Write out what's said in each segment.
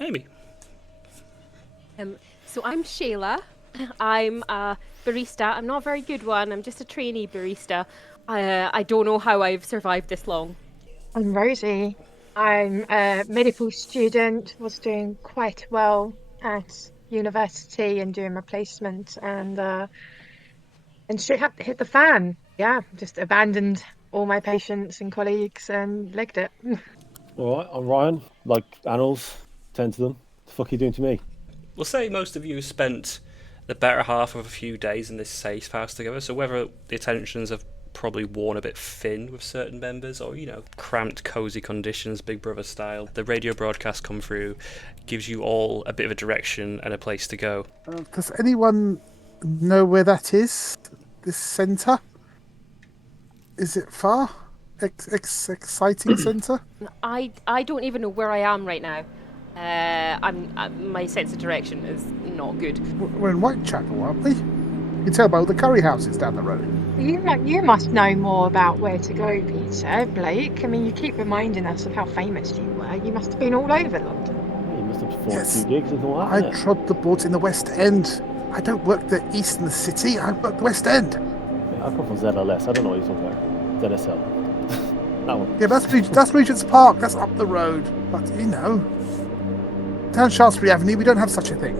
Amy. So I'm Shayla. I'm a barista. I'm not a very good one. I'm just a trainee barista. I don't know how I've survived this long. I'm Rosie. I'm a medical student, was doing quite well at university and doing my placement and shit hit the fan. Yeah, just abandoned all my patients and colleagues and legged it. Alright, I'm Ryan. Like animals, tend to them. What the fuck are you doing to me? We'll say most of you spent the better half of a few days in this safe house together, so whether the attentions have probably worn a bit thin with certain members or, cramped, cosy conditions, Big Brother style, the radio broadcast come through, gives you all a bit of a direction and a place to go. Does anyone know where that is? This centre? Is it far? Exciting centre? I don't even know where I am right now. My sense of direction is not good. We're in Whitechapel, aren't we? You can tell by all the curry houses down the road. You must know more about where to go, Peter, Blake. I mean, you keep reminding us of how famous you were. You must have been all over London. You must have performed a few gigs and all that. I innit? trod the boards in the West End. I don't work the east and the city, I work the West End. I come from ZLS, I don't know what you're talking about. ZSL. That one. Yeah, that's Regent's Park, that's up the road. But, down Shaftesbury Avenue, we don't have such a thing.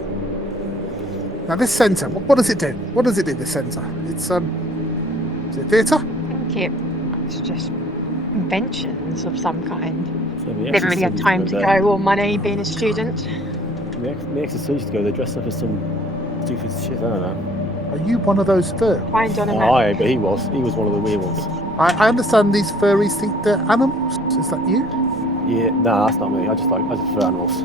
Now, this centre, what does it do? What does it do, this centre? It's, is it theatre? I think it's just inventions of some kind. So the Never really had exorcists time were to there. go or money being a student. The exorcists used to go, they dressed up as some stupid shit, I don't know. Are you one of those fur? Find on a Oh, map. aye, but he was one of the weird ones. I understand these furries think they're animals. Is that you? Yeah, nah, that's not me. I just prefer animals.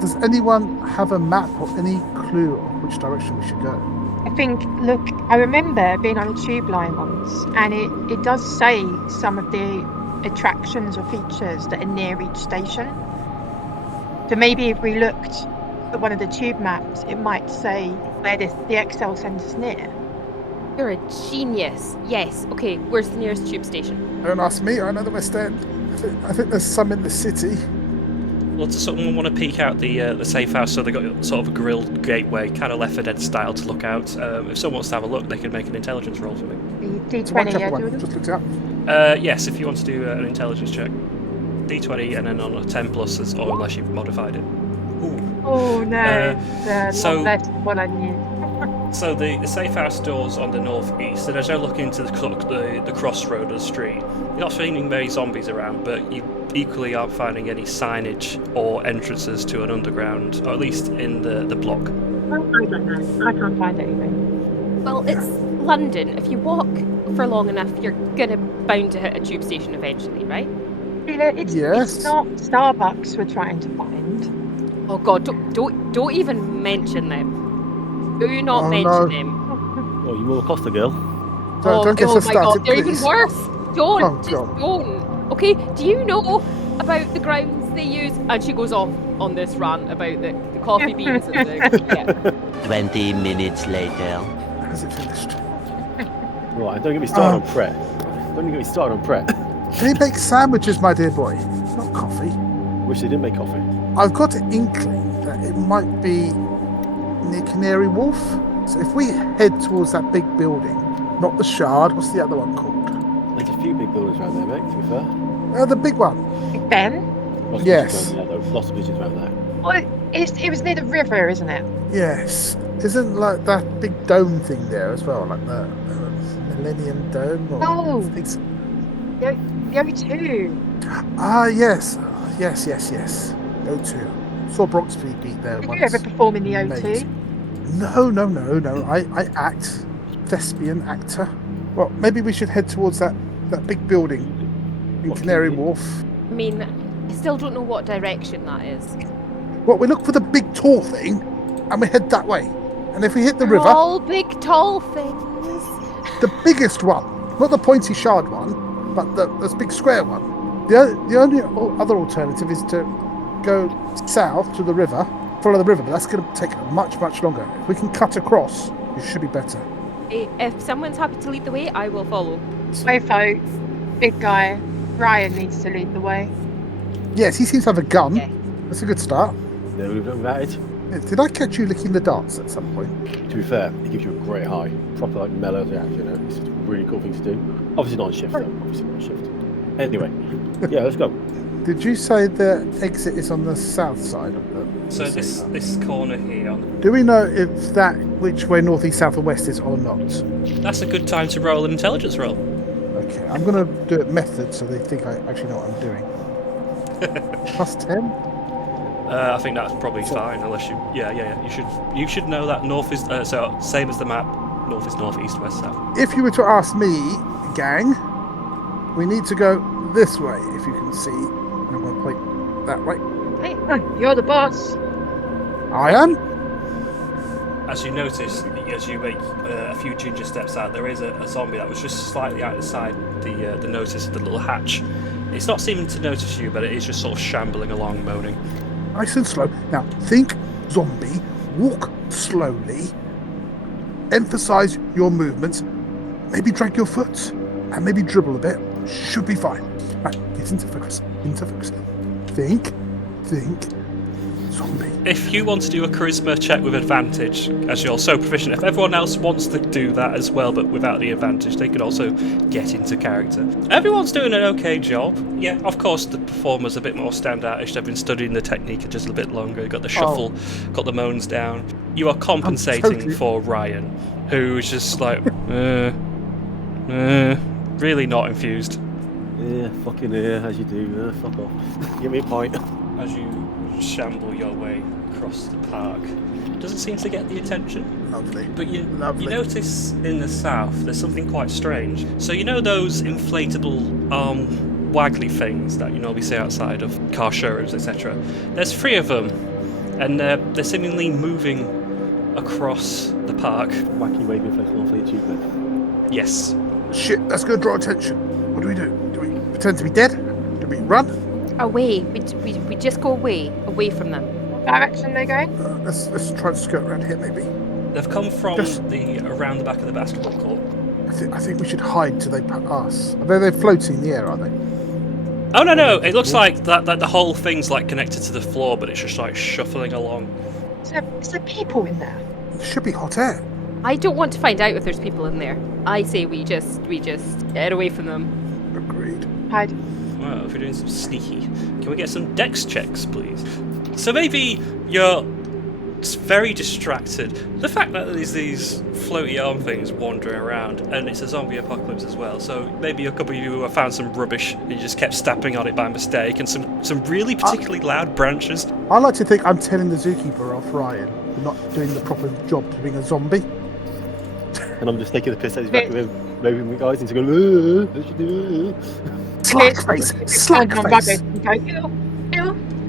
Does anyone have a map or any clue of which direction we should go? I think, look, I remember being on a tube line once, and it does say some of the attractions or features that are near each station. So maybe if we looked at one of the tube maps, it might say where the Excel Centre's near. You're a genius. Yes. Okay, where's the nearest tube station? Don't ask me, I know the West End. I think there's some in the city. Well, does someone want to peek out the safe house? So they've got sort of a grilled gateway, kind of Left 4 Dead style to look out. If someone wants to have a look, they can make an intelligence roll for me. The It's one D20, couple yeah, one. Just looked it up. Yes, if you want to do an intelligence check. D20 and then on a 10 plus, or unless you've modified it. Ooh. Oh no, so- that's what I knew. So the safe house doors on the northeast, and as you're looking to the crossroad of the street, you're not finding many zombies around, but you equally aren't finding any signage or entrances to an underground, or at least in the block. I don't know. I can't find anything. Well, it's London. If you walk for long enough, you're bound to hit a tube station eventually, right? It's Yes. not Starbucks we're trying to find. Oh God, don't even mention them. Do not Oh, mention no. them. Oh, you will Costa girl. Don't get oh us my started, God, they're even please. worse. Don't, Oh, just God. don't. Okay, do you know about the grounds they use? And she goes off on this rant about the coffee beans and the 20 minutes later. Has it finished? Right, don't get me started on Pret. Don't get me started on Pret. Can you make sandwiches, my dear boy? Not coffee. Wish they didn't make coffee. I've got an inkling that it might be near Canary Wharf. So if we head towards that big building, not the Shard, what's the other one called? There's a few big buildings around there, mate, to be fair. The big one. Big Ben? Lots of Yes. villages around there, though. Lots of villages around there. Well, it was near the river, isn't it? Yes. Isn't like that big dome thing there as well, like the Millennium Dome? Or Oh. things? The O2. Ah, yes. Yes. O2. Saw Broxby beat there Did once. you ever perform in the O2? Mate. No. I act. Thespian actor. Well, maybe we should head towards that big building in What Canary building? Wharf. I mean, I still don't know what direction that is. Well, we look for the big tall thing and we head that way. And if we hit the They're river, all big, tall things. the biggest one, not the pointy shard one, but this big square one. The only other alternative is to go south to the river, follow the river, but that's going to take much, much longer. If we can cut across, it should be better. If someone's happy to lead the way, I will follow. So folks, big guy, Ryan needs to lead the way. Yes, he seems to have a gun. Yeah. That's a good start. Never would have done without it. Yeah, did I catch you licking the darts at some point? To be fair, it gives you a great high. Proper like mellows out, you know. It's just a really cool thing to do. Obviously not on shift though. Obviously not on shift. Anyway, yeah, let's go. Did you say the exit is on the south side of the... So this corner here, Do we know if that which way north, east, south, or west is or not? that's a good time to roll an intelligence roll. Okay, I'm going to do it method so they think I actually know what I'm doing. Plus 10? I think that's probably fine, unless you... Yeah. You should know that north is... so, same as the map, north is north, east, west, south. If you were to ask me, gang, we need to go this way, if you can see. I'm going to point that way. Hey, you're the boss. I am? As you notice, as you make a few ginger steps out, there is a zombie that was just slightly outside the notice of the little hatch. It's not seeming to notice you, but it is just sort of shambling along, moaning. Nice and slow. Now, think zombie, walk slowly, emphasize your movements, maybe drag your foot, and maybe dribble a bit. Should be fine. Right, get into focus. Think, zombie. If you want to do a charisma check with advantage, as you're so proficient, if everyone else wants to do that as well, but without the advantage, they can also get into character. Everyone's doing an okay job. Yeah, of course, the performer's a bit more standoutish. They've been studying the technique just a bit longer. Got the shuffle, got the moans down. You are compensating for Ryan, who's just like, really not infused. Yeah, fucking as you do. Fuck off. Give me a point. As you shamble your way across the park, it doesn't seem to get the attention. Lovely. But you Lovely. notice in the south there's something quite strange. So you know those inflatable waggly things that you normally see outside of car showrooms, etc. There's 3 of them, and they're seemingly moving across the park. Wacky waving inflatable on fleet tube then. Yes. Shit, that's going to draw attention. What do? Do we pretend to be dead? Do we run? Away. We just go away from them. Direction they're going? Let's try to skirt around here, maybe. They've come from Yes. around the back of the basketball court. I think we should hide till they pass. They're floating in the air, are they? Oh no! It looks like that the whole thing's like connected to the floor, but it's just like shuffling along. Is there people in there? It should be hot air. I don't want to find out if there's people in there. I say we just get away from them. Agreed. Hide. Well, if you're doing some sneaky, can we get some dex checks, please? So maybe you're very distracted. The fact that there's these floaty arm things wandering around, and it's a zombie apocalypse as well, so maybe a couple of you have found some rubbish and you just kept stepping on it by mistake, and some really particularly loud branches. I like to think I'm telling the zookeeper off Ryan for not doing the proper job to being a zombie. And I'm just taking the piss out of his back with him, moving my guys into going, what should do? Slack face! Slack face! Go,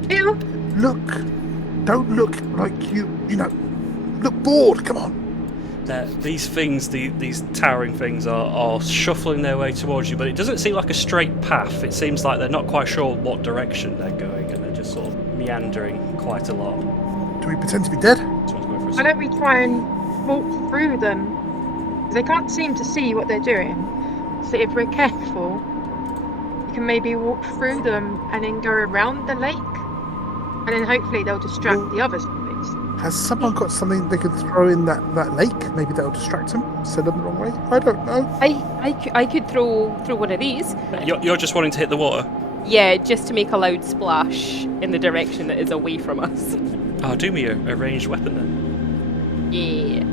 ew. Look. Don't look like you know. Look bored, come on. These things, these towering things, are shuffling their way towards you, but it doesn't seem like a straight path. It seems like they're not quite sure what direction they're going, and they're just sort of meandering quite a lot. Do we pretend to be dead? Someone's going for a Why don't we try and walk through them? They can't seem to see what they're doing. So if we're careful, we can maybe walk through them and then go around the lake. And then hopefully they'll distract the other zombies. Has someone got something they could throw in that lake? Maybe that'll distract them, send them the wrong way? I don't know. I could throw one of these. You're just wanting to hit the water? Yeah, just to make a loud splash in the direction that is away from us. Oh, do me a ranged weapon then. Yeah.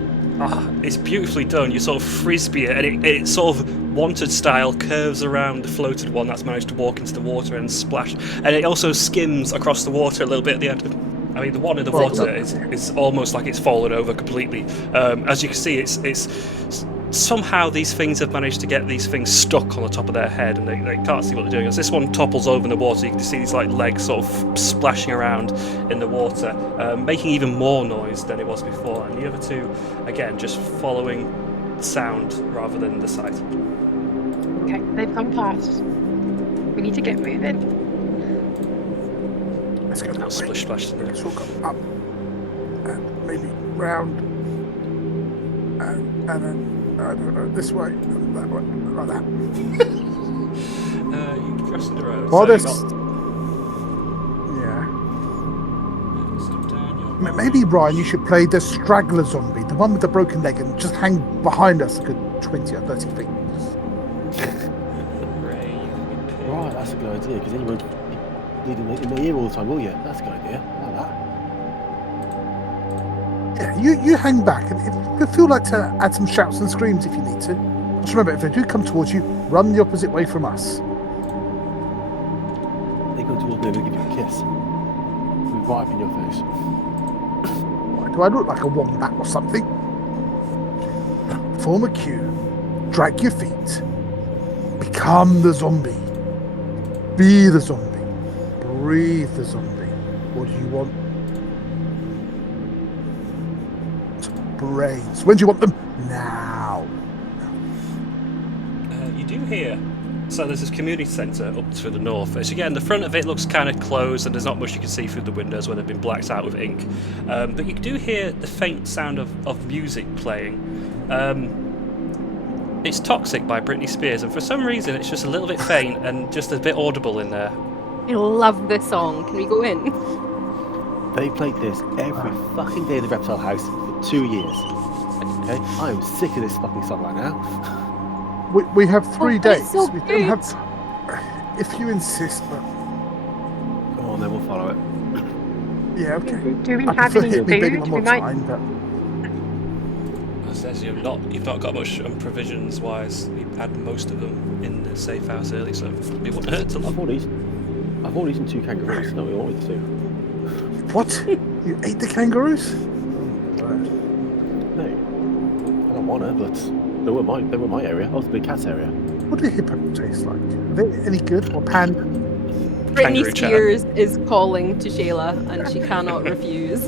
Ah, it's beautifully done. You sort of frisbee it, and it sort of wanted style curves around the floated one that's managed to walk into the water and splash. And it also skims across the water a little bit at the end. I mean, the one in the water is almost like it's fallen over completely. As you can see, it's somehow these things have managed to get these things stuck on the top of their head, and they can't see what they're doing. As this one topples over in the water, you can see these like legs sort of splashing around in the water, making even more noise than it was before. And the other two, again, just following sound rather than the sight. Okay, they've come past. We need to get moving. Let's go that way. Splish splash to Let's the walk up and maybe round and then I don't know, this way and that way, like that. you crossed the road. Well, so you this... got Yeah. some Maybe, Ryan, you should play the straggler zombie, the one with the broken leg, and just hang behind us a good 20 or 30 feet. Right, that's a good idea, because then you won't be in the ear all the time, will you? That's a good idea. I like that. Yeah, you hang back, and if you feel like to add some shouts and screams if you need to. Just remember, if they do come towards you, run the opposite way from us. They go towards me and give you a kiss. We right up in your face. Do I look like a wombat or something? Form a queue. Drag your feet. Become the zombie. Be the zombie. Breathe the zombie. What do you want? Brains. When do you want them? Now. You do hear. So there's this community centre up to the north. As again, the front of it looks kind of closed, and there's not much you can see through the windows where they've been blacked out with ink. But you do hear the faint sound of music playing. It's Toxic by Britney Spears, and for some reason it's just a little bit faint and just a bit audible in there. I love this song. Can we go in? They played this every fucking day in the reptile house for 2 years. Okay? I am sick of this fucking song right now. We have 3 but it's days. so We don't good. have. If you insist, but Go on, then we'll follow it. yeah, okay. Do we I have prefer any hit me baby food? one We more might. time, but It says you've not got much provisions wise. You had most of them in the safe house early, so it wouldn't hurt to look. I've already eaten 2 kangaroos. No, we wanted to. what? You ate the kangaroos? No, I don't want to, but they were my area. I was the big cat area. What do hippo taste like? Are they any good? Or panda? Britney Kangaroo chat. Spears is calling to Shayla, and she cannot refuse.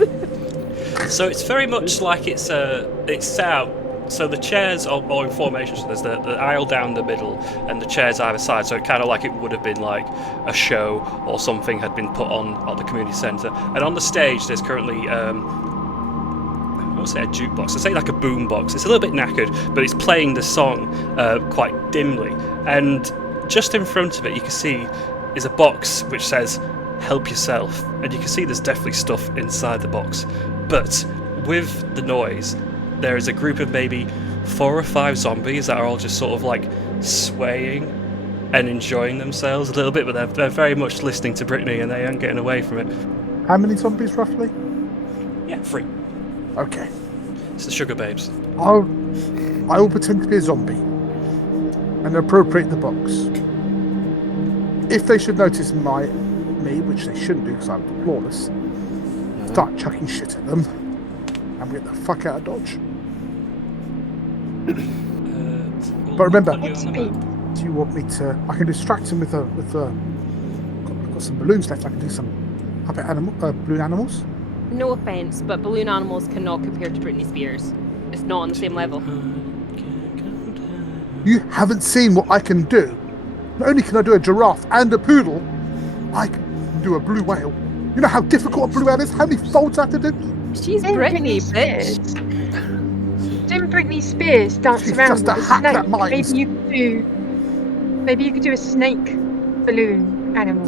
So it's very much like it's set out. So the chairs are in formation. So there's the aisle down the middle and the chairs either side. So kind of like it would have been like a show or something had been put on at the community centre. And on the stage, there's currently I won't say a jukebox. I say like a boom box. It's a little bit knackered, but it's playing the song quite dimly. And just in front of it, you can see is a box which says "Help yourself," and you can see there's definitely stuff inside the box. But with the noise, there is a group of maybe 4 or 5 zombies that are all just sort of like swaying and enjoying themselves a little bit, but they're very much listening to Britney and they aren't getting away from it. How many zombies roughly? Yeah, free. Okay. It's the Sugar Babes. I will pretend to be a zombie and appropriate the box. If they should notice me, which they shouldn't do because I'm flawless, start chucking shit at them and get the fuck out of Dodge. But remember, do you want me to? I can distract him with I've got some balloons left. I can do some puppet balloon animals. No offense, but balloon animals cannot compare to Britney Spears. It's not on the same level. You haven't seen what I can do. Not only can I do a giraffe and a poodle, I can do a blue whale. You know how difficult a blue whale is? How many folds I have to do? She's Britney, bitch. Didn't Britney Spears dance She's around just with a a hack snake? that minds. Maybe you could do a snake balloon animal.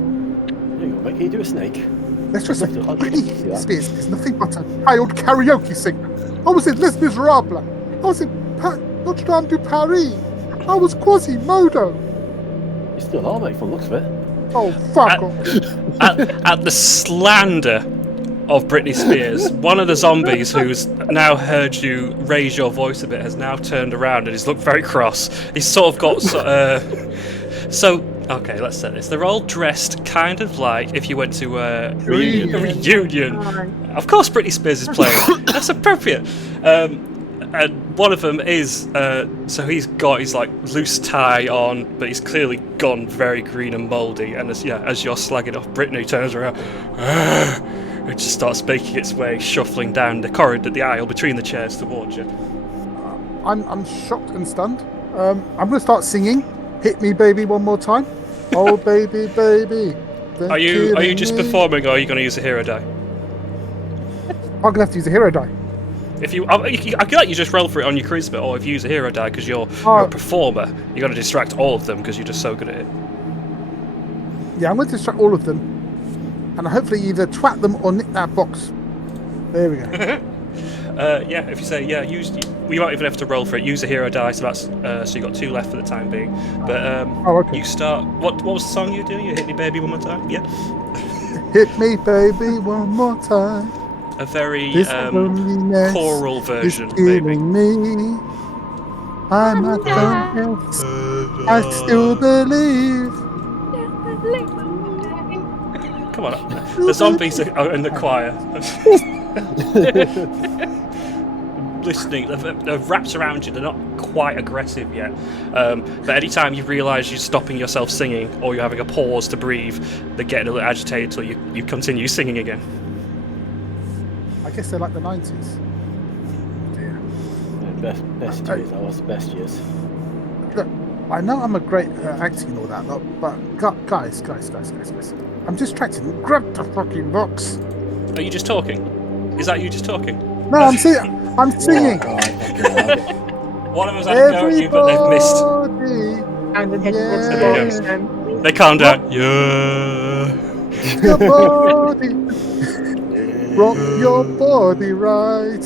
There you go, mate. Can you do a snake? Let's just say I'd love to see Britney that. Spears is nothing but a child karaoke singer. I was in Les Miserables. I was in Notre Dame du Paris. I was Quasimodo. You still are, mate, from the looks of it. Oh, fuck off. At the slander of Britney Spears, one of the zombies who's now heard you raise your voice a bit has now turned around and he's looked very cross. He's sort of got okay, let's set this. They're all dressed kind of like if you went to a reunion. Of course Britney Spears is playing. That's appropriate. And one of them is so he's got his like loose tie on, but he's clearly gone very green and mouldy. And as you're slagging off, Britney turns around and just starts making its way, shuffling down the corridor, the aisle between the chairs towards you. I'm shocked and stunned. I'm going to start singing "Hit Me, Baby" one more time. Oh, baby, baby. Are you just performing, or are you going to use a hero die? I'm going to have to use a hero die. If I can let you just roll for it on your charisma, or if you use a hero die because you're a performer, you're going to distract all of them because you're just so good at it. Yeah, I'm going to distract all of them, and hopefully either twat them or nick that box. There we go. Yeah, if you say we might even have to roll for it. Use a hero die, so that's so you got 2 left for the time being. But okay. you start. What was the song you were doing? You hit me, baby, one more time. Yeah. Hit me, baby, one more time. A very This loneliness choral is version, maybe. killing me. I'm not confess. I still believe. Come on, the zombies are in the choir. Listening, they're wrapped around you. They're not quite aggressive yet, but anytime you realise you're stopping yourself singing or you're having a pause to breathe, they're getting a little agitated till you continue singing again. I guess they're like the 90s. Dear. Yeah, best years. That was the best years. Look, I know I'm a great acting and all that, but guys, I'm distracted. Grab the fucking box. Are you just talking? Is that you just talking? No, I'm singing. I'm singing. One of us had a go at you, but they've missed. And then head towards the Yeah. box. They calmed down. Yeah. Your body. Rock your body right.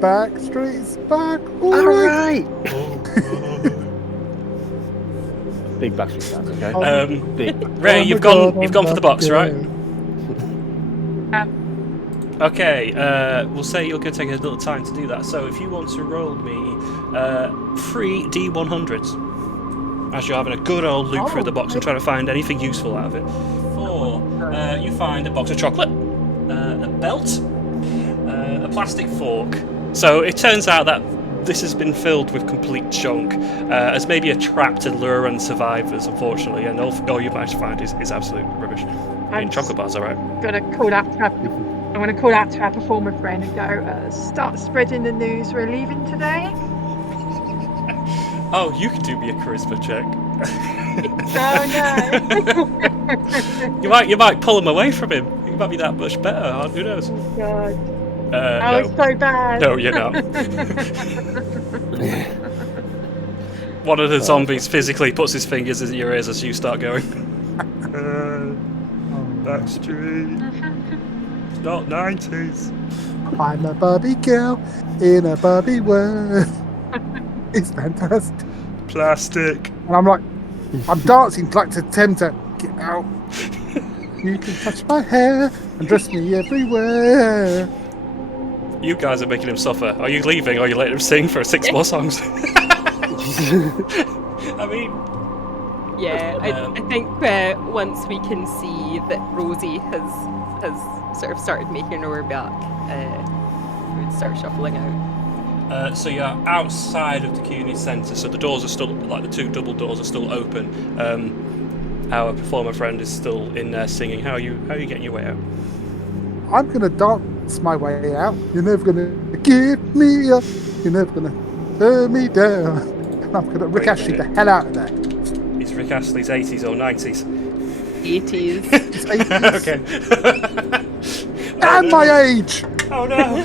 Back streets back. All right. Big Backstreet fans, okay? Big. Ray, you've gone for the box, right? Okay, we'll say you're going to take a little time to do that. So if you want to roll me 3 D100s, as you're having a good old look through the box and trying to find anything useful out of it. 4, you find a box of chocolate, a belt, a plastic fork. So it turns out that this has been filled with complete junk, as maybe a trap to lure and survivors, unfortunately, and all you've managed to find is absolute rubbish. I mean, chocolate bars, alright. I'm going to call out to our performer friend and go, start spreading the news. We're leaving today. Oh, you can do me a charisma check. Oh no! you might pull him away from him. You might be that much better. Who knows? Oh God! No. It's so bad. No, you're not. One of the zombies physically puts his fingers in your ears as you start going. Backstreet. It's not 90s. I'm a Barbie girl in a Barbie world. It's fantastic. Plastic. And I'm like, I'm dancing like to attempt to get out. You can touch my hair and dress me everywhere. You guys are making him suffer. Are you leaving or are you letting him sing for 6 more songs? I mean... Yeah, I think once we can see that Rosie has sort of started making her way back, we would start shuffling out. So you're outside of the community centre, so the doors are still, like the 2 double doors are still open. Our performer friend is still in there singing. How are you getting your way out? I'm going to dance my way out. You're never going to give me up. You're never going to turn me down. And I'm going to Rick Ashley the hell out of there. Is Rick Astley's 80s or 90s? 80s. It's 80s. Okay. And my age! Oh no!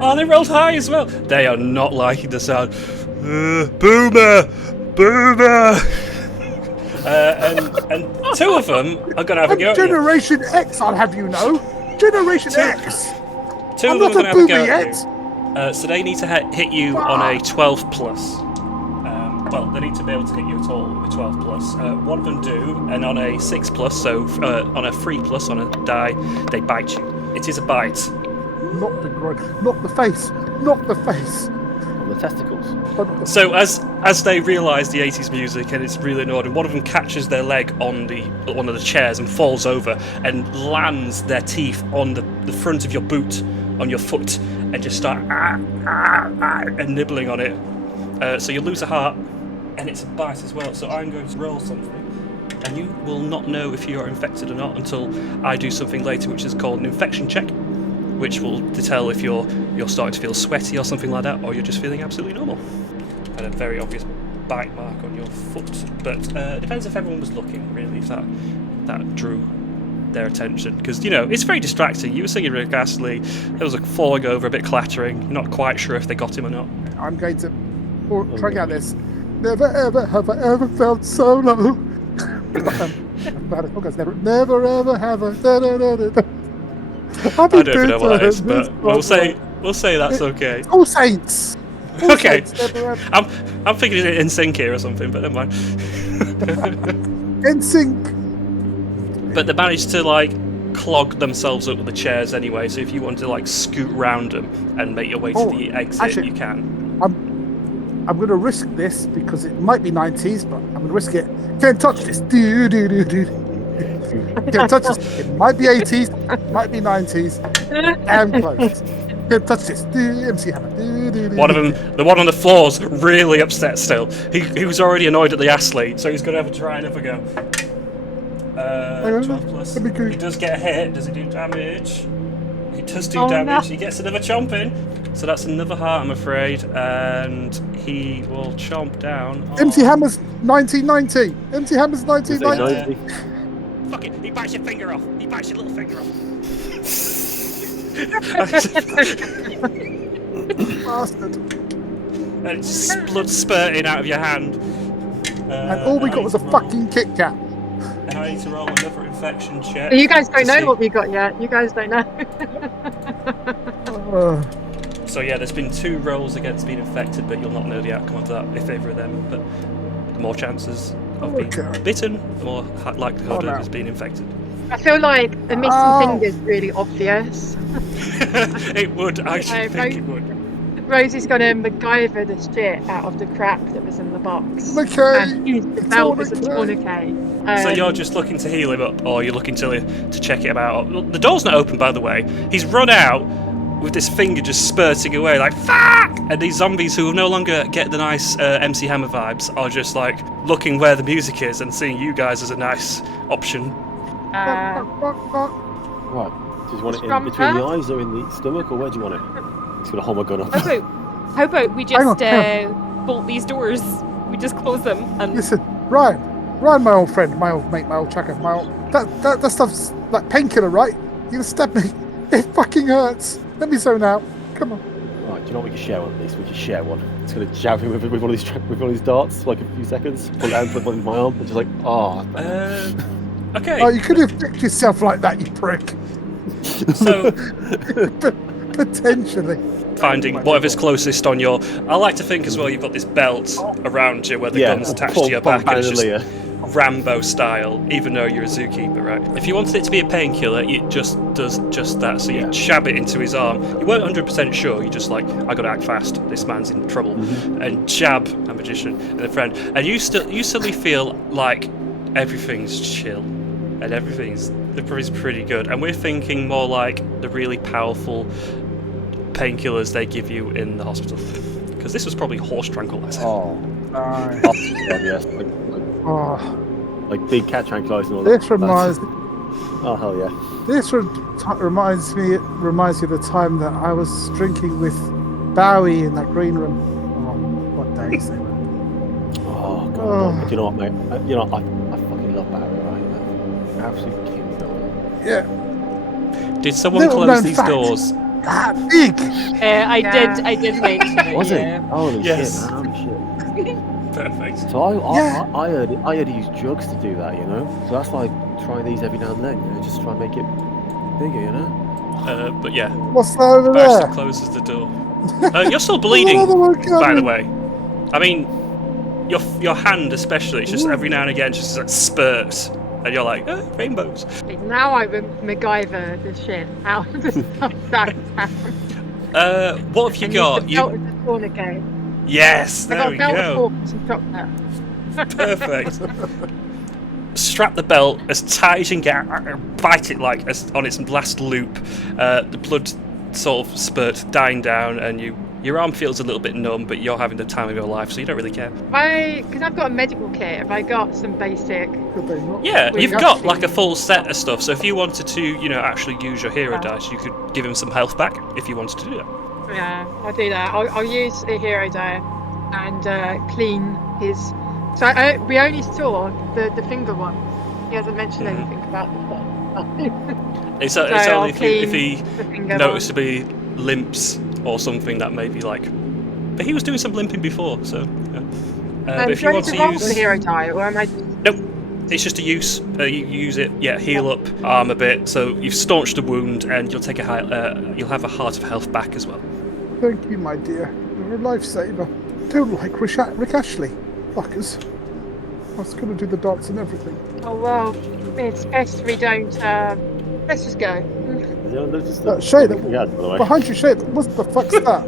Oh, they rolled high as well. They are not liking the sound. Boomer! Boomer! And 2 of them are going to have a go at you. Generation X, I'll have you know. Generation X! 2 I'm of them are not going to a have a go boomer at yet! you. So they need to hit you on a 12 plus. Well, they need to be able to hit you at all with a 12 plus. One of them do, and on a 6 plus, so on a 3 plus on a die, they bite you. It is a bite. Not the groin, not the face, not the face. On the testicles. So as they realise the 80s music and it's really annoying, one of them catches their leg on one of the chairs and falls over and lands their teeth on the front of your boot, on your foot, and just start and nibbling on it. So you lose a heart, and it's a bite as well. So I'm going to roll something, and you will not know if you are infected or not until I do something later, which is called an infection check, which will tell if you're starting to feel sweaty or something like that, or you're just feeling absolutely normal. And a very obvious bite mark on your foot, but it depends if everyone was looking, really, if that drew their attention, because it's very distracting. You were singing Rick Astley, there was a falling over, a bit clattering, not quite sure if they got him or not. I'm going to try out this. Never ever have I ever felt so low. Never ever have I. I don't even know what that is, but we'll say that's okay. All Saints. All Okay. Saints, I'm thinking it's in sync here or something, but never mind. in sync. But they managed to like clog themselves up with the chairs anyway. So if you want to like scoot round them and make your way to the exit, actually, you can. I'm going to risk this because it might be 90s, but I'm going to risk it. Can't touch this. Do. Can't touch this. It might be 80s, might be 90s. Damn close. Can't touch this. MC Hammer. One of them, the one on the floor's really upset still. He was already annoyed at the athlete, so he's going to have to try another go. 12 plus. He does get a hit. Does he do damage? He does do damage. No. He gets another chomp in. So that's another heart, I'm afraid. And he will chomp down. MC Hammer's 1990. MC Hammer's 1990. Fuck it. He bites your finger off. He bites your little finger off. Bastard. And it's blood spurting out of your hand. And all we got was a fucking Kit Kat. And I need to roll another infection check. You guys don't know what we got yet. You guys don't know. So yeah, there's been 2 rolls against being infected, but you'll not know the outcome of that if either of them. But the more chances of being bitten, the more likelihood of being infected. I feel like the missing finger's really obvious. It would, I think it would. Rosie's gonna MacGyver the shit out of the crap that was in the box. Okay. And use the belt as a tourniquet. So you're just looking to heal him up, or you're looking to check it out. The door's not open, by the way. He's run out with this finger just spurting away, like fuck! And these zombies who no longer get the nice MC Hammer vibes are just like looking where the music is and seeing you guys as a nice option. Right. Do you want it in between the eyes or in the stomach, or where do you want it? It's gonna hold my gun up. How about we just bolt these doors? We just close them and listen, Ryan, my old friend, my old mate, my old tracker, that stuff's like painkiller, right? You gonna stab me? It fucking hurts. Let me zone out. Come on. Right, do you know what we can share one at least? We can share one. It's gonna jab him with one of these darts for like a few seconds. Pull it out and put one in my arm. And just like, okay. Oh, you could have fixed yourself like that, you prick. So potentially finding whatever's closest on your. I like to think as well. You've got this belt around you where the gun's attached to your back. And it's just Rambo style, even though you're a zookeeper, right? If you wanted it to be a painkiller, it just does just that. So you jab it into his arm. You weren't 100% sure. You're just like, I gotta act fast. This man's in trouble. And jab a magician and a friend, and you suddenly feel like everything's chill and everything's pretty good. And we're thinking more like the really powerful painkillers they give you in the hospital, because this was probably horse tranquilizer. Yes. Like big cat tranquilizer and all this that. reminds Oh hell yeah. This reminds me of the time that I was drinking with Bowie in that green room. Oh, what days they were. Oh god. Do you know what, mate? I fucking love Bowie, right? Absolutely king Bowie. Yeah. Did someone close these doors? That big. I did mention it. Was it? Holy yes. shit, man. Holy shit. Perfect. So I heard to use drugs to do that, you know. So that's why I try these every now and then, you know, just try and make it bigger, you know. But yeah. What's that over Barrister there? closes the door. You're still bleeding, by the way. I mean, your hand especially, it's just every now and again just like spurts, and you're like, rainbows. Now I MacGyver the shit out of the stuff that what have you got? Yes, there we go. Perfect. Strap the belt as tight as you can get, bite it like as on its last loop. The blood sort of spurt dying down, and your arm feels a little bit numb, but you're having the time of your life, so you don't really care. Because I've got a medical kit, have I got some basic? Yeah, you've got like a full set of stuff. So if you wanted to, actually use your hero dice, you could give him some health back if you wanted to do that. Yeah, I'll do that. I'll use a hero die and clean his. So we only saw the finger one. He hasn't mentioned anything about the foot. It's only if he noticeably limps or something that may be like. But he was doing some limping before, so. Yeah. But if you want to use the hero die, or am I? It's just a use. You use it, heal up, arm a bit. So you've staunched a wound, and you'll take you'll have a heart of health back as well. Thank you, my dear. You're a lifesaver. Don't like Rick Ashley. Fuckers. I was going to do the dance and everything. Oh, well, it's best we don't. Let's just go. Shay, behind you, Shay, what the fuck's that?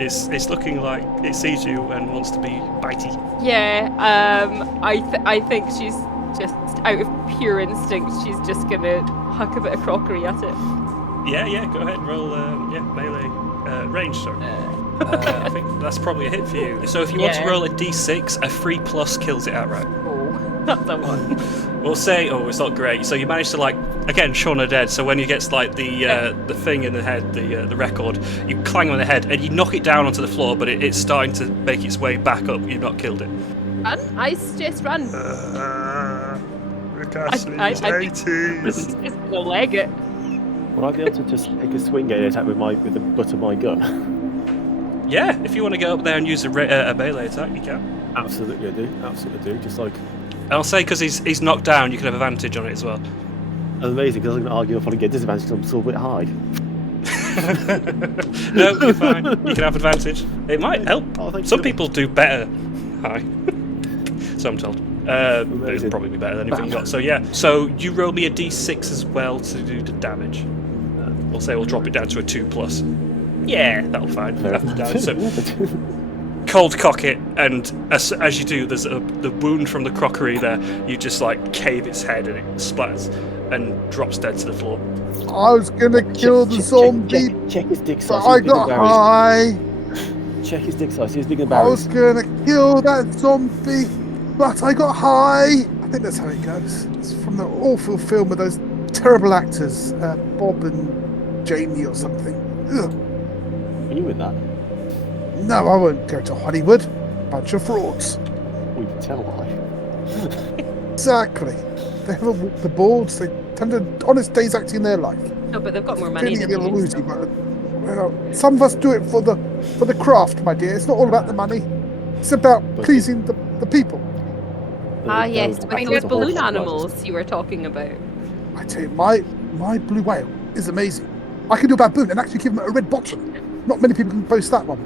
It's looking like it sees you and wants to be bitey. Yeah, I think she's just out of pure instinct. She's just gonna huck a bit of crockery at it. Yeah, go ahead, roll. Melee range. Sorry. I think that's probably a hit for you. So if you want to roll a d6, a 3+ kills it outright. Oh, that's a 1. We'll say, it's not great. So you manage to again, Shaun are dead. So when you get the thing in the head, the record, you clang on the head and you knock it down onto the floor, but it's starting to make its way back up. You've not killed it. Run! I suggest run. Rick Ashley's 80s. This is gonna leg it. Will I be able to just take a swing at it attack with the butt of my gun? Yeah, if you want to go up there and use a melee attack, you can. Absolutely, I do. Absolutely, I do. Just like. I'll say because he's knocked down, you can have advantage on it as well. Amazing, because I'm going to argue if I get disadvantage because I'm still a bit high. No, you're fine. You can have advantage. It might help. Oh, some people do better high. So I'm told. It'll probably be better than anything you got. So yeah. So you roll me a d6 as well to do the damage. We'll say we'll drop it down to a 2+. Yeah, that'll fine. So cold cock it, and as you do, there's the wound from the crockery there. You just cave its head, and it splatters and drops dead to the floor. I was gonna kill the zombie. Check his dick size. I got high. Check his dick size. He's bigger than I Barry's. was gonna kill that zombie, but I got high. I think that's how it goes. It's from the awful film with those terrible actors, Bob and Jamie or something. Ugh. Are you in that? No, I won't go to Hollywood. Bunch of frauds. We can tell why. Exactly. They haven't walked the boards. They tend to honest days acting their life. No, but they've got more money than Feeling a little you. woozy, but some of us do it for the craft, my dear. It's not all about the money. It's about pleasing the people. Yes, with those balloon animals you were talking about. I tell you, my blue whale is amazing. I can do a baboon and actually give them a red bottom. Not many people can boast that one.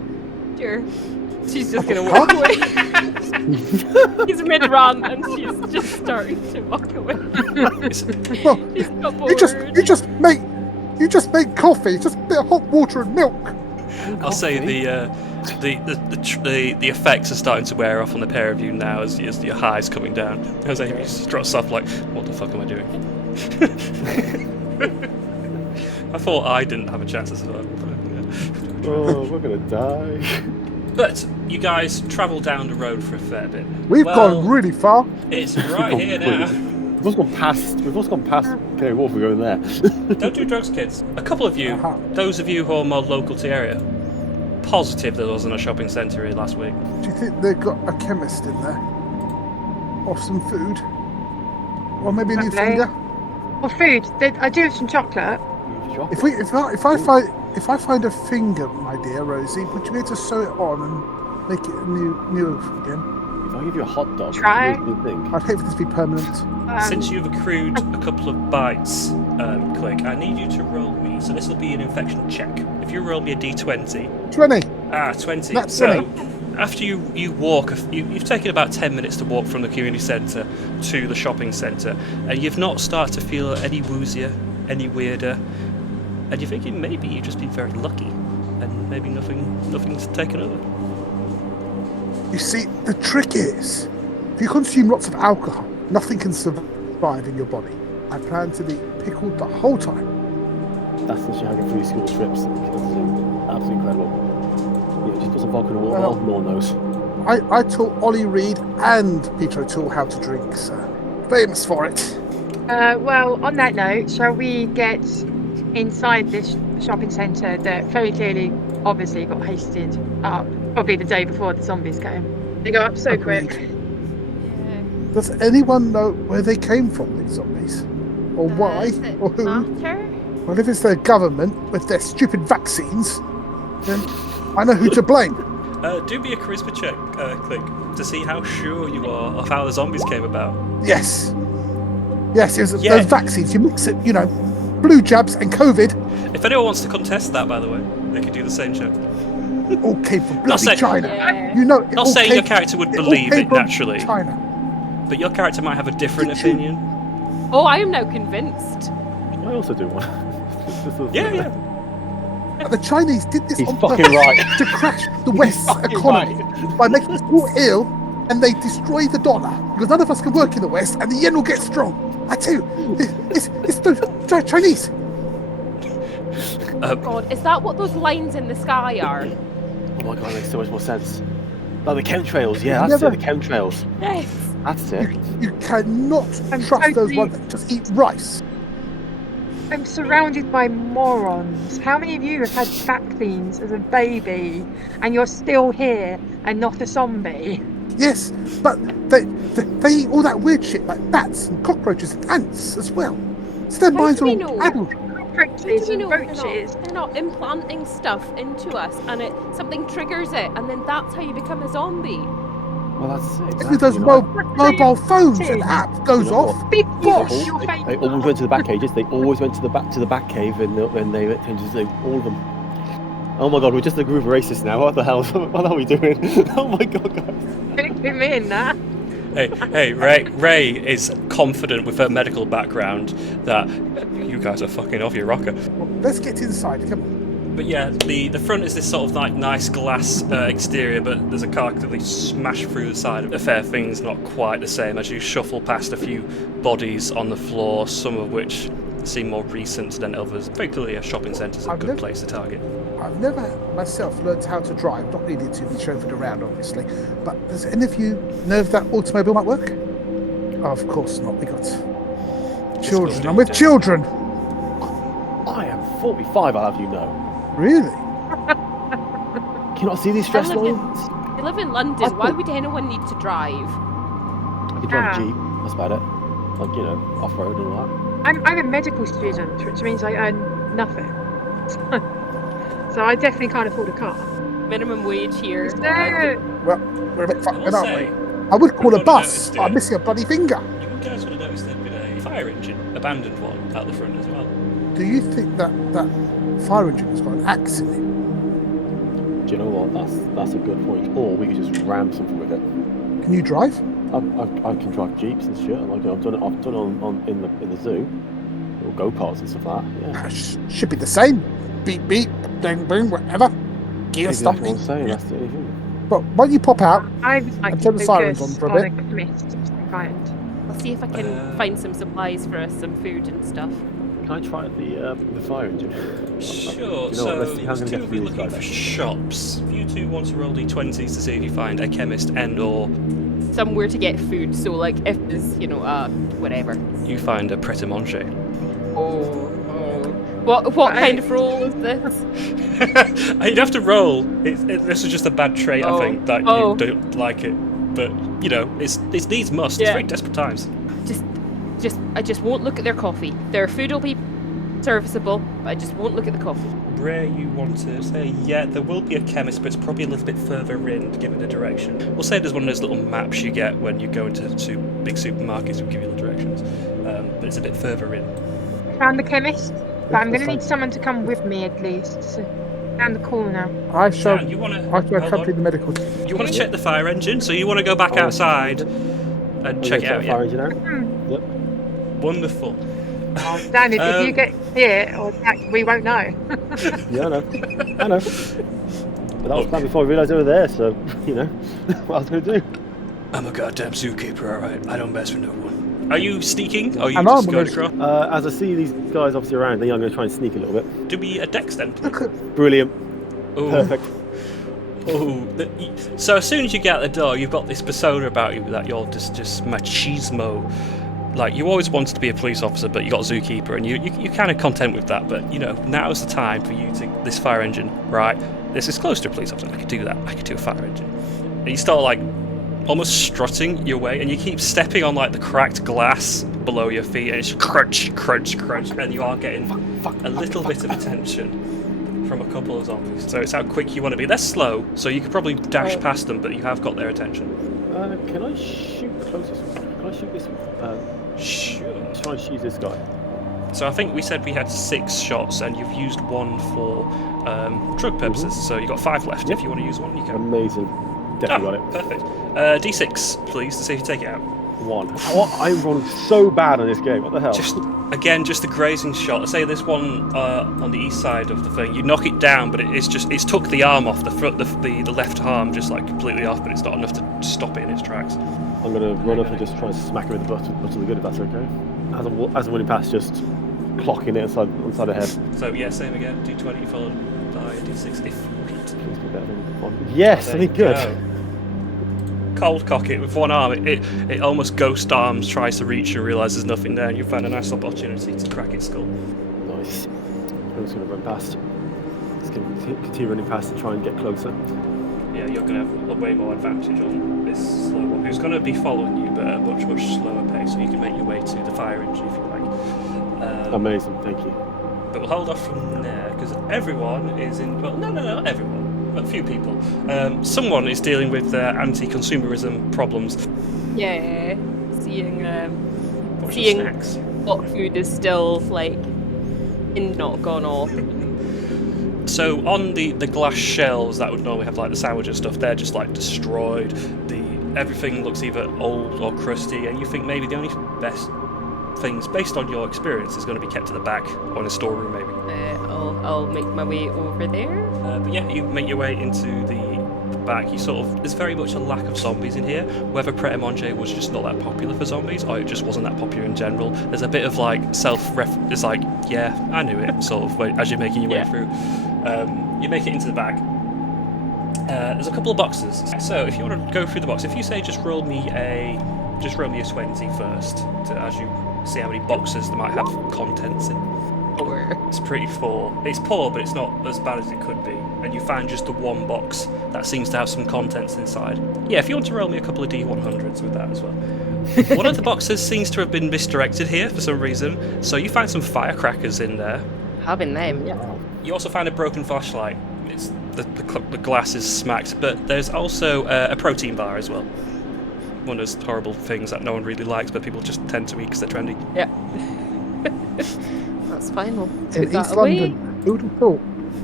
Sure. She's just gonna walk away. He's mid-run and she's just starting to walk away. Well, She's got bored. you just make coffee, just a bit of hot water and milk. I'll say the effects are starting to wear off on the pair of you now as your high's coming down. As Amy struts off what the fuck am I doing? I thought I didn't have a chance to survive. Oh, we're gonna die. But you guys travel down the road for a fair bit. We've gone really far. It's right here now. We've also gone past Canary Wharf. We're going there. Don't do drugs, kids. A couple of you, those of you who are more local to the area, positive there wasn't a shopping centre here last week. Do you think they've got a chemist in there? Or some food? Or maybe a new finger? Well, food. I do have some chocolate. If I find a finger, my dear Rosie, would you be able to sew it on and make it a new again? If I give you a hot dog, Try. what do you think? I'd hate for this to be permanent. Since you've accrued a couple of bites, Click, I need you to roll me. So this will be an infection check. If you roll me a d20. 20. 20. That's so after you walk, you've taken about 10 minutes to walk from the community centre to the shopping centre, and you've not started to feel any woozier, any weirder. And you're thinking maybe you've just been very lucky, and maybe nothing's taken over. You see, the trick is, if you consume lots of alcohol, nothing can survive in your body. I plan to be pickled the whole time. That's literally how I get free school trips. Absolutely incredible. Yeah, just put some vodka in the water. No one knows. I taught Ollie Reed and Peter O'Toole how to drink, so famous for it. Well, on that note, shall we get inside this shopping centre that very clearly, obviously, got hasted up probably the day before the zombies came? They go up so Agreed. quick. Does anyone know where they came from, these zombies? Or why? Or who? Well, if it's their government with their stupid vaccines, then I know who to blame. Do me a charisma check, Click, to see how sure you are of how the zombies came about. Yes. Yes, it was Yeah. those vaccines. You mix it, blue jabs and COVID. If anyone wants to contest that, by the way, they could do the same check. It all came from bloody saying- China. Yeah. It Not all saying came- your character would it all believe came it from naturally, China. but your character might have a different Did you- opinion. Oh, I am now convinced. I also do one. Yeah. But the Chinese did this He's on fucking purpose right. to crash the West's fucking economy by making us all ill, and they destroy the dollar because none of us can work in the West, and the yen will get strong. I tell you, it's the Chinese. God, is that what those lines in the sky are? Oh my god, it makes so much more sense. Like the chemtrails, yeah, that's Never- it, the chemtrails. Yes. That's it. You cannot I'm trust those totally- ones that just eat rice. I'm surrounded by morons. How many of you have had vaccines as a baby and you're still here and not a zombie? Yes, but they eat all that weird shit like bats and cockroaches and ants as well. So their How minds do are we all know? addled. Cockroaches Do we and know roaches. they're not implanting stuff into us and something triggers it and then that's how you become a zombie? Well, that's it. With those Exactly, mobile phones and apps goes You know off. Big Gosh. fish, your They favourite. always went to the back cages. They always went to the back cave, and when they tended to all of them. Oh my god, we're just a group of racists now. What the hell? What are we doing? Oh my god, guys. Don't give me in that. Hey, Ray is confident with her medical background that you guys are fucking off your rocker. Let's get inside. Come on. But yeah, the front is this sort of like nice glass exterior, but there's a car clearly smashed through the side. The fair thing's not quite the same as you shuffle past a few bodies on the floor, some of which seem more recent than others. Very clearly a shopping centre's a I've good never- place to target. I've never myself learned how to drive, not needed to be chauffeured around, obviously. But does any of you know if that automobile might work? Oh, of course not. We got children. I'm with children. I am 45, I'll have you know. Really? Can you not see these stress I live in- lines? I live in London, why would anyone need to drive? I can drive a Jeep, that's about it. Like, off-road and all that. I'm a medical student, which means I earn nothing. So I definitely can't afford a car. Minimum wage here. No. Well, we're a bit I fucked, will aren't say, we? I would call a I've bus. noticed I'm it. missing a bloody finger. you guys would have noticed there'd been a fire engine, abandoned one, out the front as well. Do you think that fire engine has got an axe in it? Do you know what? That's a good point. Or we could just ram something with it. Can you drive? I can drive Jeeps and shit. Like I've done it on in the zoo. Or go-karts and stuff like that. Yeah. Should be the same. Beep beep, bang boom, whatever. Gear Maybe stuff. that's what I'm saying. That's the only thing. But why don't you pop out? I would like And to turn the sirens focus on for a on bit. a chemist of some kind. I'll see if I can find some supplies for us, some food and stuff. Can I try the fire engine? Sure, You know so what, let's see how I'm there's gonna two get of you through looking this for guy shops. If you two want to roll d20s to see if you find a chemist and or Somewhere to get food, so like if there's, whatever. you find a pret-a-manger. Oh. What kind of roll is this? You'd have to roll. This is just a bad trait, I think, that you don't like it. But, it's needs must. It's Yeah. very desperate times. I just won't look at their coffee. Their food will be serviceable, but I just won't look at the coffee. Ray, you want to say, yeah, there will be a chemist, but it's probably a little bit further in, given the direction. We'll say there's one of those little maps you get when you go into big supermarkets who give you the directions. But it's a bit further in. Found the chemist, but I'm going to need someone to come with me at least. So, down the corner. I shall Dan, you want to accompany the medical. You want to check the fire engine, so you want to go back outside and check it out. Fire Yeah. engine out? Yep. Wonderful. Oh, Dan, if you get hit or attacked, we won't know. Yeah, I know. I know. But that was planned before I realised they were there, so, what I was going to do. I'm a goddamn zookeeper, alright. I don't mess with no one. Are you sneaking? Or are you I'm just armed going with across? As I see these guys obviously around, I'm going to try and sneak a little bit. Do me a dex then, please. Brilliant. Ooh. Perfect. Oh, so as soon as you get out the door, you've got this persona about you that you're just machismo. Like, you always wanted to be a police officer, but you got zookeeper, and you're kind of content with that. But now's the time for you to this fire engine, right? This is close to a police officer. I could do that. I could do a fire engine. And you start like almost strutting your way, and you keep stepping on like the cracked glass below your feet, and it's crunch, crunch, crunch, and you are getting a little bit of attention from a couple of zombies. So it's how quick you want to be. They're slow, so you could probably dash past them, but you have got their attention. Can I shoot the closest one? Can I shoot this one? Sure. Let's try and shoot this guy. So I think we said we had 6 shots, and you've used 1 for drug purposes. So you've got 5 left. Yep. If you want to use 1, you can. Amazing. Definitely got it. Perfect. D6, please, to see if you take it out. 1. I'm rolling so bad on this game. What the hell? Just a grazing shot. I say this one on the east side of the thing. You knock it down, but it's took the arm off the left arm, just like completely off. But it's not enough to stop it in its tracks. I'm gonna run up and just try and smack him in the butt of the good, if that's okay. As I'm running past, just clocking it inside the head. So yeah, same again. D20 followed by a D6 if you hit. Please be better than 1. Yes, I think good. Cold cock it with one arm. It almost ghost arms, tries to reach and realises there's nothing there, and you find a nice opportunity to crack its skull. Nice. I'm just gonna run past. Just gonna continue running past and try and get closer. Yeah, you're going to have a way more advantage on this slow one, who's going to be following you, but at a much, much slower pace, so you can make your way to the fire engine if you like. Amazing, thank you. But we'll hold off from there, because everyone is in... Well, no, not everyone. A few people. Someone is dealing with anti-consumerism problems. Yeah, seeing Snacks. what food is still, like, not gone off. So on the glass shelves that would normally have like the sandwich and stuff, they're just like destroyed. Everything looks either old or crusty, and you think maybe the only best things based on your experience is going to be kept at the back or in a storeroom maybe. I'll make my way over there. But yeah, you make your way into the back. There's very much a lack of zombies in here. Whether Pret a Manger was just not that popular for zombies, or it just wasn't that popular in general. There's a bit of like it's like, yeah, I knew it, sort of, as you're making your way through. You make it into the bag. There's a couple of boxes. So if you want to go through the box, if you say just roll me a 20 first, as you see how many boxes they might have contents in. 4. It's pretty full. It's poor, but it's not as bad as it could be. And you find just the one box that seems to have some contents inside. Yeah, if you want to roll me a couple of D100s with that as well. One of the boxes seems to have been misdirected here for some reason, so you find some firecrackers in there. Having them, yeah. You also find a broken flashlight. It's the glass is smacked, but there's also a protein bar as well. One of those horrible things that no one really likes, but people just tend to eat because they're trendy. Yeah. That's fine. We'll In take that East away. London, who would have thought?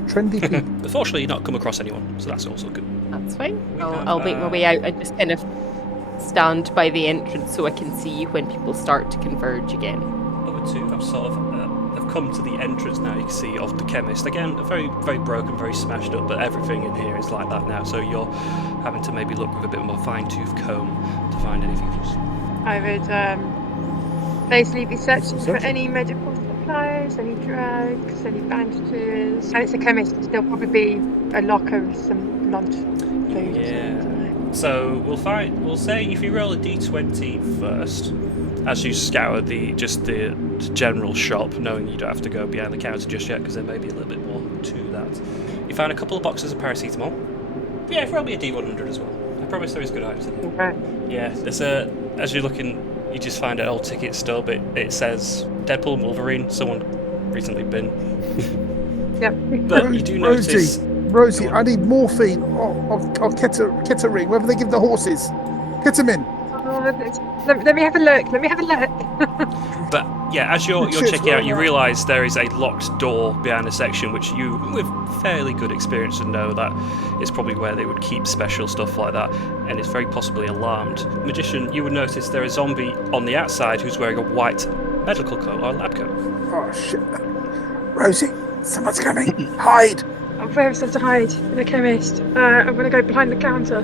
Trendy people. Unfortunately, you've not come across anyone, so that's also good. That's fine. have, I'll make my way out and just kind of stand by the entrance so I can see when people start to converge again. Other two have sort of have come to the entrance now. You can see of the chemist again, very, very broken, very smashed up, but everything in here is like that now. So you're having to maybe look with a bit more fine-tooth comb to find anything else. I would basically be searching for any medical supplies, any drugs, any bandages. And it's a chemist, there'll probably be a locker with some lunch food. Yeah. So we'll say if you roll a d20 first, as you scour the general shop, knowing you don't have to go behind the counter just yet because there may be a little bit more to that. You find a couple of boxes of paracetamol. Yeah, roll me a d100 as well. I promise there is good items in here. Okay. Yeah, there's as you're looking, you just find an old ticket stub. It says Deadpool and Wolverine. Someone recently been. Yep. But you do notice. Rosie, I need morphine or kettering, whether they give the horses. Ketamine. Let me have a look. But yeah, as you're checking out, you realise there is a locked door behind a section which you, with fairly good experience, would know that is probably where they would keep special stuff like that, and it's very possibly alarmed. Magician, you would notice there is a zombie on the outside who's wearing a white medical coat or lab coat. Oh shit. Rosie, someone's coming. Hide. Where is there to hide? In the chemist. I'm going to go behind the counter.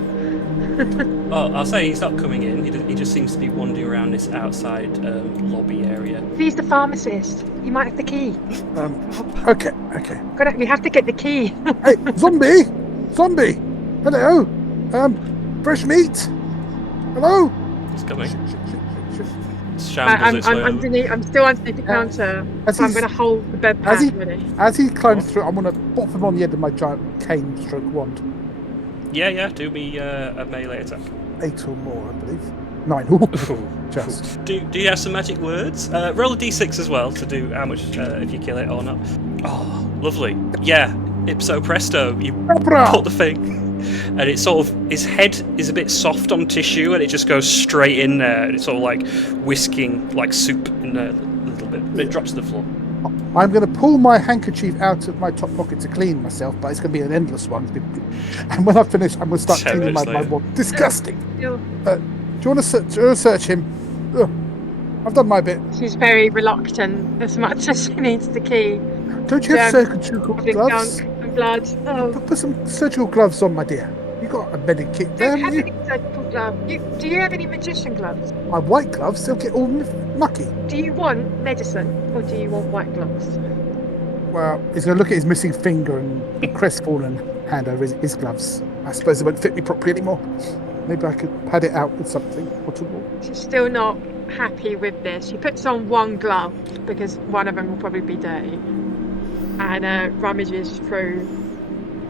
Well, I'll say he's not coming in. He just seems to be wandering around this outside lobby area. He's the pharmacist. You might have the key. Okay. We have to get the key. Hey, zombie! Hello! Fresh meat! Hello! He's coming. Shit. Shambles its way over. I'm still underneath the counter. So I'm going to hold the bed pad ready. As he climbs through, I'm going to pop him on the end of my giant cane stroke wand. Yeah, do me a melee attack. 8 or more, I believe. 9. Just. Do you have some magic words? Roll a d6 as well to do how much, if you kill it or not. Oh, lovely. Yeah, ipso presto, you Bra! put the thing, and it's sort of, his head is a bit soft on tissue, and it just goes straight in there, and it's sort of like whisking like soup in there a little bit, and it drops to the floor. I'm going to pull my handkerchief out of my top pocket to clean myself, but it's going to be an endless one. And when I finish, I'm going to start 10 cleaning my minutes later. wand. Disgusting. Still, Do you want to search him? Ugh. I've done my bit. she's very reluctant as much as she needs the key. Don't you have Yeah. surgical Having gloves? gunk and blood. Oh, Put some surgical gloves on, my dear. You got a medic kit there, don't haven't have you? any surgical gloves. Do you have any magician gloves? My white gloves, they'll get all mucky. Do you want medicine or do you want white gloves? Well, he's going to look at his missing finger and crestfallen hand over his gloves. I suppose it won't fit me properly anymore. Maybe I could pad it out with something. She's still not happy with this. She puts on one glove because one of them will probably be dirty, and rummages through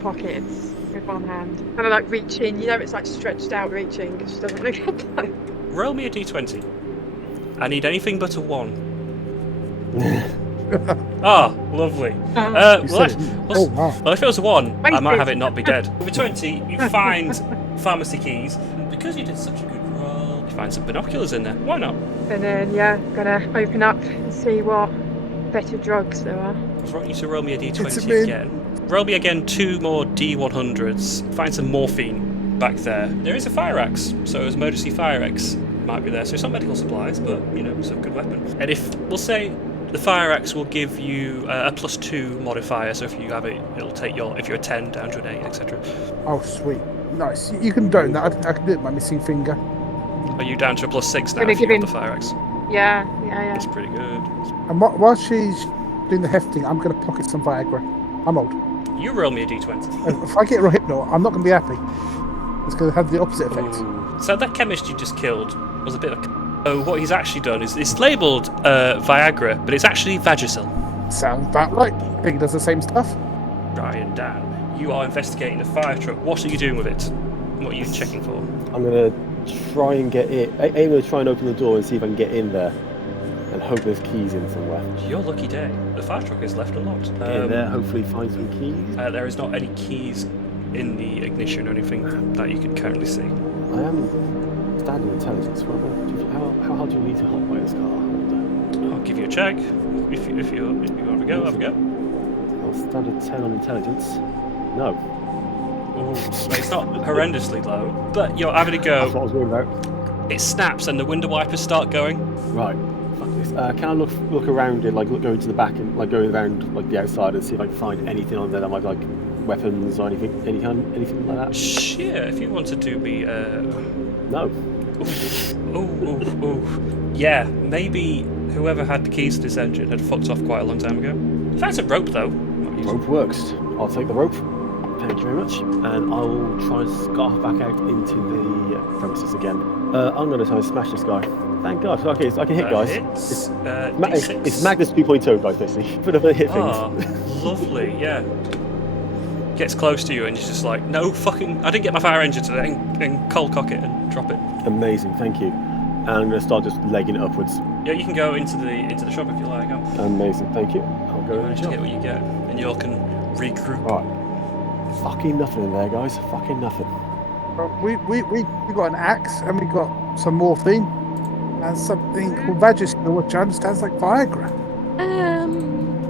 pockets with one hand, kind of like reaching. You know, it's like stretched out reaching because she doesn't look at them. Roll me a d20. I need anything but a 1. Ah, lovely. Well, Oh, wow. well, if it was a 1, I might Wasted. have it not be dead. With a 20, you find pharmacy keys, and because you did such a good roll, you find some binoculars in there. Why not? And then gotta open up and see what better drugs there are. I want you to roll me a It's a d20 min. again. Roll me again 2 more d100s. Find some morphine back there. There is a fire axe, so an emergency fire axe might be there. So it's not medical supplies, but you know, it's a good weapon. And if we'll say the fire axe will give you a +2 modifier, so if you have it, it'll take your, if you're a 10 down to an 8, etc. Oh, sweet. Nice. You can do that. I can do it with my missing finger. Are you down to a +6 now Gonna if you give got him- the fire axe? Yeah. That's pretty good. And while she's doing the hefting, I'm going to pocket some Viagra. I'm old. You roll me a d20. If I get Rohypnol, I'm not going to be happy. It's going to have the opposite effect. Ooh. So that chemist you just killed was a bit of a... Oh, what he's actually done is it's labelled Viagra, but it's actually Vagisil. Sounds about right. I think it does the same stuff. Ryan, Dan, you are investigating the fire truck. What are you doing with it? What are you checking for? I'm gonna try and get it. I'm gonna try and open the door and see if I can get in there, and hope there's keys in somewhere. Your lucky day. The fire truck is left unlocked. Get in there, hopefully find some keys. There is not any keys in the ignition or anything that you can currently see. I am standard intelligence. How hard do you need to hotwire this car? I wonder. I'll give you a check. If you want to go, have a go. Well, standard 10 on intelligence. No. Ooh, it's not horrendously low, but you're having a That's what I go. was worried about. It snaps and the window wipers start going. Right. Fuck this. Can I look around it, like go into the back and like go around like the outside and see if I can find anything on there that might like weapons or anything like that? Yeah, if you want to do me No. Ooh. Yeah, maybe whoever had the keys to this engine had fucked off quite a long time ago. You found some rope though. Not used. Rope works. I'll take the rope. Thank you very much. And I will try and scarf back out into the premises again. I'm going to try and smash this guy. Thank God. Okay, so I can hit guys. Hits, It's D6. Magnus 2.0 guys, basically. Bit of a hit things. Ah, lovely, yeah. Gets close to you and you're just like, no fucking, I didn't get my fire engine today, and cold cock it and drop it. Amazing, thank you. And I'm going to start just legging it upwards. Yeah, you can go into the shop if you like. Amazing, thank you. I'll go in Manage the to get shop. what you get, and you all can regroup. Right. Fucking nothing in there, guys. Fucking nothing. We got an axe and we got some morphine and something called Vagisil, which I understand is like Viagra.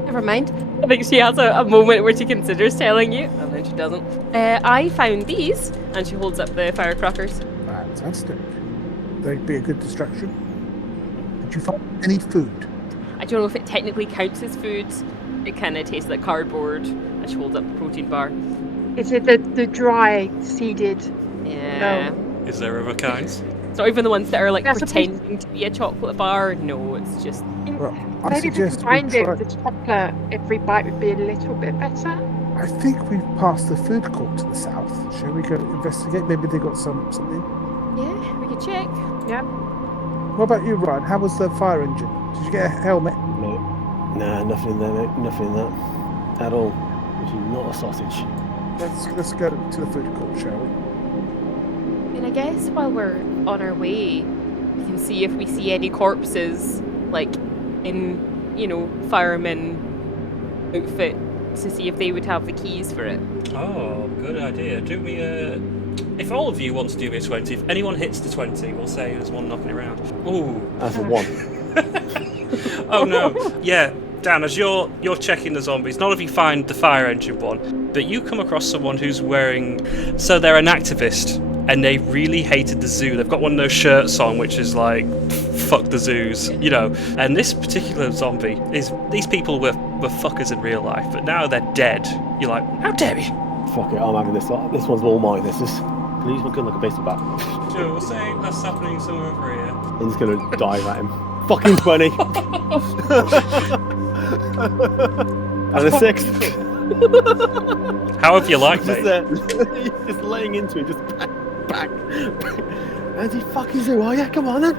Never mind. I think she has a moment where she considers telling you, and then she doesn't. I found these, and she holds up the firecrackers. Fantastic. They'd be a good distraction. Did you find any food? I don't know if it technically counts as food. It kind of tastes like cardboard, and she holds up the protein bar. Is it the dry seeded? Yeah. Is there other kinds? It's not even the ones that are like That's a piece- pretending to be a chocolate bar. No, it's just. Well, I Maybe if we suggest we combined it try. with the chocolate, every bite would be a little bit better. I think we've passed the food court to the south. Shall we go investigate? Maybe they got something. Yeah, we could check. Yeah. What about you, Ryan? How was the fire engine? Did you get a helmet? No. Nah, nothing in there, mate. Nothing in that. At all. Which is not a sausage. Let's go to the food court, shall we? And I guess while we're on our way, we can see if we see any corpses, like in, fireman outfit, to see if they would have the keys for it. Oh, good idea. Do me a... If all of you want to do me a 20, if anyone hits the 20, we'll say there's one knocking around. Ooh. That's a 1. Oh no. Yeah, Dan, as you're checking the zombies, none of you find the fire engine one, but you come across someone who's wearing... So they're an activist, and they really hated the zoo. They've got one of those shirts on, which is like, fuck the zoos, you know. And this particular zombie is... These people were fuckers in real life, but now they're dead. You're like, how dare you? Fuck it, I'm having this. This one's all mine. This is. Please look like a baseball bat. Sure, we'll say that's happening somewhere over here. I'm just gonna dive at him. Fucking 20. And a 6. How have you liked Just it? just laying into it, just back. Anti-fucking zoo, are you? Come on then.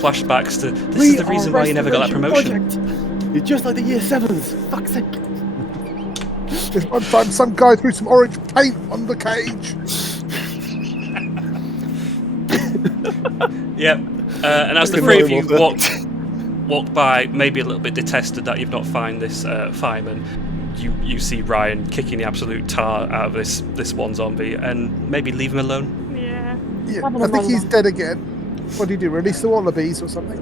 Flashbacks to this is the reason why you never got that promotion. Project. You're just like the year 7s. Fuck's sake. There's one time some guy threw some orange paint on the cage. Yep. And as the three of you walked by, maybe a little bit detested that you've not found this fireman, you see Ryan kicking the absolute tar out of this one zombie, and maybe leave him alone. Yeah. Yeah, I think he's dead again. What do you do? Release the wallabies or something?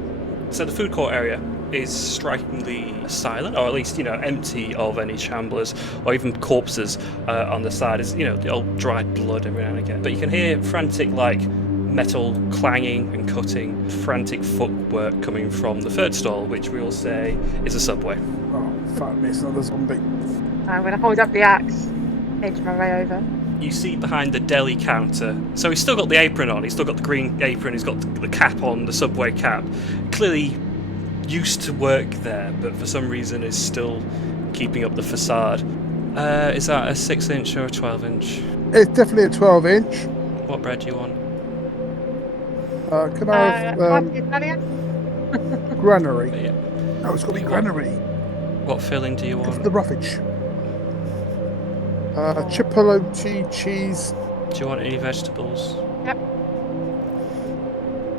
So the food court area is strikingly silent, or at least, empty of any shamblers or even corpses on the side. Is the old dried blood every now and again. But you can hear frantic metal clanging and cutting, frantic footwork coming from the third stall, which we all say is a subway. Oh, fuck me, it's another zombie. I'm going to hold up the axe, edge my way over. You see behind the deli counter, so he's still got the apron on, he's still got the green apron, he's got the cap on, the subway cap. Clearly used to work there, but for some reason is still keeping up the facade. Is that a 6-inch or a 12-inch? It's definitely a 12-inch. What bread do you want? Can I have Italian? granary? Yeah. No, it's got to be granary. What filling do you Go for want? the roughage. Chipotle cheese. Do you want any vegetables?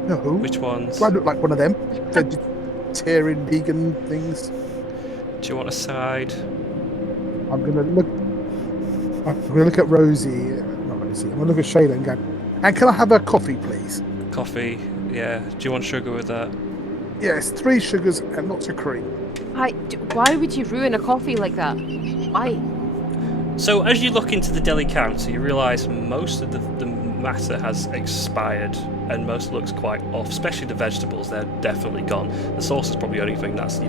No. Which ones? Do I look like one of them? Vegetarian, vegan things. Do you want a side? I'm gonna look at Rosie. Not Rosie. I'm gonna look at Shayla and go. And can I have a coffee, please? Coffee, yeah. Do you want sugar with that? Yes, 3 sugars and lots of cream. Why would you ruin a coffee like that? Why? So as you look into the deli counter, you realise most of the matter has expired, and most looks quite off, especially the vegetables. They're definitely gone. The sauce is probably the only thing that's,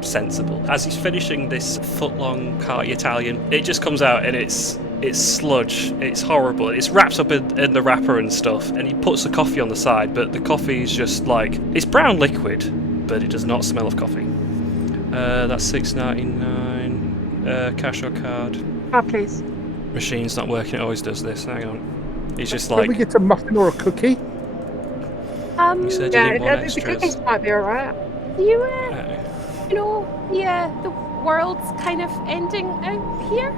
sensible. As he's finishing this foot-long hearty Italian, it just comes out and it's sludge. It's horrible. It's wrapped up in the wrapper and stuff, and he puts the coffee on the side, but the coffee is just it's brown liquid, but it does not smell of coffee. That's $6.99. Cash or card? Oh, please. Machine's not working. It always does this. Hang on. He's just Can we get a muffin or a cookie? You said you didn't want the extras. cookies might be alright. The world's kind of ending out here.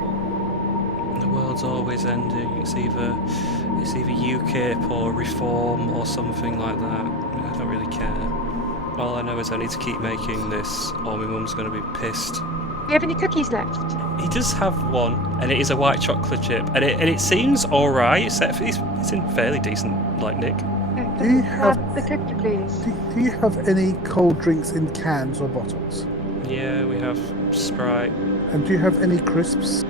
The world's always ending. It's either UKIP or reform or something like that. I don't really care. All I know is I need to keep making this, or my mum's going to be pissed. Do you have any cookies left? He does have one, and it is a white chocolate chip, and it seems all right. It's in fairly decent nick. Do you have the cookie, please? Do you have any cold drinks in cans or bottles? Yeah, we have Sprite. And do you have any crisps?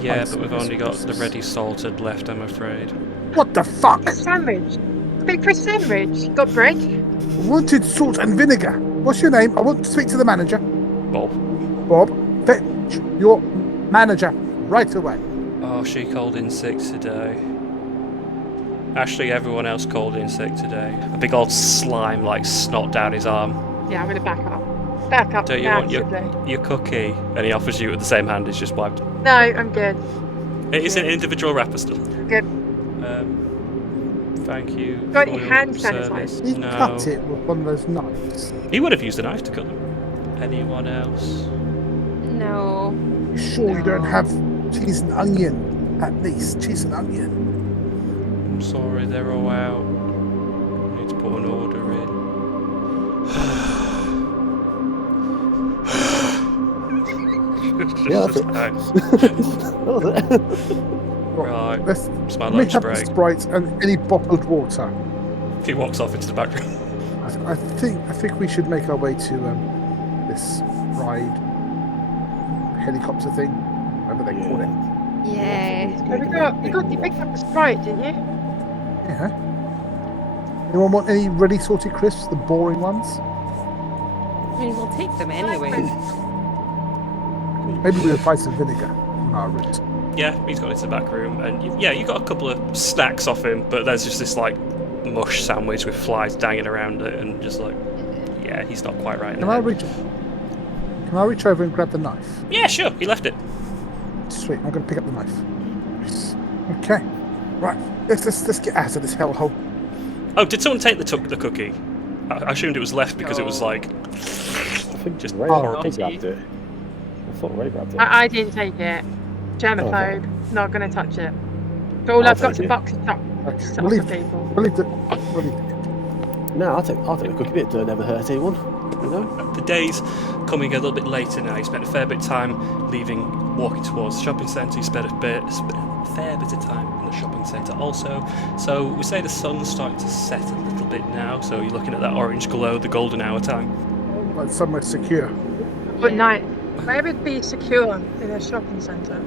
Yeah, but we've only got the ready salted left, I'm afraid. What the fuck? A sandwich. A big crisp sandwich. Got bread? Wanted salt and vinegar. What's your name? I want to speak to the manager. Bob. Bob, fetch your manager right away. Oh, she called in sick today. Actually, everyone else called in sick today. A big old slime snot down his arm. Yeah, I'm going to back up. Back up. Do you want your cookie? And he offers you with the same hand. It's just wiped. No, I'm good. It is an individual wrapper still. Good. Thank you. Got for any your hand service. sanitizer? He No. cut it with one of those knives. He would have used a knife to cut them. Anyone else? No. You sure you don't have cheese and onion? At least cheese and onion. I'm sorry, they're all out. I need to put an order in. Yeah, that's it. That was it. Right. Let's It's my let me lunch have the break. Sprite and any bottled water. He walks off into the back room. I think we should make our way to this ride helicopter thing, whatever they call it. Yeah. You picked up the Sprite, didn't you? Yeah. Anyone want any ready salted crisps, the boring ones? I mean, we'll take them anyway. Maybe we'll find some vinegar on our route. Yeah, he's gone into the back room, and you got a couple of snacks off him, but there's just this like mush sandwich with flies dangling around it, and just like, yeah, he's not quite right. Can I reach over and grab the knife? Yeah, sure. He left it. Sweet. I'm going to pick up the knife. Okay. Right. Let's get out of this hellhole. Oh, did someone take the cookie? I assumed it was left because it was like I think just Ray horrible. grabbed it. I thought Ray grabbed it. I didn't take it. Germaphobe. Not going to touch it. So all I've got to box it up. We'll leave People. No, I'll take the cookie bit. Don't ever hurt anyone. You know. The day's coming a little bit later now. You spent a fair bit of time walking towards the shopping centre. You spent a fair bit of time in the shopping centre also. So we say the sun's starting to set a little bit now. So you're looking at that orange glow, the golden hour time. Like somewhere secure. Good night. Where would be secure in a shopping centre?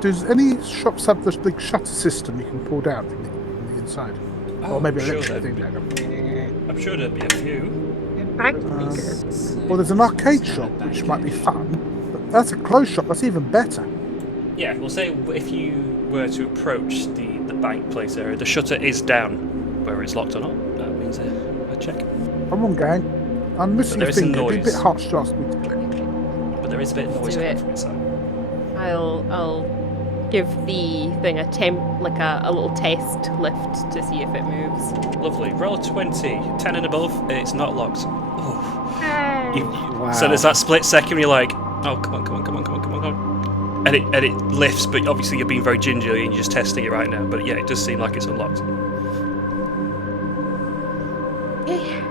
Does any shops have this big shutter system you can pull down from the inside? Or maybe I'm an sure electric thing. I'm sure there'd be a few. Bank would be good. Well, there's an arcade shop which might be fun, but that's a closed shop. That's even better. Yeah, we'll say if you were to approach the bank place area, the shutter is down. Whether it's locked or not, that means a check. Come on, gang. I'm missing there a is some finger. It'd be a noise. bit harsh to ask me to play. But there is a bit of noise Do coming it. from inside. I'll give the thing a little test lift to see if it moves. Lovely. Roll a 20. 10 and above, it's not locked. Oh. Hey. Wow. So there's that split second where you're like, oh, come on. And it lifts, but obviously you're being very gingerly and you're just testing it right now. But yeah, it does seem like it's unlocked. Okay.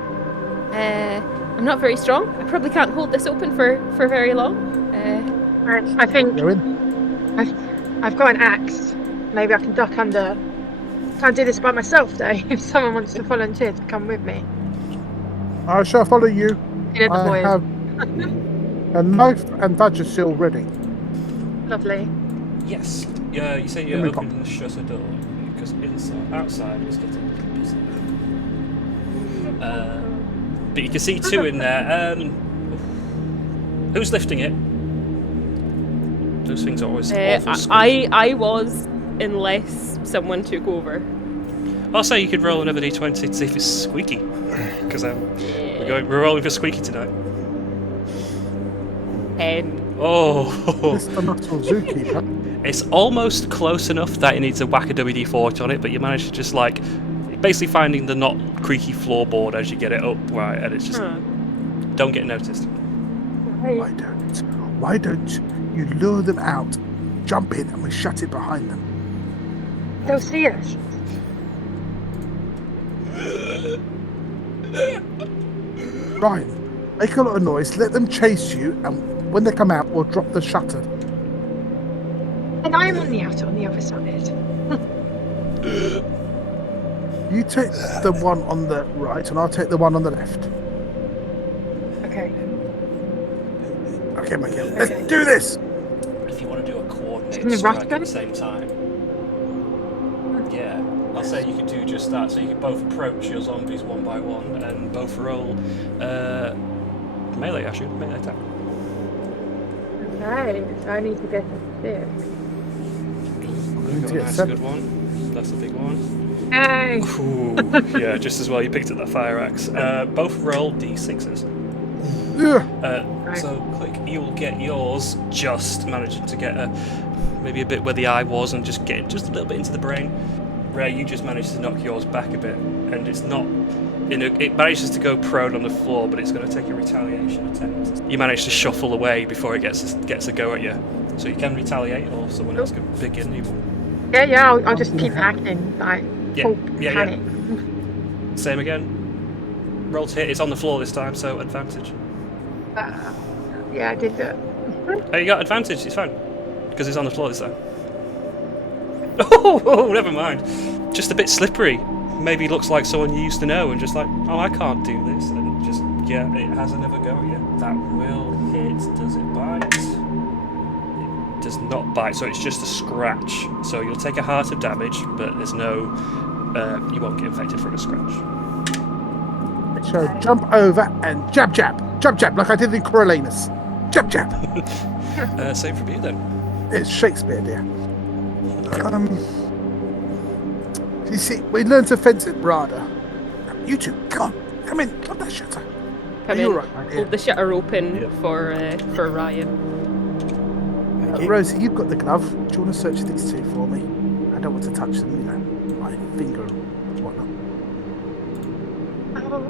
I'm not very strong. I probably can't hold this open for very long. Right, I think Go in. I've got an axe. Maybe I can duck under. Can't do this by myself though. If someone wants to volunteer to come with me. I shall follow you. You know the I boys. have a knife and badger seal ready. Lovely. Yes. Yeah, you say you're Here we opening the shutter door because outside it's getting a little busy. But you can see two in there. Who's lifting it? Those things are always awful squeaky. I was, unless someone took over. I'll say you could roll another d20 to see if it's squeaky. Because we're rolling for squeaky tonight. 10. Oh, Mr. Nuttall Zookeeper. it's almost close enough that it needs a whack a WD-40 on it, but you manage to just like basically finding the not creaky floorboard as you get it up, right? And it's just don't get noticed. Why don't you lure them out, jump in, and we shut it behind them? They'll see us. Ryan, make a lot of noise, let them chase you, and when they come out, we'll drop the shutter. And I'm on the other side. You take the one on the right, and I'll take the one on the left. Okay. Okay, my girl, let's do this! If you want to do a coordinated Can you strike rush at them? the same time, yeah, I'll say you could do just that. So you could both approach your zombies one by one and both roll melee. Actually, melee attack. Okay, so I need to get this. That's a good one. That's a big one. Hey! Ooh, yeah, just as well you picked up that fire axe. Both roll d6s. Yeah. So click, you will get yours just managing to get maybe a bit where the eye was and just get just a little bit into the brain. Ray, you just managed to knock yours back a bit, and it's not. It manages to go prone on the floor, but it's going to take a retaliation attempt. You manage to shuffle away before it gets a go at you, so you can retaliate, or someone else can begin. Yeah, I'll just keep hacking, like, full panic. Same again. Roll to hit. It's on the floor this time, so advantage. Yeah, I did that. Oh, you got advantage. It's fine because it's on the floor this time. Oh, never mind. Just a bit slippery. Maybe looks like someone you used to know and just like, oh, I can't do this, and just it has another go at you. That will hit. Does it bite? It does not bite, so it's just a scratch. So you'll take a heart of damage, but there's no. You won't get infected from a scratch. So jump over and jab, like I did in Coriolanus. Jab. Same from you then. It's Shakespeare, dear. You see, we learned to fence it, Rada. You two, come in, close that shutter. Come you in, all right, my dear? hold the shutter open Yeah. for Ryan. Rosie, you've got the glove. Do you want to search these two for me? I don't want to touch them, you know, my finger and whatnot. Oh,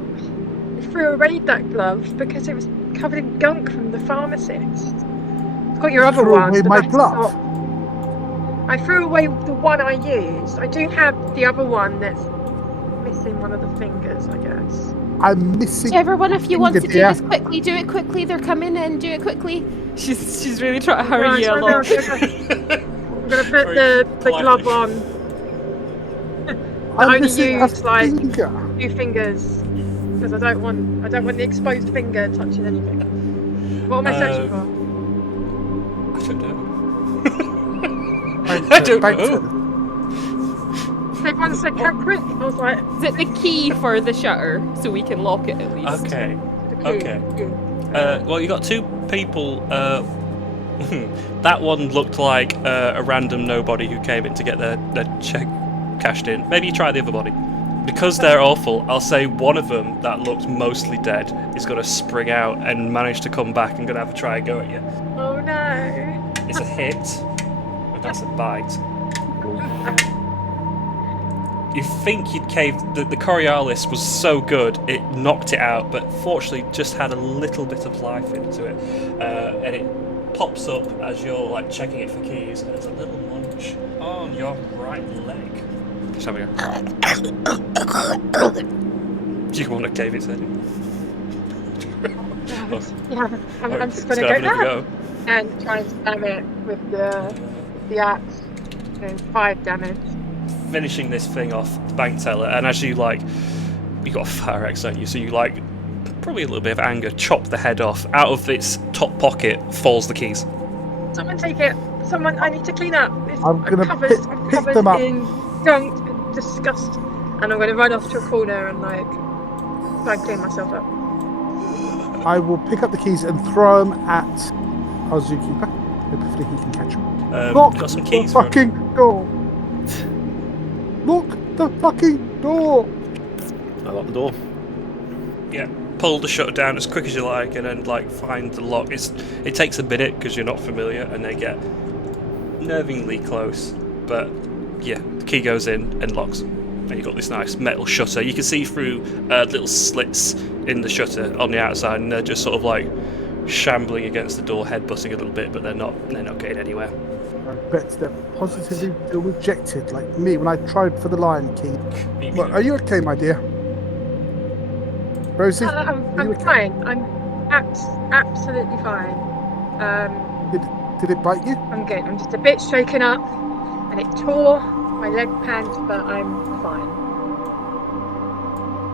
I threw away that glove because it was covered in gunk from the pharmacist. I've got your other Threw one. away but my that's glove? not- I threw away the one I used. I do have the other one that's missing one of the fingers, I guess. I'm missing. Whichever one of you wants to do dear. this quickly, do it quickly. They're coming in, do it quickly. She's really trying to hurry Right, you so along. I'm gonna put the glove on. I I'm only missing a used like finger. 2 fingers because I don't want the exposed finger touching anything. What am I searching for? I don't know. I don't know. Everyone said culprit. I was like, Is it the key for the shutter so we can lock it at least? Okay. the key. Okay. key. Well, you got 2 people. That one looked like a random nobody who came in to get their check cashed in. Maybe you try the other body. Because they're awful, I'll say one of them that looked mostly dead is going to spring out and manage to come back and going to have a try and go at you. Oh no. It's a hit, and that's a bite. You think you'd caved. The Coriolis was so good, it knocked it out, but fortunately just had a little bit of life into it. And it pops up as you're like checking it for keys, and there's a little munch on your right leg. Just have a go. Do you want to cave its head in? Yeah, I'm just It's gonna have go another now and try and stab it with the axe. So 5 damage. Finishing this thing off, the bank teller, and as you like, you got a fire axe, don't you? So you like, probably a little bit of anger, chop the head off. Out of its top pocket falls the keys. Someone take it. Someone, I need to clean up. I'm gonna I'm pick covered them up. in gunk and disgust, and I'm gonna run off to a corner and like try and clean myself up. I will pick up the keys and throw them at our zookeeper. Hopefully he can catch them. Lock Got some the keys for him. fucking door. Lock the fucking door. I lock the door. Yeah, pull the shutter down as quick as you like, and then like find the lock. It takes a minute because you're not familiar, and they get nervingly close. But yeah, the key goes in and locks, and you've got this nice metal shutter. You can see through little slits in the shutter on the outside, and they're just sort of like shambling against the door, headbutting a little bit, but they're not getting anywhere. I bet they're positively rejected, like me when I tried for the lion key. Well, are you okay, my dear? Rosie? I'm are you okay? fine. I'm absolutely fine. Did it bite you? I'm good. I'm just a bit shaken up, and it tore my leg pant, but I'm fine.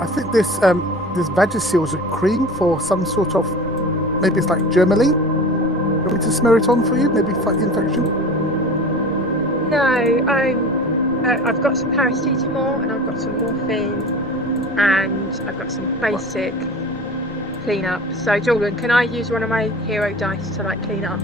I think this Vagisil is a cream for some sort of, maybe it's like Germally. You want me to smear it on for you? Maybe fight the infection? No, I've got some paracetamol, and I've got some morphine, and I've got some basic clean-up. So, Jordan, can I use one of my hero dice to like clean up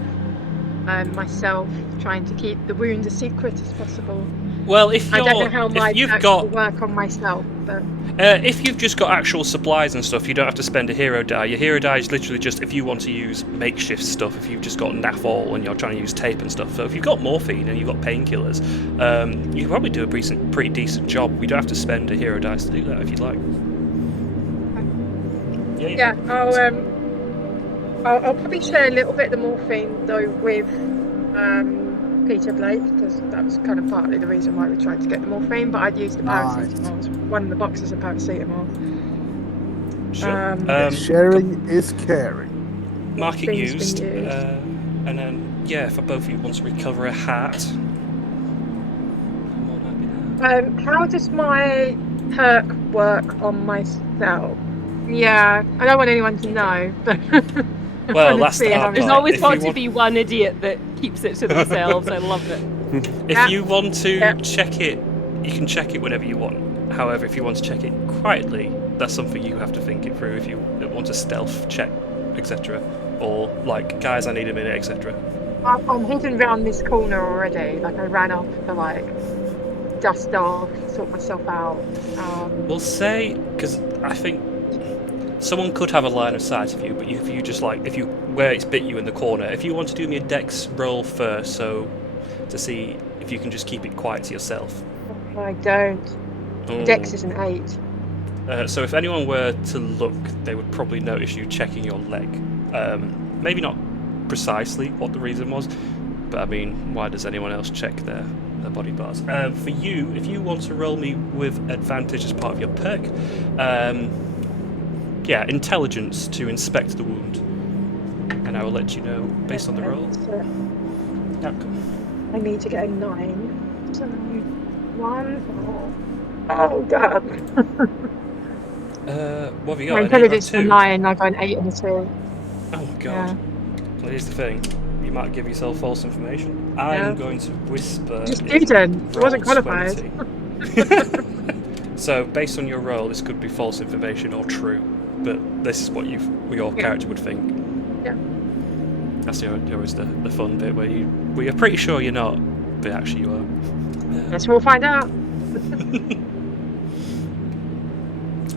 myself, trying to keep the wound a secret as possible? Well, if I don't know how my you've dice got will work on myself, but if you've just got actual supplies and stuff, you don't have to spend a hero die. Your hero die is literally just if you want to use makeshift stuff. If you've just got naphol and you're trying to use tape and stuff. So if you've got morphine and you've got painkillers, you can probably do a pretty decent job. We don't have to spend a hero dice to do that if you'd like. yeah, I'll probably share a little bit of the morphine though with Peter Blake, because that was kind of partly the reason why we tried to get the morphine. But I'd use the paracetamol as one of the boxes of paracetamol. Sure. Sharing is caring. Mark it things used. been used. And then, yeah, for both of you want to recover a hat. I'm more than happy now. How does my perk work on myself? Yeah, I don't want anyone to know, but Well, that's the honestly, hard There's part. always If got you to want- be one idiot that keeps it to themselves. I love it. If you want to Yeah. check it, you can check it whenever you want. However, if you want to check it quietly, that's something you have to think it through. If you want to stealth check, etc., or like, guys, I need a minute, etc. I'm hidden round this corner already. Like I ran off to like dust off, sort myself out. We'll say, because I think someone could have a line of sight of you, but if you just like, if you where it's bit you in the corner, if you want to do me a dex roll first, so to see if you can just keep it quiet to yourself. I don't. Dex is an 8. So if anyone were to look, they would probably notice you checking your leg. Maybe not precisely what the reason was, but I mean, why does anyone else check their body parts? For you, if you want to roll me with advantage as part of your perk, yeah, intelligence to inspect the wound, and I will let you know based on the roll. So Outcome. I need to get a 9. So 1. Oh god. What have you got? My An 8 or intelligence a is 2? 9. I got an 8 and a 2. Oh my god. Yeah. Well, here's the thing. You might give yourself false information. I'm going to whisper. Just it didn't. I wasn't rolls qualified. 20. So, based on your roll, this could be false information or true, but this is what your character would think. Yeah. That's always the fun bit where you're pretty sure you're not, but actually you are. Guess we'll find out.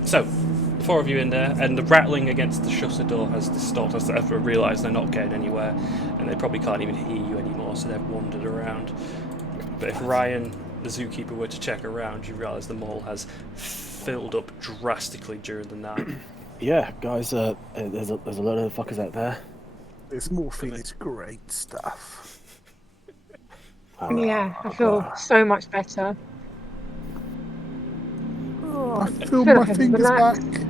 So, the 4 of you in there, and the rattling against the shutter door has stopped as they realise they're not getting anywhere, and they probably can't even hear you anymore, so they've wandered around. But if Ryan, the zookeeper, were to check around, you realise the mall has filled up drastically during the night. Yeah, guys, there's a lot of fuckers out there. This morphine is great stuff. Yeah, I feel so much better. Oh, I feel feel my like I'm fingers back. relaxed.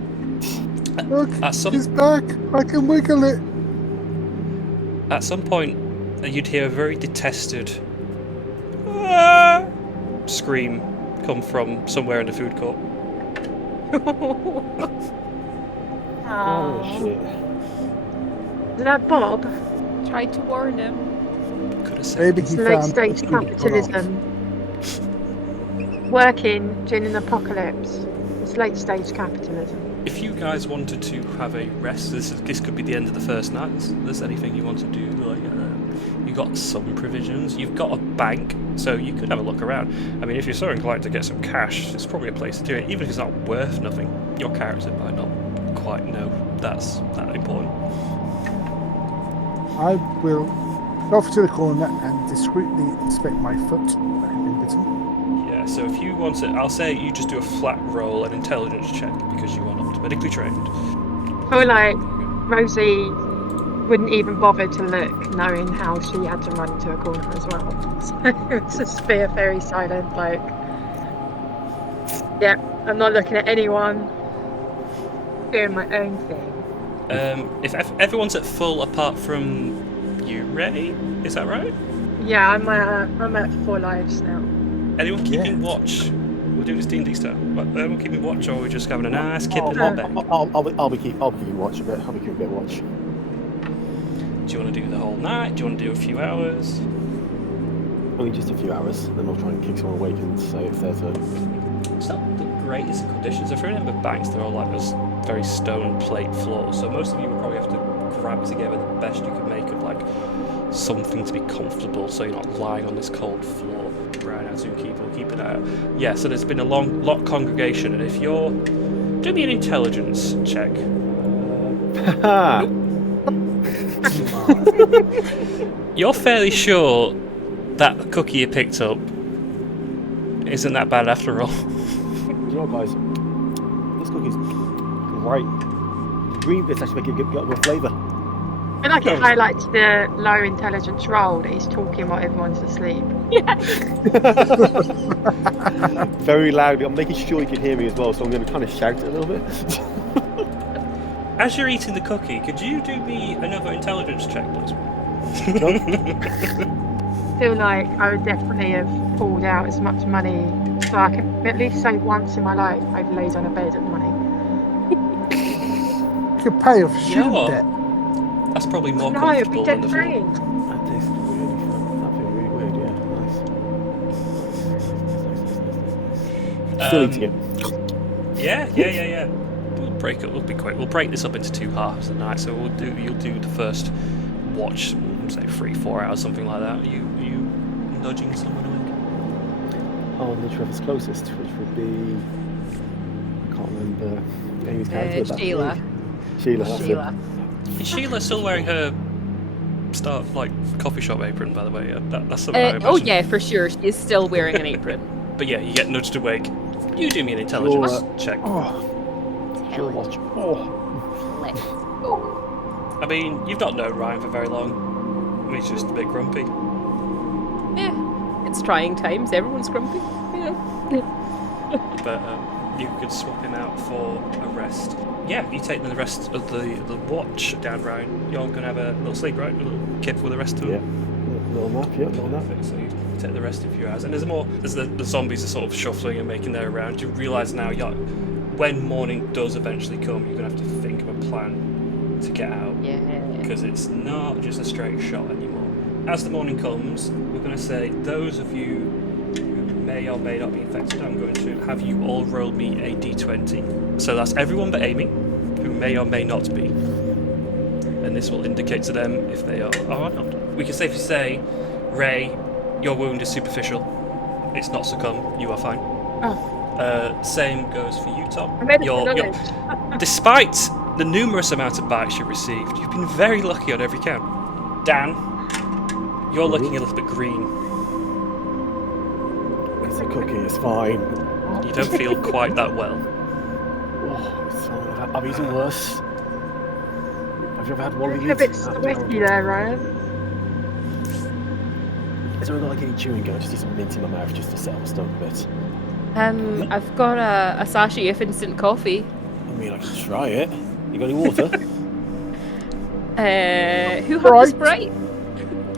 Look, At some- it's back. I can wiggle it. At some point, you'd hear a very detested "Ah!" scream come from somewhere in the food court. Oh shit. Is that Bob? Tried to warn him. Could have said. Maybe he Late found stage the food had gone off. capitalism. Working during an apocalypse. It's late stage capitalism. If you guys wanted to have a rest, this could be the end of the first night. There's anything you want to do, like you got some provisions, you've got a bank, so you could have a look around. I mean, if you're so inclined to get some cash, it's probably a place to do it, even if it's not worth nothing. Your character might not quite know that's that important. I will go off to the corner and discreetly inspect my foot that had been bitten. Yeah, so if you want to, I'll say you just do a flat roll, an intelligence check, because you are not medically trained. I feel like Rosie wouldn't even bother to look, knowing how she had to run to a corner as well. So it's just be a very silent, like, yeah, I'm not looking at anyone, doing my own thing. If everyone's at full apart from you, Ray, is that right? Yeah, I'm at 4 lives now. Anyone keeping Yes. watch? We're doing this D&D stuff. Anyone keeping watch, or are we just having a nice kip in Oh, the bed? I'll be keeping watch a bit. I'll be keeping a bit of watch. Do you want to do the whole night? Do you want to do a few hours? Only just a few hours, then I'll try and kick someone awake and say if there's a. It's not the greatest of conditions. If you remember banks, they're all like those very stone plate floors, so most of you would probably have to cram together the best you could make of like something to be comfortable, so you're not lying on this cold floor. Right, our zookeeper will keep it out. Yeah, so there's been a lot congregation, and if you're do me an intelligence check. Haha! You're fairly sure that cookie you picked up isn't that bad after all. You know what, guys? This cookie's great. Green bits actually make it get more flavour. I like it highlights the low intelligence role that he's talking while everyone's asleep. Very loudly. I'm making sure you can hear me as well, so I'm going to kind of shout it a little bit. As you're eating the cookie, could you do me another intelligence check, please? Feel like I would definitely have pulled out as much money so I can at least say once in my life I've laid on a bed of money. You could pay off You know student what? debt. That's probably more No, it'd be comfortable than debt the free. floor. That tastes really fun. That feels really weird, yeah. Nice. Still eating it. Yeah. We'll break it. We'll be quick. We'll break this up into 2 halves tonight. So you'll do the first watch, say 3-4 hours, something like that. You nudging someone awake? On the Trevor's closest, which would be, I can't remember Amy's character. But Sheila. Sheila. That's Sheila. Is Sheila still wearing her coffee shop apron? By the way, that's something I imagine. Oh yeah, for sure. She's still wearing an apron. But yeah, you get nudged awake. You do me an intelligence check. She'll watch. Oh. Let's go. I mean, you've not known Ryan for very long. He's just a bit grumpy. Yeah, it's trying times. Everyone's grumpy. You know. But you could swap him out for a rest. Yeah, you take the rest of the watch down, Ryan. You're going to have a little sleep, right? A little kip with the rest of Yeah. them. Little nap, yeah, little nap. Perfect. So you take the rest of your hours. And as the zombies are sort of shuffling and making their rounds, you realise now when morning does eventually come, you're going to have to think of a plan to get out. Yeah. Because it's not just a straight shot anymore. As the morning comes, we're going to say those of you who may or may not be infected, I'm going to have you all roll me a d20. So that's everyone but Amy, who may or may not be. And this will indicate to them if they are or not. We can safely say, Ray, your wound is superficial. It's not succumb. You are fine. Same goes for you, Tom. Despite the numerous amount of bites you received, you've been very lucky on every count. Dan, you're looking a little bit green. It's a cookie, it's fine. You don't feel quite that well. Oh, it's fine. I've eaten worse. Have you ever had one of these? A bit sweaty there, Ryan. Is there like any chewing gum? I just need some mint in my mouth just to settle my stomach a bit. I've got a sachet of instant coffee. I mean, I can try it. You got any water? Who had the Sprite?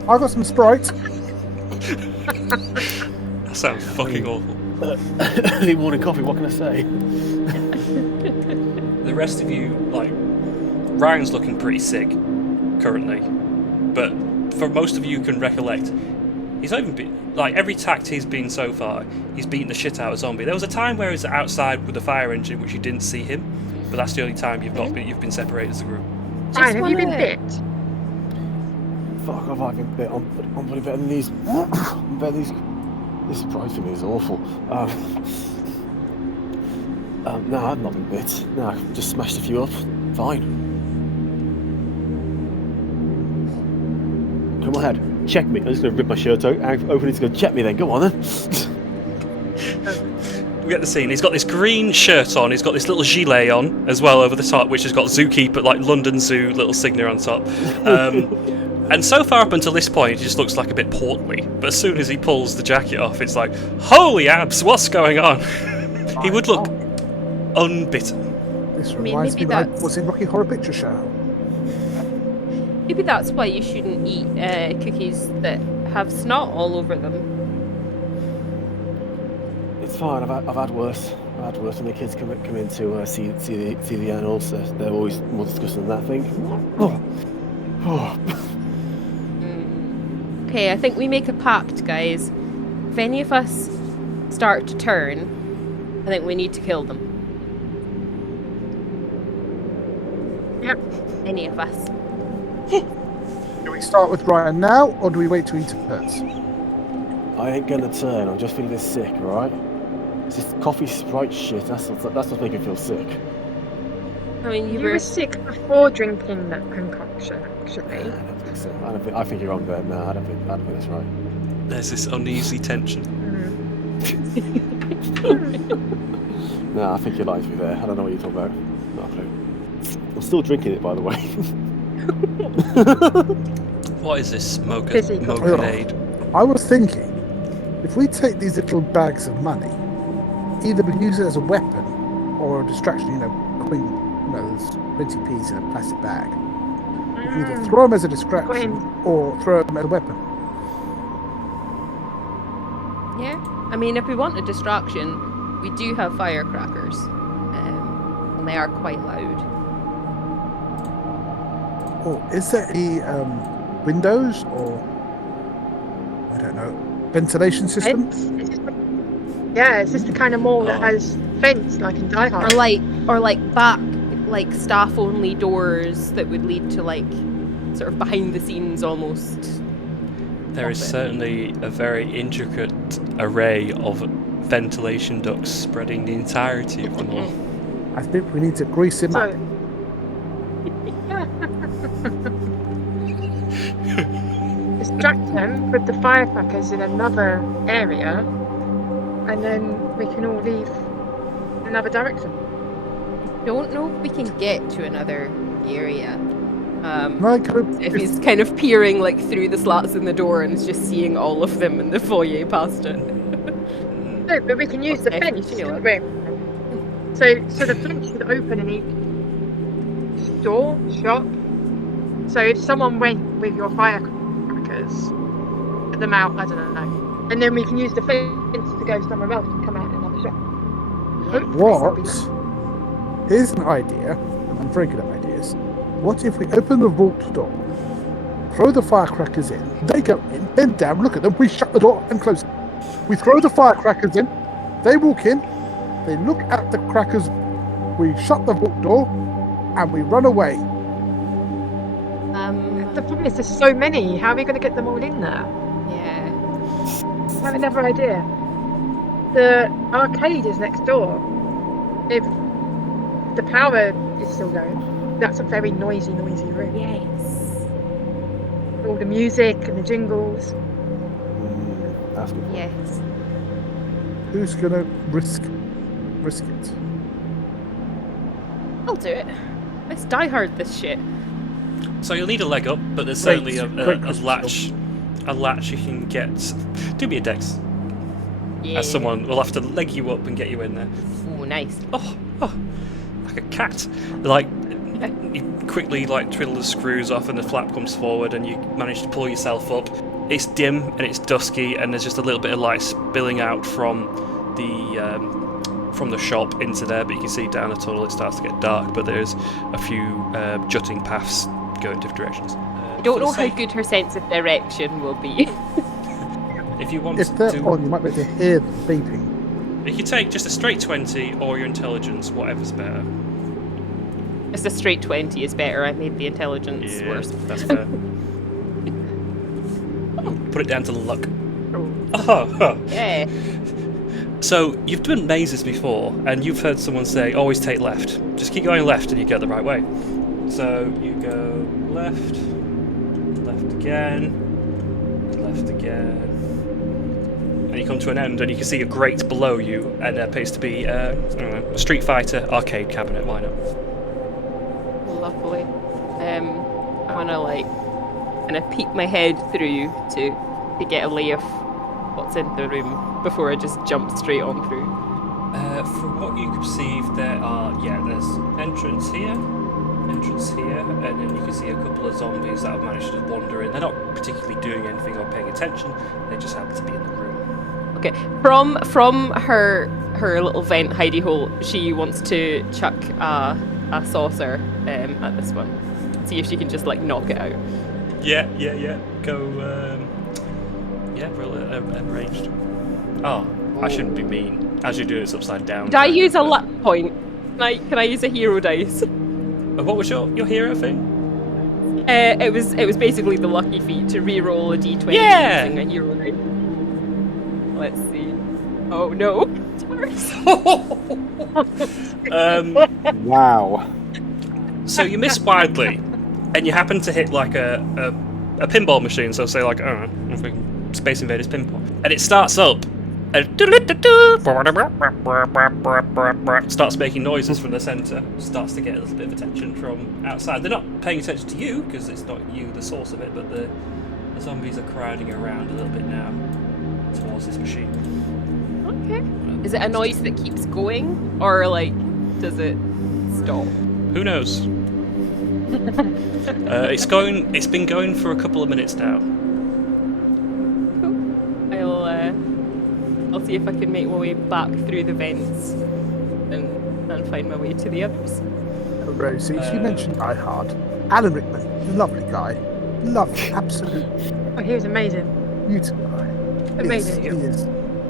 I got some Sprite. That sounds fucking awful. Early morning coffee, what can I say? The rest of you, Ryan's looking pretty sick currently, but for most of you can recollect, he's not even been, every tact he's been so far, he's beaten the shit out of zombie. There was a time where he was outside with the fire engine, which you didn't see him, but that's the only time you've been separated as a group. Ryan, have you been bit? Fuck, I've been bit. I'm pretty better than these. I'm better than these. This surprise for me is awful. No, I've not been bit. No, I've just smashed a few up. Fine. Come on, ahead. Check me. I'm just going to rip my shirt out. Open it to go check me then. Go on then. We get the scene. He's got this green shirt on. He's got this little gilet on as well over the top, which has got Zookeeper, London Zoo little signature on top. And so far up until this point, he just looks like a bit portly. But as soon as he pulls the jacket off, it's like, holy abs, what's going on? He would look unbitten. This reminds me that I was in Rocky Horror Picture Show. Maybe that's why you shouldn't eat cookies that have snot all over them. It's fine. I've had worse. I've had worse when the kids come in to see the animals. They're always more disgusting than that thing. Okay, I think we make a pact, guys. If any of us start to turn, I think we need to kill them. Yep. Any of us. Do we start with Ryan now, or do we wait till he turns? I ain't gonna turn. I'm just feeling sick, alright? It's just coffee Sprite shit. That's what's making me feel sick. I mean, You were sick before drinking that concoction, actually. I don't think so. I think you're wrong there. No, I don't think that's right. There's this uneasy tension. No, I think you're lying to me there. I don't know what you're talking about. Not a clue. I'm still drinking it, by the way. What is this Physical. moganade? I was thinking, if we take these little bags of money, either we use it as a weapon or a distraction, there's 20p's in a plastic bag. Either throw them as a distraction or throw them as a weapon. Yeah. I mean, if we want a distraction, we do have firecrackers. And they are quite loud. Or is there any windows or, I don't know, ventilation system? Yeah, it's just the kind of mall that has fence, like in Die Hard. Or like back, like staff-only doors that would lead to like sort of behind the scenes almost. There is certainly a very intricate array of ventilation ducts spreading the entirety of the mall. I think we need to grease him up. Distract them with the firecrackers in another area, and then we can all leave in another direction. Don't know if we can get to another area. If he's kind of peering like through the slats in the door and is just seeing all of them in the foyer past it. No, but we can use the fence in the room. So the fence should open in each store, shop. So if someone went with your firecrackers, put them out, I don't know, and then we can use the fence to go somewhere else and come out in another shop. What? Here's an idea, and I'm very good at ideas. What if we open the vault door, throw the firecrackers in, they go in, bend down, look at them, we shut the door and close it. We throw the firecrackers in, they walk in, they look at the crackers, we shut the vault door, and we run away. The problem is there's so many, how are we going to get them all in there? Yeah. I have another idea. The arcade is next door. If the power is still going, that's a very noisy room. Yes. All the music and the jingles. That's good. Yes. Who's gonna risk it? I'll do it. Let's die hard this shit. So you'll need a leg up, but there's certainly a latch you can get. Do me a dex. Yeah. As someone will have to leg you up and get you in there. Oh, nice. Oh, like a cat. Like you quickly like twiddle the screws off and the flap comes forward and you manage to pull yourself up. It's dim and it's dusky and there's just a little bit of light spilling out from the shop into there, but you can see down the tunnel it starts to get dark, but there's a few jutting paths going different directions. I don't know how good her sense of direction will be. If you want If they're to, on, you might be able to hear them beeping. you can take just a straight 20 or your intelligence, whatever's better. Just a straight 20 is better. I made the intelligence worse. That's fair. Put it down to luck. Oh. Yeah. So you've done mazes before, and you've heard someone say, "Always take left." Just keep going left, and you go the right way. So you go left, left again, and you come to an end, and you can see a grate below you, and there appears to be I don't know, a Street Fighter arcade cabinet. Why not? Lovely. I wanna like kind of peek my head through to get a lay of what's in the room before I just jump straight on through. From what you can perceive, there's entrance here, and then you can see a couple of zombies that have managed to wander in. They're not particularly doing anything or paying attention, they just happen to be in the room. Okay, from her little vent hidey hole, she wants to chuck a saucer at this one. See if she can just like knock it out. Yeah. Go, roll it ranged. Oh, I shouldn't be mean. As you do it's upside down. Did I use a luck point? Can I use a hero dice? What was your hero thing? It was basically the lucky feat to re-roll a d20 Yeah! using a hero dice. Let's see. Oh no. It's worse. Wow. So you miss wildly, and you happen to hit like a pinball machine. So say like Space Invaders pinball, and it starts up, and starts making noises from the centre. Starts to get a little bit of attention from outside. They're not paying attention to you because it's not you the source of it, but the zombies are crowding around a little bit now towards this machine. Okay. Is it a noise that keeps going, or like does it stop? Who knows? It's been going for a couple of minutes now. I'll see if I can make my way back through the vents and find my way to the others. Rosie, she mentioned Die Hard. Alan Rickman, lovely guy. Lovely, absolute Oh, he was amazing. beautiful guy. Amazing. Yes,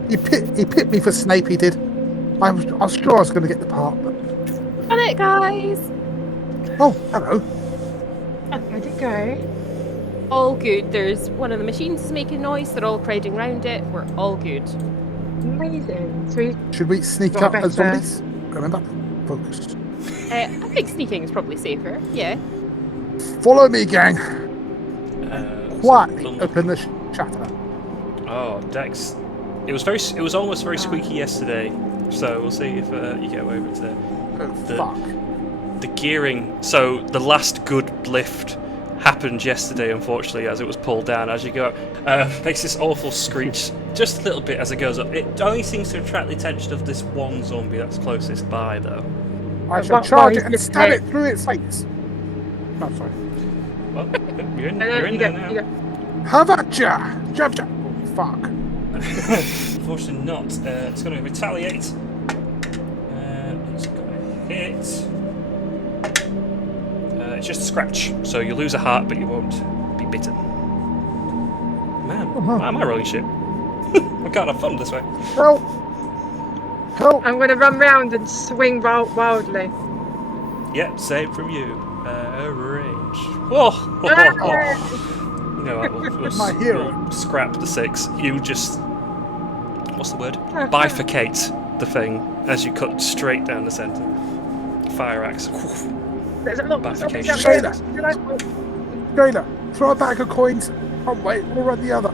he is. He picked me for Snape, he did. I was sure I was going to get the part, but... Done it, guys! Oh, hello. I did go. All good. There's one of the machines is making noise. They're all crowding around it. We're all good. Amazing. So we Should we sneak Got up better. as zombies? Remember, focus. I think sneaking is probably safer. Yeah. Follow me, gang. Quietly so- open the shutter. Oh, Dex. It was almost very squeaky yesterday, so we'll see if you get away with it. Oh, The- fuck. The gearing. So the last good lift happened yesterday, unfortunately, as it was pulled down. As you go up, makes this awful screech just a little bit as it goes up. It only seems to attract the attention of this one zombie that's closest by, though. I shall Well, charge he's it and just stab dead. it through its face. No, sorry. Well, you're in And then there you now. go. Have at ya! Jab, jab. Oh, fuck. Unfortunately not. It's going to retaliate. It's going to hit. It's just a scratch, so you lose a heart, but you won't be bitten. Man, why am I rolling shit? I can't have fun this way. Help! Help! I'm going to run round and swing wildly. Yep, same from you. Range. Whoa! You know what? We'll My hero. we'll scrap the 6. You just. What's the word? Bifurcate the thing as you cut straight down the centre. Fire axe. There's a lot of zombies out Bifurcation. there. Jayla, throw a bag of coins. One way, we'll run the other.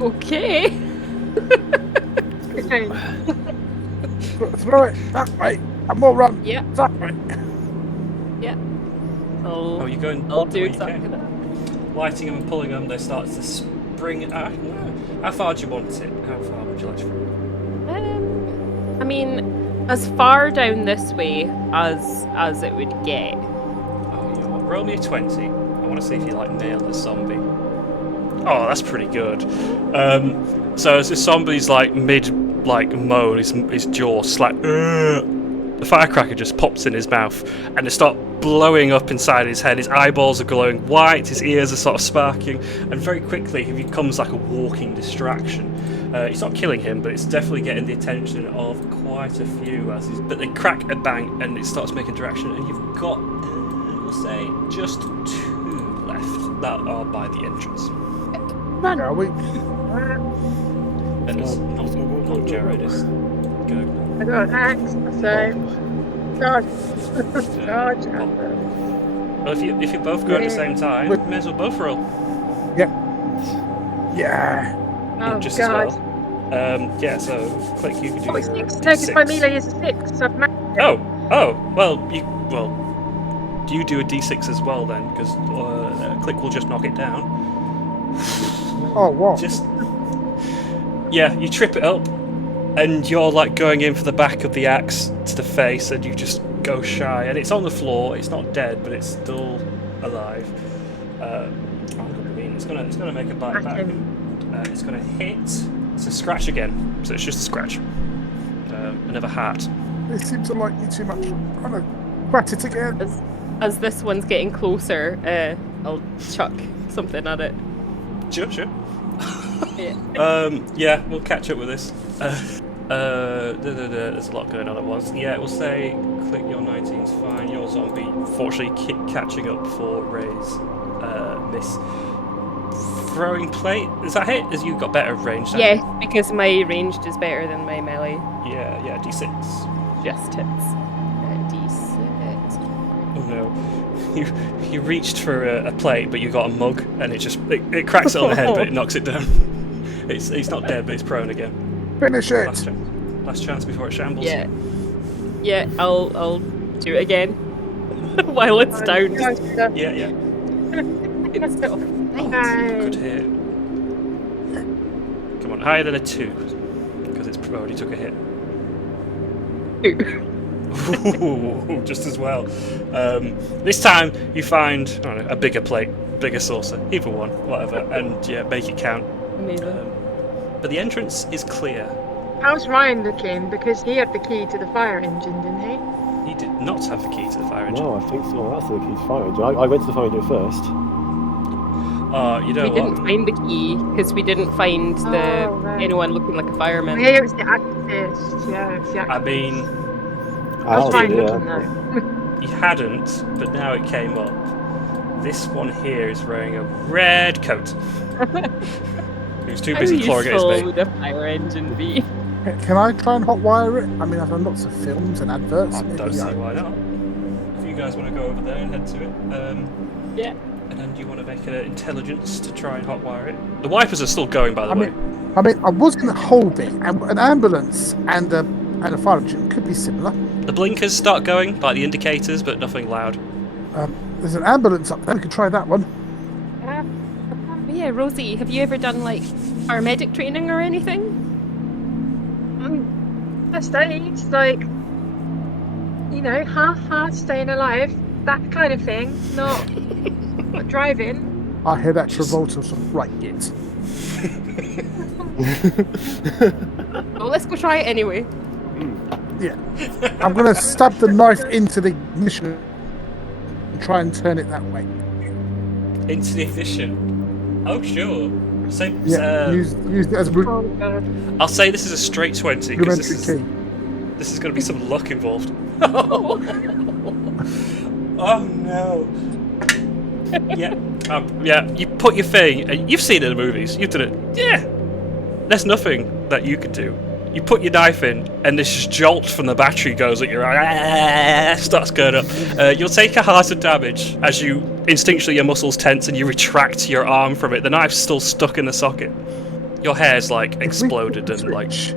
Okay. Okay. Throw it that way, and we'll run Yeah. that way. Yeah. Oh, you're going. I'll do you exactly can. that. Lighting them and pulling them, they start to spring. No. How far do you want it? How far would you like to throw? I mean, as far down this way as it would get. Oh, you know what? Roll me a 20. I want to see if you nail the zombie. Oh, that's pretty good. So as this zombie's mid moan, his jaw slap. The firecracker just pops in his mouth, and it starts blowing up inside his head. His eyeballs are glowing white, his ears are sort of sparking, and very quickly he becomes like a walking distraction. It's not killing him, but it's definitely getting the attention of quite a few. But they crack a bang, and it starts making direction, and you've got, we'll say, just 2 left that are by the entrance. Are we? And it's not Jared, it's go. I got an axe, so. God. God. Well, if you both go at the same time, you may as well both roll. Yeah. Oh, Just God. as well. Yeah, so Click, you can do Oh, it's your 6. No, because my D6. melee is a 6. So I've maxed it. Oh, well, do you do a D6 as well then? Because Click will just knock it down. Oh, what? Yeah, you trip it up, and you're going in for the back of the axe to the face, and you just go shy, and it's on the floor. It's not dead, but it's still alive. It's gonna make a bite back. It's gonna hit. It's a scratch again, so it's just a scratch. Another heart. It seems to like you too much. I'm gonna rat it again. As this one's getting closer, I'll chuck something at it. Sure. Yeah. Yeah, we'll catch up with this. There's a lot going on at once. Yeah, we'll say Click, your 19's fine. Your zombie, fortunately, catching up for Ray's miss. Throwing plate, is that hit? As you've got better range. haven't Yeah, because my ranged is better than my melee. you? Yeah, D6. Just hits. D6. Oh no. You reached for a plate, but you got a mug, and it cracks it on the head, but it knocks it down. It's not dead, but it's prone again. Finish it. Last chance before it shambles. Yeah. Yeah, I'll do it again. While it's down. Yeah. It's still Good hit. Come on, higher than a 2, because it's already took a hit. 2. Ooh, just as well. This time you find I don't know, a bigger plate, bigger saucer, either one, whatever, and yeah, make it count. Amazing. But the entrance is clear. How's Ryan looking? Because he had the key to the fire engine, didn't he? He did not have the key to the fire engine. No, I think so. That's the key to fire engine. I went to the fire engine first. You know We what? didn't find the key because we didn't find anyone looking like a fireman. Yeah, it was the activist. Yeah, it was the activist. I mean, How's Ryan yeah. looking though? he hadn't, but now it came up. This one here is wearing a red coat. He was too How busy clawing at his useful bait. would a fire engine be? Can I try and hotwire it? I mean, I've done lots of films and adverts. I don't see why not. If you guys want to go over there and head to it. Yeah. And then you want to make an intelligence to try and hotwire it. The wipers are still going, by the way. I mean, I was going to hold it, and an ambulance and a fire engine could be similar. The blinkers start going, like the indicators, but nothing loud. There's an ambulance up there. We could try that one. Yeah, Rosie, have you ever done like paramedic training or anything? First aid, like, you know, half staying alive, that kind of thing. Not driving. I hear that Travolta's right. Well, let's go try it anyway. Yeah. I'm going to stab the knife into the ignition and try and turn it that way. Into the ignition. Oh, sure. So, Yeah, use it as a Oh god. I'll say this is a straight 20, because rudimentary key. this is going to be some luck involved. Oh no. Yeah, yeah. You put your thing. You've seen it in the movies. You've done it. Yeah. There's nothing that you could do. You put your knife in, and this jolt from the battery goes at your eye, starts going up. You'll take a heart of damage as you instinctually your muscles tense and you retract your arm from it. The knife's still stuck in the socket. Your hair's like exploded and like. I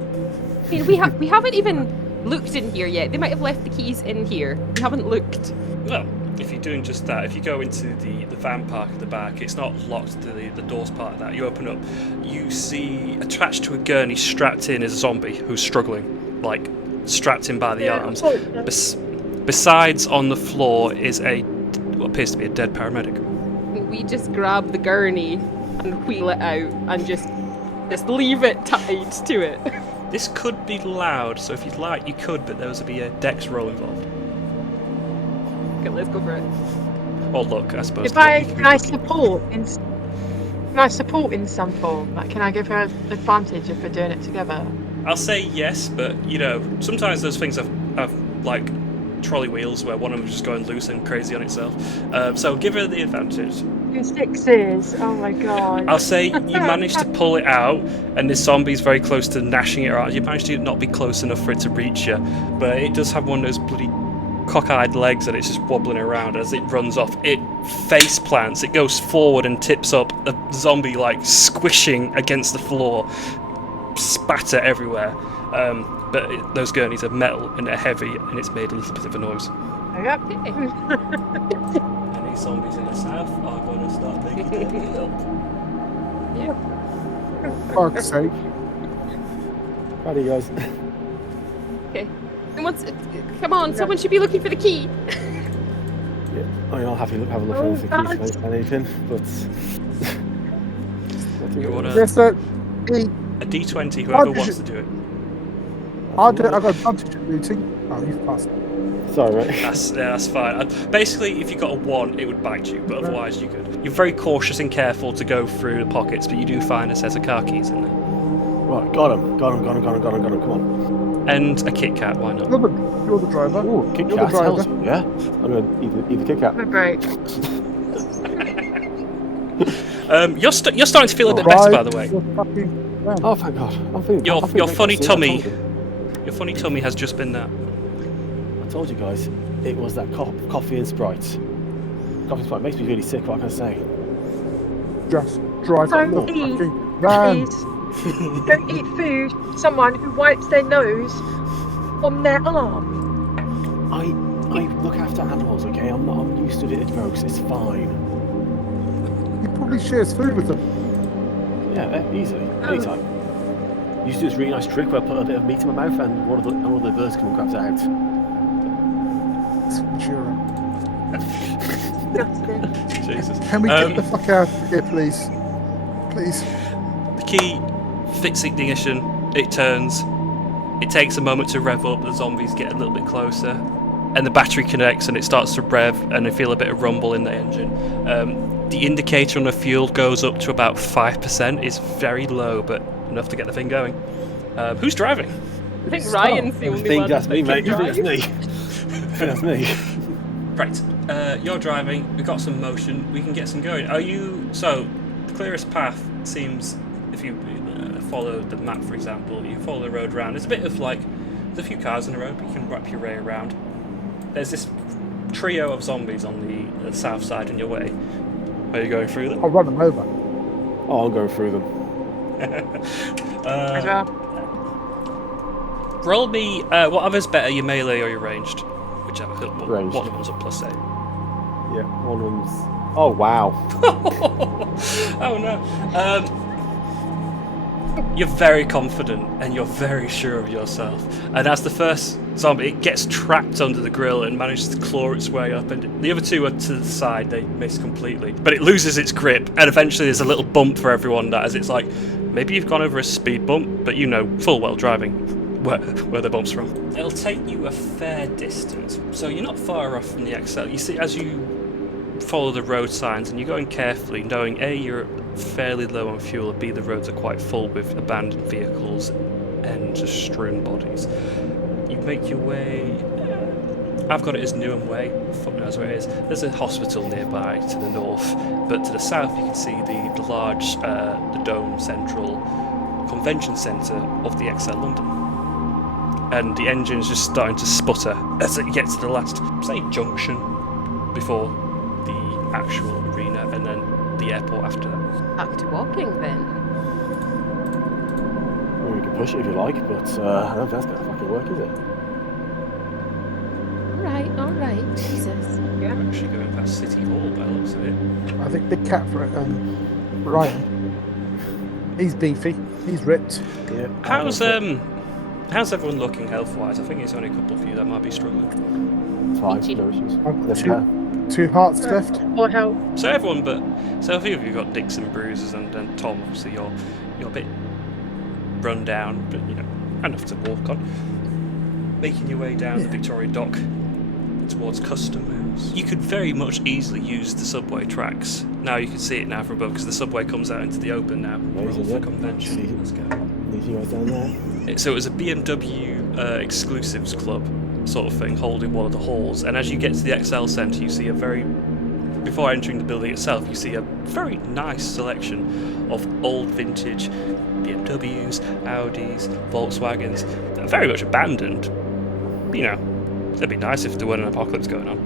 mean, we haven't even looked in here yet. They might have left the keys in here. We haven't looked. Well, if you're doing just that, if you go into the van park at the back, it's not locked to the doors part of that. You open up, you see attached to a gurney strapped in is a zombie who's struggling, like strapped in by the arms. Besides, on the floor is what appears to be a dead paramedic. We just grab the gurney and wheel it out and just leave it tied to it. This could be loud, so if you'd like, you could, but there would be a dex roll involved. Okay, let's go for it. Or look, I suppose. Can I support in some form? Like, can I give her advantage if we're doing it together? I'll say yes, but you know, sometimes those things have like trolley wheels where one of them is just going loose and crazy on itself. So give her the advantage. 2 6s. Oh my god. I'll say you managed to pull it out, and this zombie's very close to gnashing it around. You managed to not be close enough for it to reach you, but it does have one of those bloody cockeyed legs and it's just wobbling around. As it runs off, it face plants, it goes forward and tips up, a zombie like squishing against the floor, spatter everywhere. But those gurneys are metal and they're heavy, and it's made a little bit of a noise. Yep. Any zombies in the south are going to start making their way up. Yeah. Fuck's sake. How do you guys? Okay. Come on, someone should be looking for the key. Yeah, I mean, I'll have a look at the keys and anything, but. You want Yes, sir. a D20, whoever wants to do it. I'll do it. I've got advantage at looting. Oh, you've passed. Sorry, mate. That's fine. Basically, if you got a 1, it would bite you, but otherwise you could. You're very cautious and careful to go through the pockets, but you do find a set of car keys in there. Right, got him. Come on. And a Kit Kat, why not? You're the driver. Ooh, Kit You're Kat, the driver. yeah. I'm going to eat the Kit Kat. We're great. You're starting to feel a bit better, by the way. Oh, thank God. I'm feeling Your very funny good. tummy, your funny tummy has just been that. I told you guys, it was that coffee and Sprite. Coffee and Sprite makes me really sick, what can I say? Just drive Don't the eat, fucking van. please. Don't eat food. Someone who wipes their nose on their arm. I look after animals, okay? I'm used to it, folks. It's fine. He probably shares food with them. Yeah, easily. Anytime. Used to do this really nice trick where I put a bit of meat in my mouth and one of the birds come and grabs it out. Jesus. Can we get the fuck out of here, please? Please. The key fits the ignition, it turns, it takes a moment to rev up, the zombies get a little bit closer, and the battery connects and it starts to rev, and I feel a bit of rumble in the engine. The indicator on the fuel goes up to about 5%. It's very low, but enough to get the thing going. Who's driving? I think Ryan's the I only think one that's me, that mate. can I think drive. that's me. Right, you're driving, we've got some motion, we can get some going. Are you... So, the clearest path seems, if you follow the map, for example, you follow the road around, there's a bit of like... There's a few cars in the road, but you can wrap your way around. There's this trio of zombies on the south side on your way. Are you going through them? I'll run them over. Oh, I'll go through them. As well. Roll me, whatever's better, your melee or your ranged. Whichever. Ranged. One of them's a +8. Yeah, one of them's... Oh, wow. Oh no. You're very confident and you're very sure of yourself. And as the first zombie, it gets trapped under the grill and manages to claw its way up. And the other two are to the side, they miss completely. But it loses its grip, and eventually there's a little bump for everyone that as it's like, maybe you've gone over a speed bump, but you know full well driving where the bump's from. It'll take you a fair distance, so you're not far off from the XL. You see, as you follow the road signs and you're going carefully, knowing A, you're fairly low on fuel, and B, the roads are quite full with abandoned vehicles and just strewn bodies. You make your way... I've got it as Newham Way, fuck knows where it is. There's a hospital nearby to the north, but to the south you can see the large, the Dome Central Convention Centre of the XL London. And the engine's just starting to sputter as it gets to the last, say, junction before the actual arena, and then the airport after that. Back to walking then. Well, we can push it if you like, but I don't think that's going to fucking work, is it? Alright, Jesus. We're actually going past City Hall by the looks of it. I think big cat for Ryan. He's beefy. He's ripped. Yeah. How's everyone looking health-wise? I think it's only a couple of you that might be struggling. It's fine, no issues. I've got Yeah. two hearts left. Or help. So everyone, but so a few of you got nicks and bruises, and Tom, obviously you're a bit run down, but you know enough to walk on. Making your way down the Victoria Dock towards Custom House. You could very much easily use the subway tracks. Now you can see it now from above because the subway comes out into the open now. Amazing, For yeah. convention. Let's go. Leave you guys down there. So it was a BMW exclusives club sort of thing, holding one of the halls. And as you get to the XL Centre, you see before entering the building itself, you see a very nice selection of old vintage BMWs, Audis, Volkswagens. They're very much abandoned. You know, it'd be nice if there weren't an apocalypse going on.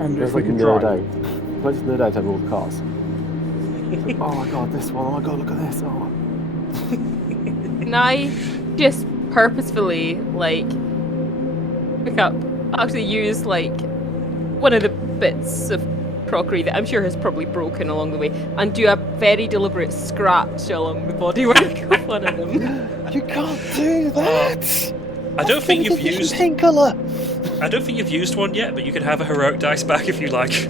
And It's if we like a could nerd drive. out. It's just a nerd out to have all the cars. Oh my god, this one. Oh my god, look at this. Oh. Can I just purposefully, like, actually use, like, one of the bits of crockery that I'm sure has probably broken along the way, and do a very deliberate scratch along the bodywork of one of them? You can't do that! I don't think you've used. Pink colour! I don't think you've used one yet, but you can have a heroic dice back if you like.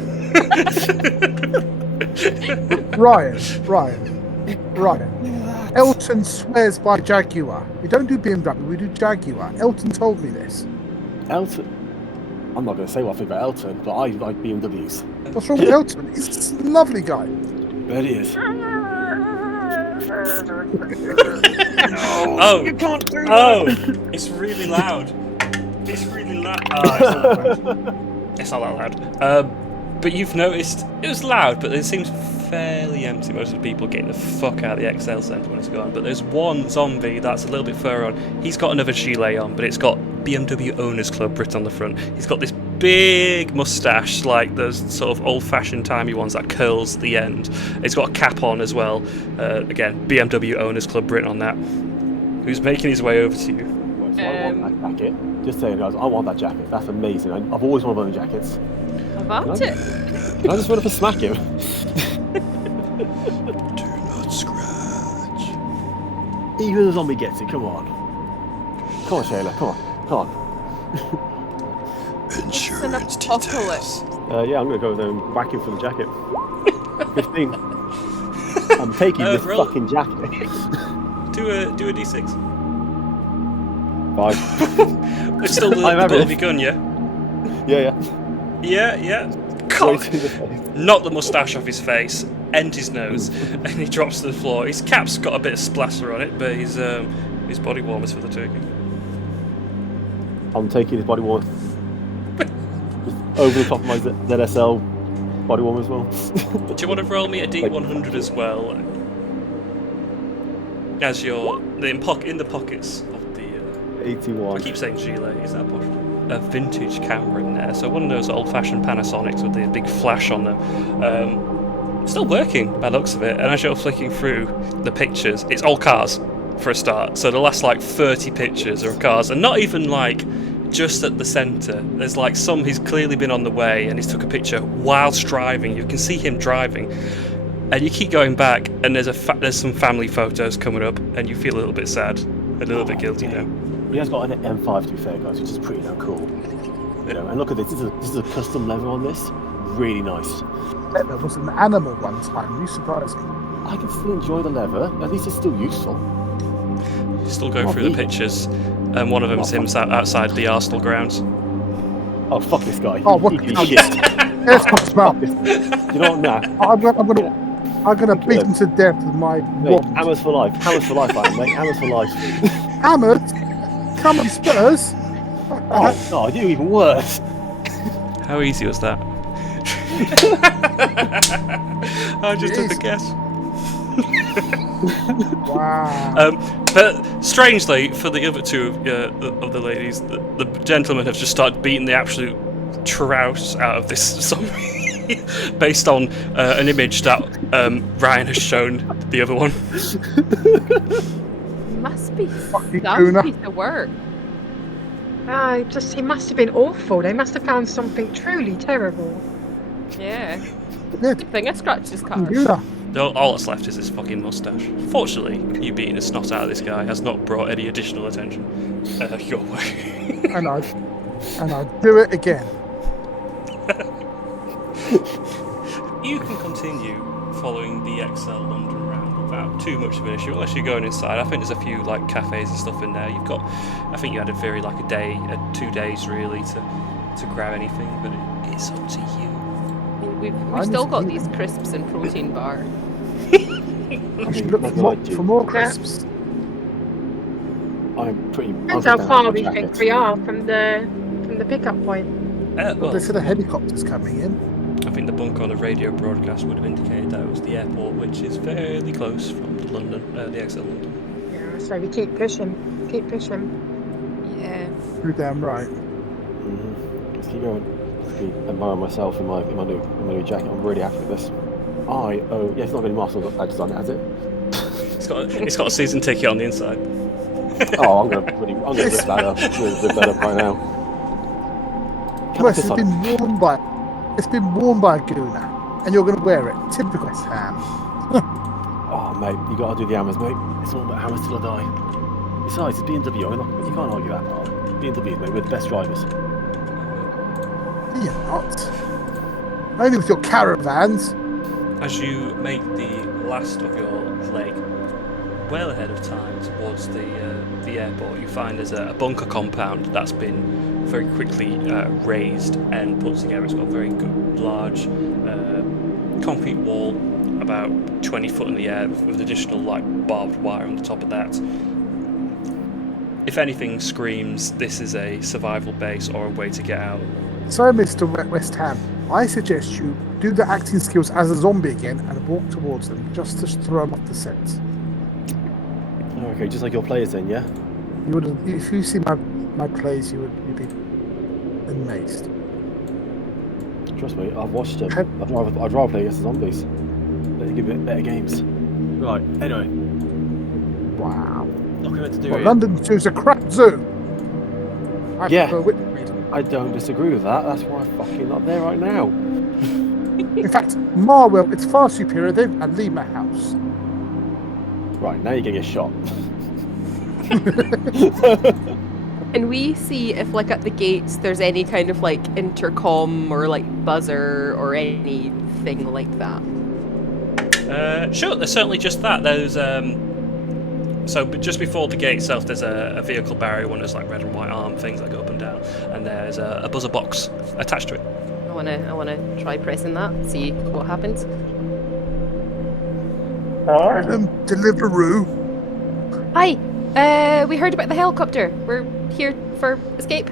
Ryan. Elton swears by Jaguar. We don't do BMW, we do Jaguar. Elton told me this. Elton. I'm not going to say what I think about Elton, but I like BMWs. What's wrong with Elton? He's a lovely guy. There he is. Oh, You can't do that! oh, it's really loud. It's really loud. It's not that loud. But you've noticed it was loud, but it seems fairly empty. Most of the people getting the fuck out of the XL Centre when it's gone. But there's one zombie that's a little bit further on. He's got another gilet on, but it's got BMW Owners Club written on the front. He's got this big moustache, like those sort of old-fashioned timey ones that curls at the end. He's got a cap on as well. Again, BMW Owners Club written on that. Who's making his way over to you? Right, so I want that jacket. Just saying, guys, I want that jacket. That's amazing. I've always wanted one of those jackets. About it. Can I just run up and smack him? Do not scratch. Even the zombie gets it, come on. Come on, Shayla, come on. It's an apocalypse. Yeah, I'm going to go there and whack him for the jacket. 15. I'm taking this roll. fucking jacket. Do a d6. 5. It's still the I'm butt having of your gun, yeah? Yeah. Yeah. Right Cock! in the face. Knock the moustache off his face, end his nose, and he drops to the floor. His cap's got a bit of splatter on it, but his body warmers for the taking. I'm taking his body warmer. Just over the top of my ZSL body warmer as well. Do you want to roll me a d100 as well? As you're in the pockets of the. I 81. keep saying gilet. Is that posh? A vintage camera in there, so one of those old-fashioned Panasonics with the big flash on them. Still working by the looks of it, and as you're flicking through the pictures, it's all cars for a start. So the last like 30 pictures are of cars, and not even like just at the centre. There's like some he's clearly been on the way, and he's took a picture whilst driving. You can see him driving, and you keep going back, and there's some family photos coming up, and you feel a little bit sad, a little bit guilty now. He has got an M5 to be fair, guys, which is pretty damn cool. You know, and look at this. This is a custom leather on this. Really nice. Leather was an animal one time. You surprised me. I can still enjoy the leather. At least it's still useful. You still go through the pictures, and one of them's him sat outside the Arsenal grounds. Oh fuck this guy. Oh, what? Shit. There's my smell. You know what? Nah. I'm gonna beat him to death with my Mate, wand. hammers for life. Hammers for life, Adam, mate. Hammers for life. Hammers? Come on, Spurs. Oh, no, I do even worse. How easy was that? I just took a guess. Wow. But strangely, for the other two of the ladies, the gentlemen have just started beating the absolute trouse out of this zombie based on an image that Ryan has shown the other one. Must be Fucking some tuna. piece of work. He must have been awful. They must have found something truly terrible. Yeah. Yeah, Finger scratches cars. computer. All that's left is this fucking mustache. Fortunately, you beating the snot out of this guy has not brought any additional attention your way. And I'd do it again. You can continue following the XL London round without too much of an issue, unless you're going inside. I think there's a few like cafes and stuff in there. I think you had a 2 days really to grab anything, but it's up to you. We've still got these crisps and protein bar. I should look for more crisps. I'm pretty. Depends how far we think we are from the pickup point. Well, They said a helicopter's coming in. I think the bunker on the radio broadcast would have indicated that it was the airport, which is fairly close from the XL London. Yeah, so we keep pushing. Yeah. You're damn right. Let's keep going. Let's admiring myself in my new jacket. I'm really happy with this. Yeah, it's not really Arsenal badges on it, has it? It's got a season ticket on the inside. Oh, I'm gonna rip that up. I'm gonna rip that up right now. Well, it's been worn by a gooner, and you're going to wear it. Typical West Ham. Oh, mate, you gotta do the hammers, mate. It's all about hammers till I die. Besides, it's BMW. You can't argue that. BMW, mate, we're the best drivers. You're not. Only with your caravans. As you make the last of your leg well ahead of time towards the airport, you find there's a bunker compound that's been very quickly raised and put together. It's got a very good, large concrete wall, about 20 foot in the air, with additional barbed wire on the top of that. If anything screams, this is a survival base or a way to get out. So, Mr. West Ham, I suggest you do the acting skills as a zombie again and walk towards them, just to throw them off the scent. Okay, just like your players then, yeah? You would, if you see my plays, you'd be amazed. Trust me, I've watched them. I'd rather play against the zombies. They give it better games. Right, anyway. Wow. Not going to do Well, it. London Zoo's a crap zoo. Yeah. prefer Whitbread. I don't disagree with that. That's why I'm fucking not there right now. In fact, Marwell, it's far superior than Lima House. Right, now you're going to get shot. Can we see if, like, at the gates, there's any kind of, like, intercom or, like, buzzer or anything like that? Sure, there's certainly just that. There's so just before the gate itself, there's a vehicle barrier, one that's like red and white arm things that go up and down, and there's a buzzer box attached to it. I wanna try pressing that, see what happens. Deliveroo. Hi, we heard about the helicopter. We're here for escape.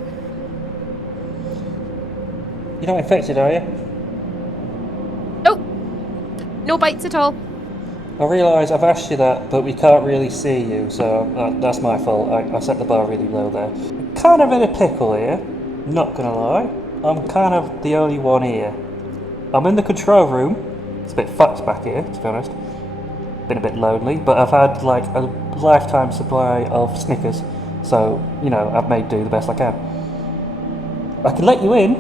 You're not infected, are you? Oh, no bites at all. I realise I've asked you that, but we can't really see you, so that's my fault. I set the bar really low there. Kind of in a pickle here, not gonna lie. I'm kind of the only one here. I'm in the control room. It's a bit fucked back here, to be honest. Been a bit lonely, but I've had like a lifetime supply of Snickers, so, you know, I've made do the best I can. I can let you in,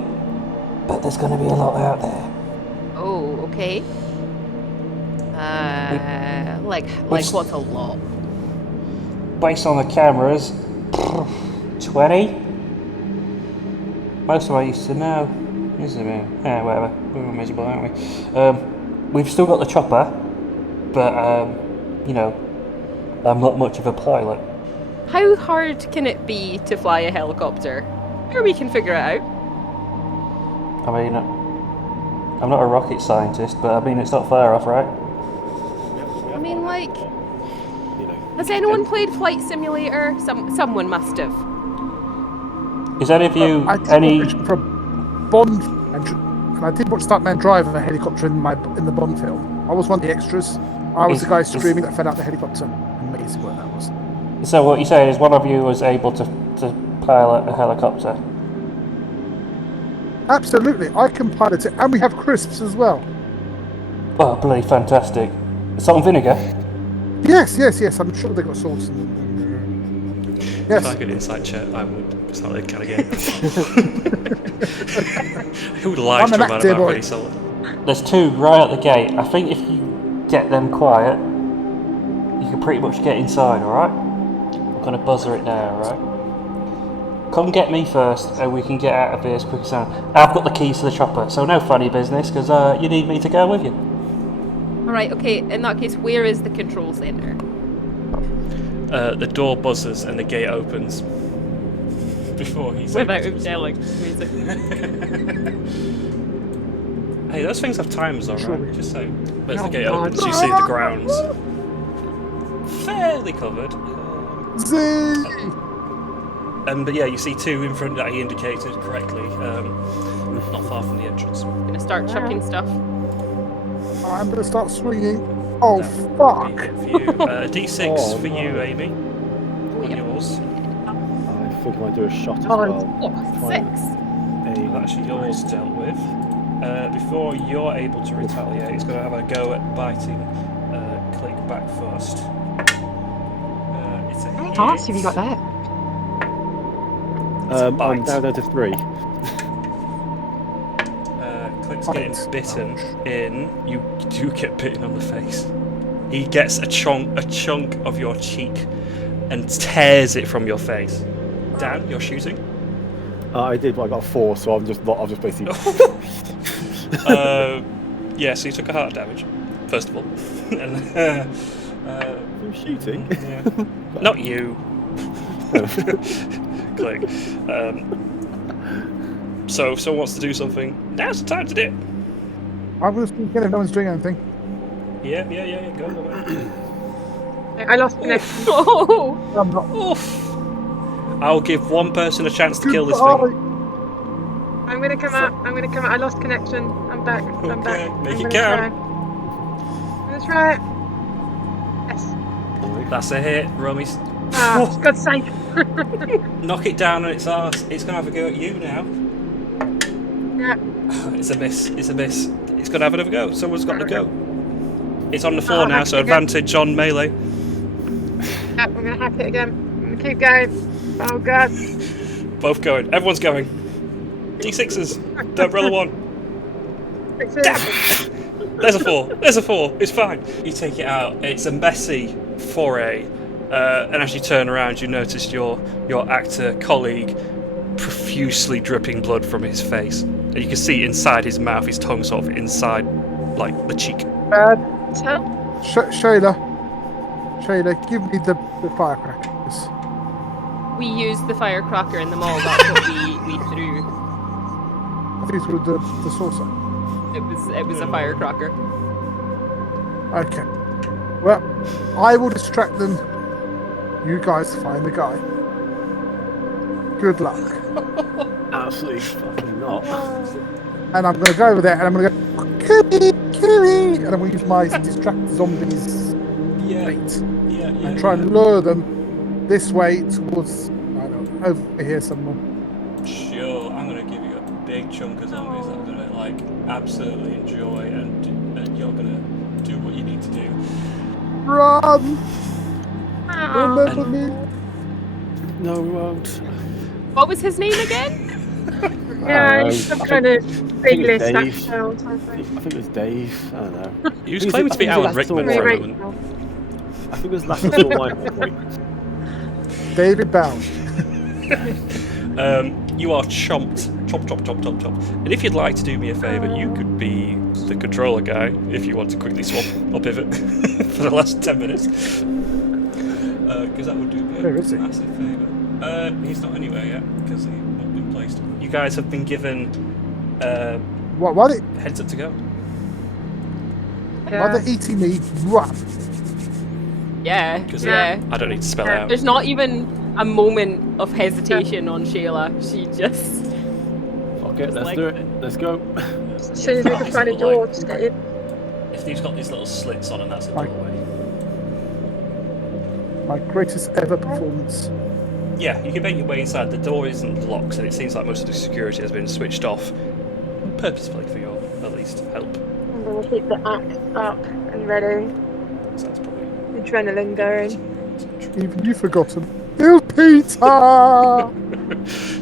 but there's gonna be a lot out there. Oh, okay. Like what's a lot? Based on the cameras, 20? Most of I used to know. Isn't it? Yeah, whatever. We're miserable, aren't we? We've still got the chopper, but, you know, I'm not much of a pilot. How hard can it be to fly a helicopter? Or we can figure it out. I mean, I'm not a rocket scientist, but I mean, it's not far off, right? I mean, like, You know, has anyone played Flight Simulator? Someone must have. Is any of you I did any... watch for Bond, and I did watch Stuntman drive a helicopter in the Bond film. I was one of the extras. I was the guy screaming that fell out the helicopter. Amazing what that was. So what you're saying is one of you was able to pilot a helicopter? Absolutely, I can pilot it, and we have crisps as well. Oh, bloody fantastic. Salt and vinegar? Yes. I'm sure they got sauce. Yes. If I could insight check, I would start that kind of game. Who would live I'm an stream actor, about boy. really solid? There's two right at the gate. I think if you get them quiet, you can pretty much get inside, alright? I'm gonna buzzer it now, alright? Come get me first, and we can get out of here as quick as I can. I've got the keys to the chopper, so no funny business, because you need me to go with you. Alright, okay, in that case, where is the control center? The door buzzes and the gate opens. Before he's Without able him to- yelling. Amazing. Hey, those things have timers, alright? Sure. Just so. As the Oh, gate God. opens, you see the grounds fairly covered. Zing! But yeah, you see two in front that he indicated correctly, not far from the entrance. I'm gonna start chucking stuff. I'm gonna start swinging. Oh That would fuck! be it for you. D6 Oh, for no. you, Amy. Oh, On yeah. yours. I think I might do a shot as Oh, well. Oh, Try 6. Well, that's yours dealt with. Before you're able to retaliate, it's going to have a go at biting. Click back first. It's a How many hit. hearts have you got there? I'm bite. down to 3. Click's Bite. getting bitten in. You do get bitten on the face. He gets a chunk of your cheek and tears it from your face. Dan, you're shooting. I did, but I got 4, so I've just basically. Yeah, so you took a heart damage, first of all. And, I'm shooting. yeah. Not you. Click. So if someone wants to do something, now's the time to do it. I'm gonna speak again if no one's doing anything. Yeah, go. I lost connection. Oh! I'm not. Oof. I'll give one person a chance to kill this Goodbye. thing. I'm gonna come out. I lost connection. I'm back. I'm back. Okay, make I'm it gonna count. try. I'm gonna try it. Yes. That's a hit, Rummies. Ah, for God's sake. Knock it down on its arse. It's gonna have a go at you now. Yeah. It's a miss. It's gonna have another go. Someone's got to go. It's on the floor I'll now, hack so it again. advantage on melee. Yeah, I'm gonna hack it again. I'm gonna keep going. Oh God. Both going. Everyone's going. D6s. Don't roll a 1. Fix it. There's a 4. It's fine. You take it out. It's a messy foray, And as you turn around, you notice your actor colleague profusely dripping blood from his face, and you can see inside his mouth, his tongue sort of inside, like the cheek. So, Shayla, give me the firecrackers. We used the firecracker in the mall. That's what we threw. I think it's with the saucer. It was a firecracker. Okay. Well, I will distract them. You guys find the guy. Good luck. Absolutely fucking not. And I'm going to go over there and I'm going to go, Killy! And I'm going to use my distract zombies bait. And try and lure them this way towards, I don't know, over here somewhere. Sure, I'm gonna give you a big chunk of zombies that are gonna like absolutely enjoy, and you're gonna do what you need to do. Run! Remember me? No, we won't. What was his name again? yeah, some kind of big it's list Dave. Axel I type thing. think it was Dave. I don't know. He was claiming to be Alan Rickman for a Right, moment. I think it was last saw mine at one point. David Bound. You are chomped. Chomp. And if you'd like to do me a favour, you could be the controller guy if you want to quickly swap or pivot for the last 10 minutes. Because that would do me a Where is he? massive favour. He's not anywhere yet, because he's not been placed. You guys have been given While they, heads up to go. while they're eating me, run. Yeah. Because Yeah. I don't need to spell it out. There's not even a moment of hesitation on Shayla. She just. Fuck it, Just let's like do it. it. Let's go. As soon as we can find a door to get in. If he's got these little slits on and that's a Right. doorway. My greatest ever performance. Yeah, you can make your way inside. The door isn't locked, and it seems like most of the security has been switched off purposefully for your, at least, help. I'm going to keep the axe up and ready. So that's probably. Adrenaline going. Even you've forgotten. Bill Peter!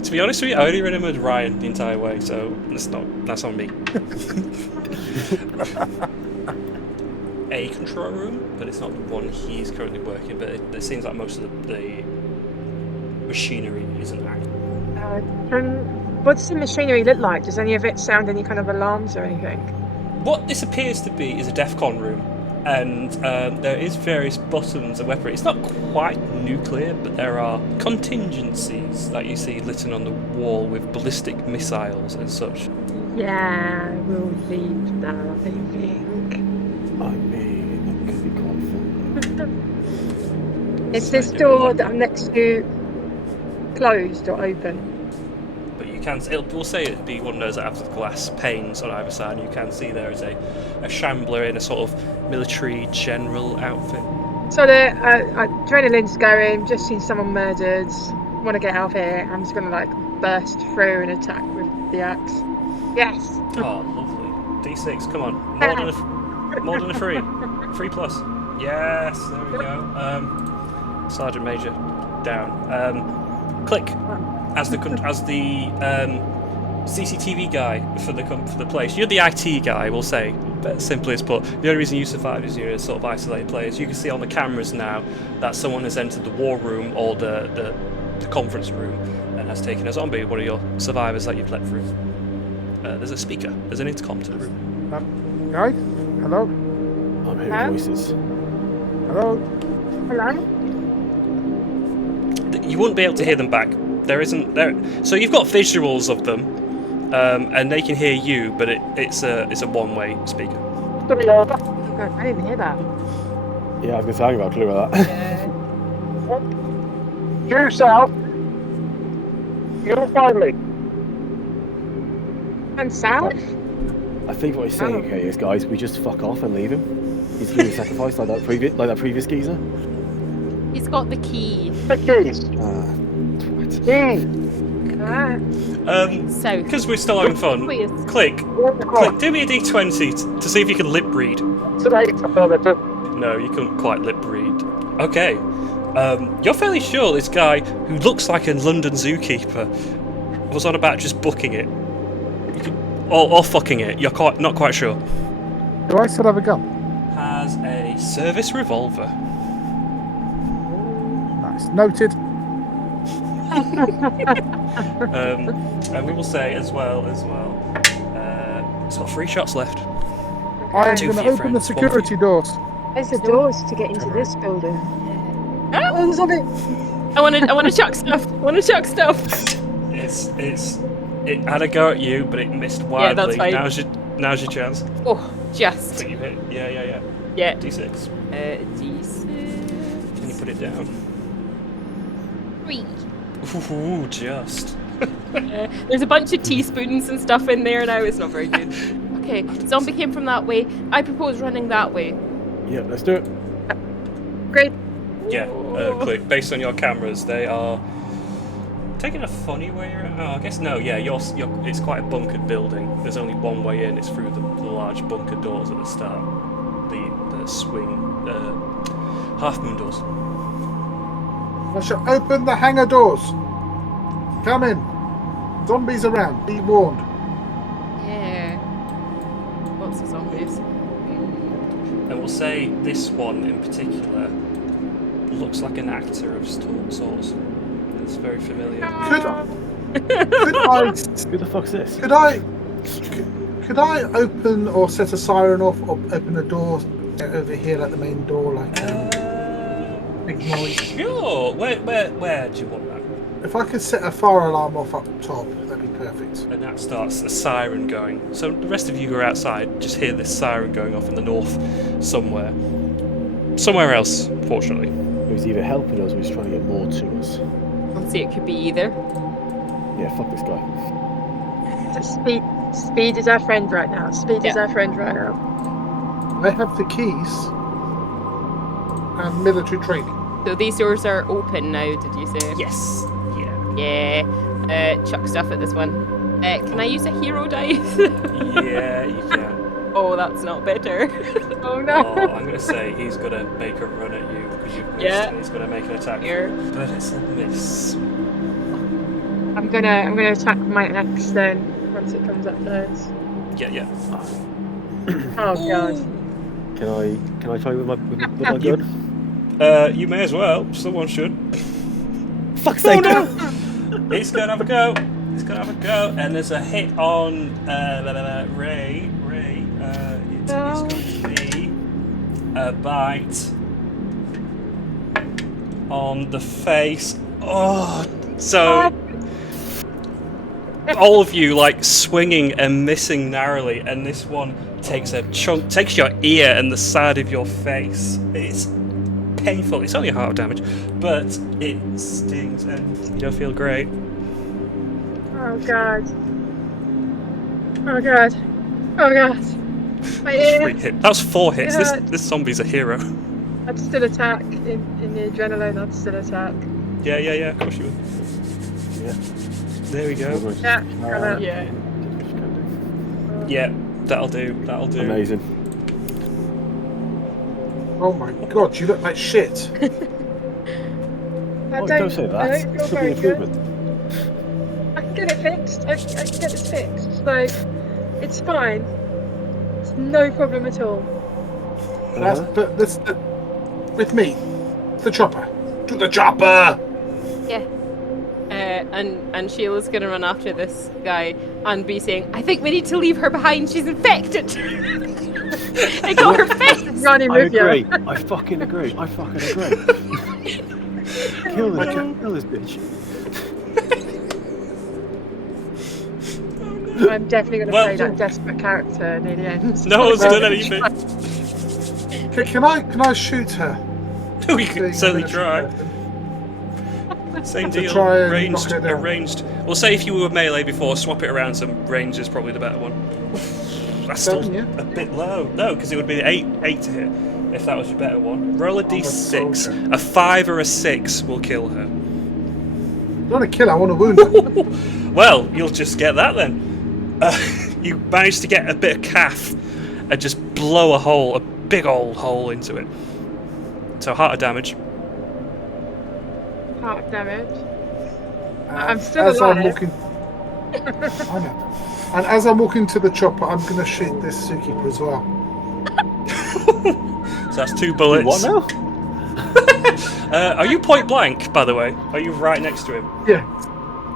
To be honest with you, I only remembered Ryan the entire way, so that's on me. A control room, but it's not the one he's currently working. But it seems like most of the machinery isn't active. What's the machinery look like? Does any of it sound any kind of alarms or anything? What this appears to be is a DEFCON room, and there is various buttons and weaponry. It's not quite nuclear, but there are contingencies that you see littered on the wall with ballistic missiles and such. Yeah, we'll leave that, I think. I mean, that could be quite fun. Is this door that I'm next to closed or open? But you can. We'll say it'd be one of those that have the glass panes on either side. And you can see there is a shambler in a sort of military general outfit. So the adrenaline's going, just seen someone murdered, want to get out of here. I'm just going to like burst through and attack with the axe. Yes! Oh, lovely. D6, come on. More than a 3. 3 plus. Yes, there we go. Sergeant Major down. Click. As the CCTV guy for the place. You're the IT guy, we'll say. But simply as put, the only reason you survived is you're a sort of isolated players. You can see on the cameras now that someone has entered the war room or the conference room and has taken a zombie, one of your survivors that you've let through. There's a speaker. There's an intercom to the room. Guys? Hello? I'm hearing Huh? voices. Hello? Hello? You wouldn't be able to hear them back. There isn't there. So you've got visuals of them, and they can hear you, but it's a one-way speaker. Oh God, I didn't hear that. Yeah, I was going to say, I haven't got a clue about that. Yeah. Due south. You'll find me. And south? I think what he's saying, okay, is guys, we just fuck off and leave him. He's being sacrificed like that previous geezer. He's got the key. The keys. Twat. Alright. South. Because we're still having fun. Please. Click. Do me a d20 to see if you can lip read. Today, affirmative. No, you couldn't quite lip read. Okay. You're fairly sure this guy, who looks like a London zookeeper, was on about just booking it. Or fucking it. You're not quite sure. Do I still have a gun? Has a service revolver. Nice. Noted. And we will say as well, it's got 3 shots left. I'm Two going for to your open the friends, one for security you. doors. There's the doors to get into this building. Oh, zombie! I want to chuck stuff. It had a go at you, but it missed Yeah, that's wildly. fine. Now's your chance. Oh, I just. think you hit. Yeah. Yeah. D6. D6. Can you put it down? 3. Ooh, just. There's a bunch of teaspoons and stuff in there now. It's not very good. Okay, zombie came from that way. I propose running that way. Yeah, let's do it. Great. Yeah, click. Based on your cameras, they are taking a funny way around. Oh, I guess no. Yeah, it's quite a bunkered building. There's only one way in. It's through the large bunker doors at the start. The swing half moon doors. I shall open the hangar doors. Come in. Zombies around. Be warned. Yeah. Lots of zombies. And we'll say this one in particular looks like an actor of sorts. It's very familiar. Could I? Who the fuck's this? Could I open or set a siren off or open a door over here, like the main door, like big noise? Sure. Where do you want that? If I could set a fire alarm off up top, that'd be perfect. And that starts a siren going. So the rest of you who are outside just hear this siren going off in the north somewhere. Somewhere else, fortunately. It was either helping us or he's trying to get more to us. Let's see, it could be either. Yeah, fuck this guy. Speed is our friend right now. Speed is Yeah. our friend right now. I have the keys and military training. So these doors are open now, did you say? Yes. Yeah. Yeah. Chuck stuff at this one. Can I use a hero dice? Yeah, you can. Oh, that's not better. Oh no! Oh, I'm gonna say he's gonna make a run at you because you've missed, Yeah. and he's gonna make an attack. Here. But it's a miss. I'm gonna attack my axe then once it comes up first. Yeah. Oh god! Can I try with my gun? You may as well. Someone should. Fuck's sake! No! He's gonna have a go. And there's a hit on Ray. It is going to be a bite on the face. Oh, so all of you like swinging and missing narrowly, and this one takes your ear and the side of your face. It's painful. It's only half damage, but it stings, and you don't feel great. Oh god! Oh god! Oh god! My ear! 3 hits. That was 4 hits. Yeah. This zombie's a hero. I'd still attack in the adrenaline. I'd still attack. Yeah. Of course you would. Yeah. There we go. Yeah. Yeah. Yeah, that'll do. Amazing. Oh my god, you look like shit. Don't say that. I don't feel Could be very an good. improvement. I can get it fixed. I can get this fixed. Like, it's fine. It's no problem at all. But this, with me, the chopper. To the chopper! Yeah. And Sheila's gonna run after this guy and be saying, I think we need to leave her behind, she's infected. I got her face. Running I with you. agree. I fucking agree. Kill this bitch. I'm definitely going to Well- play that desperate character near the end. No one's done anything. Can I shoot her? We can certainly Being a try. military person. Same To deal. try and Ranged, knock her down. arranged. We'll say if you were melee before, swap it around. So range is probably the better one. That's still 7, yeah? a bit low. No, because it would be 8 to hit if that was your better one. Roll a d6. soldier. A 5 or a 6 will kill her. I don't want to kill her, I want to wound her. Well, you'll just get that then. You manage to get a bit of calf and just blow a big old hole into it. So heart of damage. Heart damage. I'm still as I'm alive. walking, I know. And as I'm walking to the chopper, I'm going to shoot this zookeeper as well. So that's 2 bullets. What now? Are you point blank, by the way? Are you right next to him? Yeah.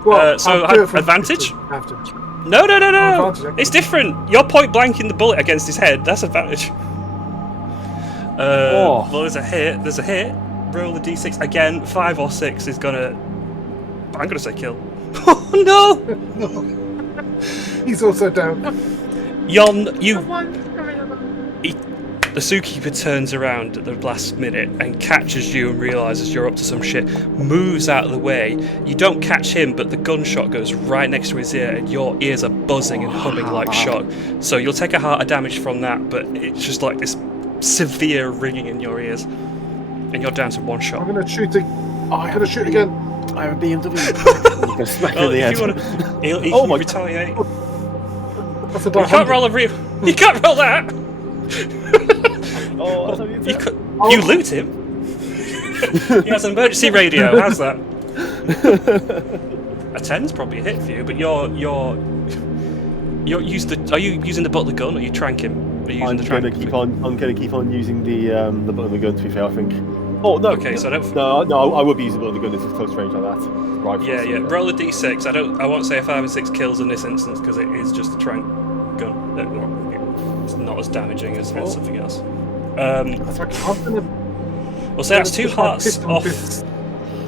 Well, so I'll do it from advantage? After. No. Advantage, okay. It's different. You're point blank in the bullet against his head. That's advantage. Well, there's a hit. Roll the d6 again. 5 or 6 is gonna. I'm gonna say kill. Oh no! He's also down. Yon, you. Someone's coming along. The zookeeper turns around at the last minute and catches you and realises you're up to some shit, moves out of the way. You don't catch him, but the gunshot goes right next to his ear and your ears are buzzing and humming like shock. So you'll take a heart of damage from that, but it's just like this severe ringing in your ears. And you're down to 1 shot. I'm going to shoot it. I'm going to shoot again. I have a BMW. I'm going to smack him in the head. He can retaliate. That's a You can't roll a real. You can't roll that! Oh, that's how You loot him? He has an emergency radio, how's that? A 10's probably a hit for you, but are you using the butt of the gun or are you tranking? Are you using the trank? I'm gonna keep on using the butt of the gun, to be fair, I think. Oh no. Okay, so I don't. No, I would be using the butt of the gun if it's close range like that. Rifles, Yeah. Roll a d6. I won't say a 5 and 6 kills in this instance because it is just a trank gun. It's not as damaging as something else. That's like, I'm gonna, We'll say that's 2 push my hearts pistol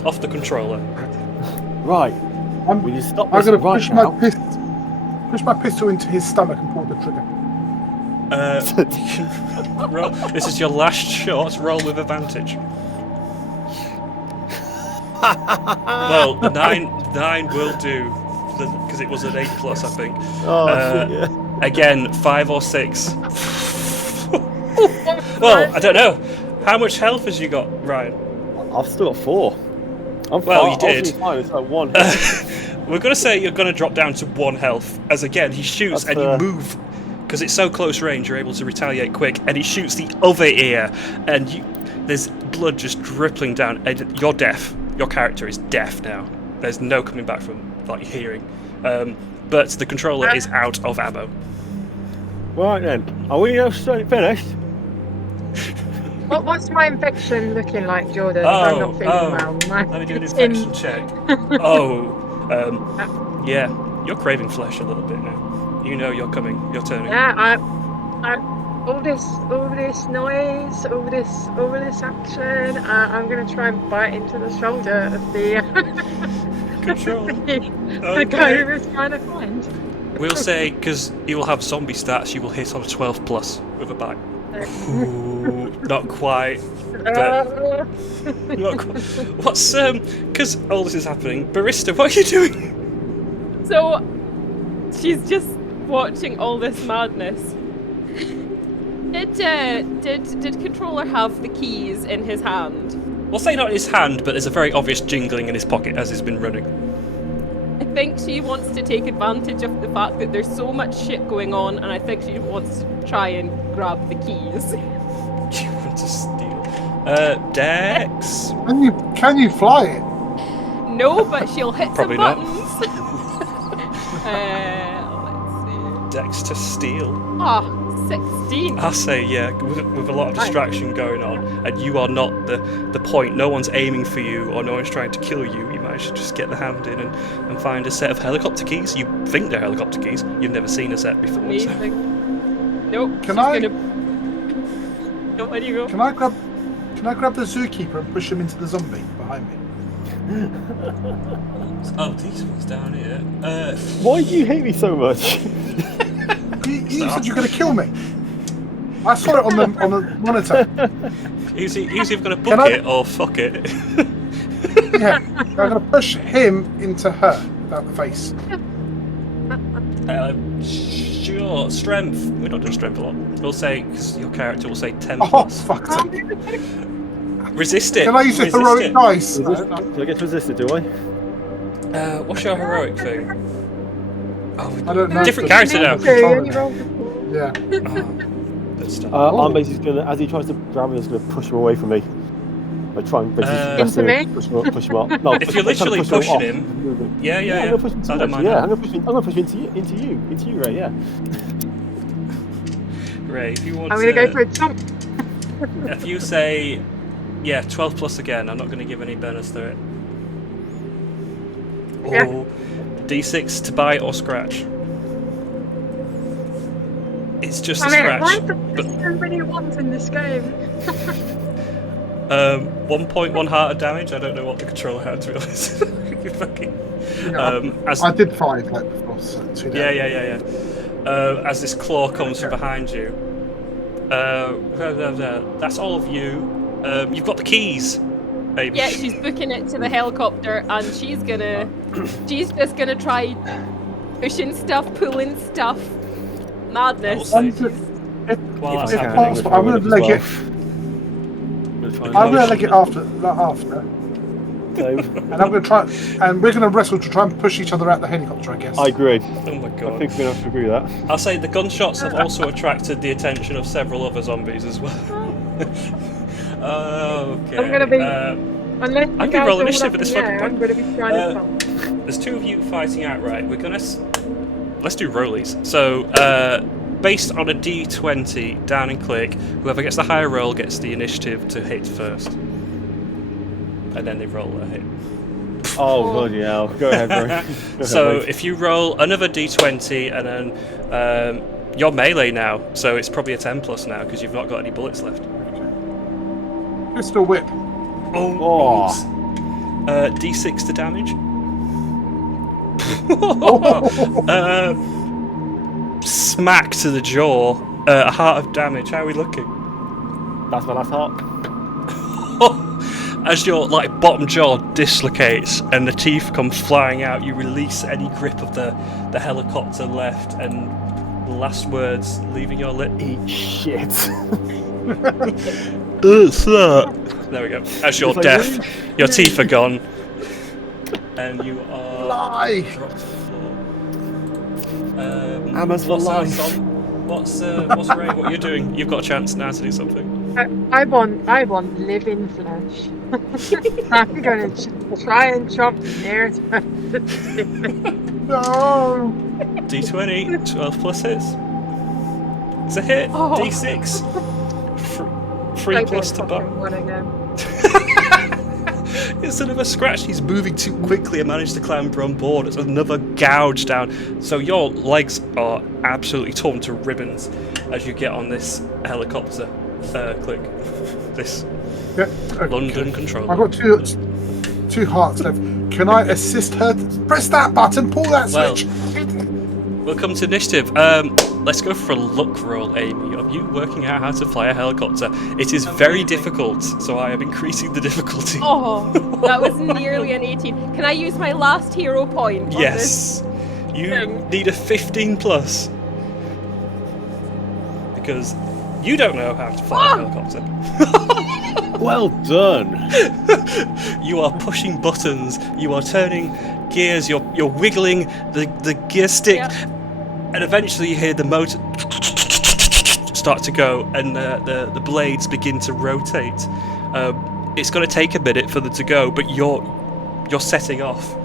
off the controller. Right. Will you stop I'm this going to right push my pistol into his stomach and pull the trigger. Roll. This is your last shot. Roll with advantage. Well, the 9 will do because it was an 8+, I think. Oh, Again, 5 or 6. Well, I don't know. How much health has you got, Ryan? I've still got 4. You did. Fine. It's like 1. We're going to say you're going to drop down to 1 health, as again, he shoots and you move. Because it's so close range, you're able to retaliate quick, and he shoots the other ear, and there's blood just dripping down, and you're deaf. Your character is deaf now. There's no coming back from, hearing. But the controller is out of ammo. Right then. Are we now finished? What's my infection looking like, Jordan? I'm not feeling well. Let me do an infection check. Yeah, you're craving flesh a little bit now. You know you're coming. You're turning. Yeah, all this noise, all this action. I'm gonna try and bite into the shoulder of the Controller. the guy who was trying to find. We'll say because you will have zombie stats, you will hit on a 12+ with a bite. Ooh, not quite. But not quite. What's because all this is happening, Barista, what are you doing? So she's just watching all this madness. Did Controller have the keys in his hand? We'll say not in his hand, but there's a very obvious jingling in his pocket as he's been running. I think she wants to take advantage of the fact that there's so much shit going on, and I think she wants to try and grab the keys. You want to steal? Dex? Can you fly it? No, but she'll hit Probably some not. buttons. Let's see. Dex to steal. 16. I say, yeah, with a lot of distraction going on, and you are not the point. No one's aiming for you, or no one's trying to kill you. You manage to just get the hand in and find a set of helicopter keys. You think they're helicopter keys. You've never seen a set before. Amazing. So. Nope. Can I? No, where do you go? Can I grab the zookeeper and push him into the zombie behind me? Oh, these ones down here. Why do you hate me so much? You said you're going to kill me. I saw it on the monitor. Easy, going to book it or fuck it. Yeah, I'm going to push him into her without the face. Sure, strength. We're not doing strength a lot. We'll say, because your character will say 10+. Oh, fuck. Resist it. Can I use a heroic dice? Do I get resisted, do I? What's your heroic thing? Oh, I don't know. different character now. Yeah. Let's start. I'm basically going to, as he tries to grab me, I'm just going to push him away from me. I try and basically Into me? push him up. No, If you're literally push pushing him him, yeah. I'm going to push him I don't mind. I'm going to push him into you, Ray, yeah. Ray, if you want I'm gonna go for a jump. if you say Yeah, 12 plus again. I'm not going to give any bonus to it. Yeah. Oh, D6 to bite or scratch. It's just a scratch. Why do there so many ones in this game? 1.1 heart of damage. I don't know what the controller had, to be honest. You fucking- as, I did 5 like before, so 2 down. yeah. As this claw comes from behind you. That's all of you. You've got the keys, baby. Yeah, she's booking it to the helicopter, and she's just gonna try pushing stuff, pulling stuff. Madness. Well, If that's if happening, possible, I'm going to leg it. I'm going to leg it after. And I'm going to try, and we're going to wrestle to try and push each other out the helicopter, I guess. I agree. Oh my I god. think we're going to have to agree with that. I'll say the gunshots have also attracted the attention of several other zombies as well. Okay. I'm gonna be. Unless you I can guys roll all initiative up at this in the fucking air, point. I'm going to be trying to pump. There's two of you fighting outright. We're gonna let's do rollies. So based on a D20 down and click, whoever gets the higher roll gets the initiative to hit first, and then they roll a hit. Oh, bloody hell. Go ahead, bro. Go So ahead, mate. if you roll another D20 and then you're melee now, so it's probably a 10 plus now because you've not got any bullets left. Pistol whip. Oh. D6 to damage. Smack to the jaw. A heart of damage. How are we looking? That's my last heart. As your bottom jaw dislocates and the teeth come flying out, you release any grip of the helicopter left, and the last words leaving your lip. Eat shit. There we go. As you're deaf, your teeth are gone, and you are Fly. dropped to the floor. Hammers for what's life. What's Ray? What are you doing? You've got a chance now to do something. I want living flesh. I'm going to try and chop near it. No. D20, 12 plus hits. It's a hit. Oh. D6. 3 plus to butt. It's another scratch. He's moving too quickly and managed to clamber on board. It's another gouge down. So your legs are absolutely torn to ribbons as you get on this helicopter. Click. This Yeah, okay. London controller. I've got two hearts left. Can I assist her? Press that button, pull that Well, switch. we'll come to initiative. Let's go for a luck roll, Amy. Of you working out how to fly a helicopter. It is very difficult, so I am increasing the difficulty. Oh, that was nearly an 18. Can I use my last hero point? On Yes. You thing? need a 15 plus. Because you don't know how to fly a helicopter. Well done. You are pushing buttons, you are turning gears, you're wiggling the gear stick, Yep. and eventually you hear the motor start to go, and the blades begin to rotate. It's going to take a minute for them to go, but you're setting off.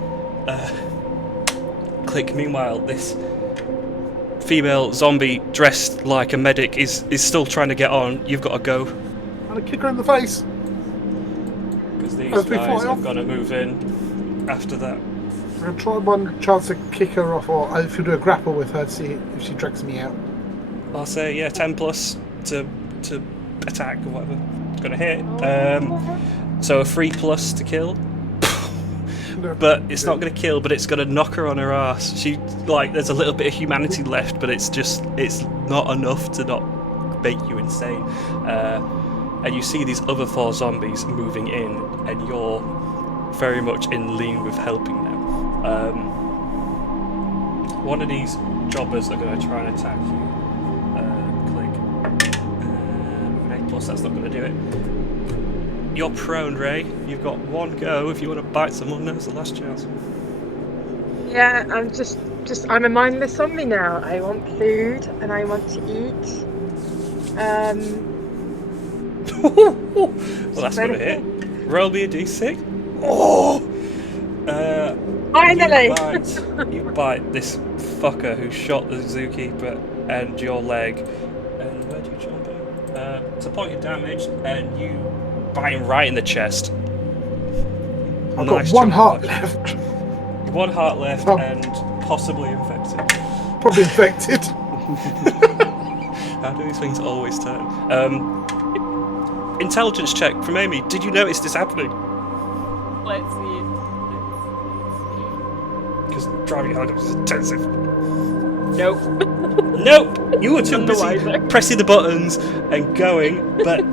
Click. Meanwhile, this female zombie dressed like a medic is still trying to get on. You've got to go. I'm gonna kick her in the face. Because these As we guys fly have off. got to move in after that. I'm gonna try one chance to kick her off, or if you do a grapple with her to see if she drags me out. I'll say, yeah, 10 plus to attack or whatever. It's going to hit. So a 3 plus to kill. But it's not going to kill, but it's going to knock her on her ass. She, there's a little bit of humanity left, but it's not enough to not make you insane. And you see these other 4 zombies moving in, and you're very much in lean with helping them. One of these jobbers are going to try and attack you. Click. 8 plus, that's not going to do it. You're prone, Ray. You've got one go. If you want to bite someone, now's the last chance. Yeah, I'm I'm a mindless zombie now. I want food and I want to eat. Well, that's going to hit. Roll me a d6. Oh! Finally! You bite this fucker who shot the zookeeper and your leg. And where do you jump in? It's a point of damage, and you biting right in the chest. I've Nice got one jump heart back. left. One heart left Oh. and possibly infected. Probably infected. How do these things always turn? Intelligence check from Amy. Did you notice this happening? Let's see. Because driving helicopters is intensive. Nope. Nope! You were too None the busy wiser. pressing the buttons and going, but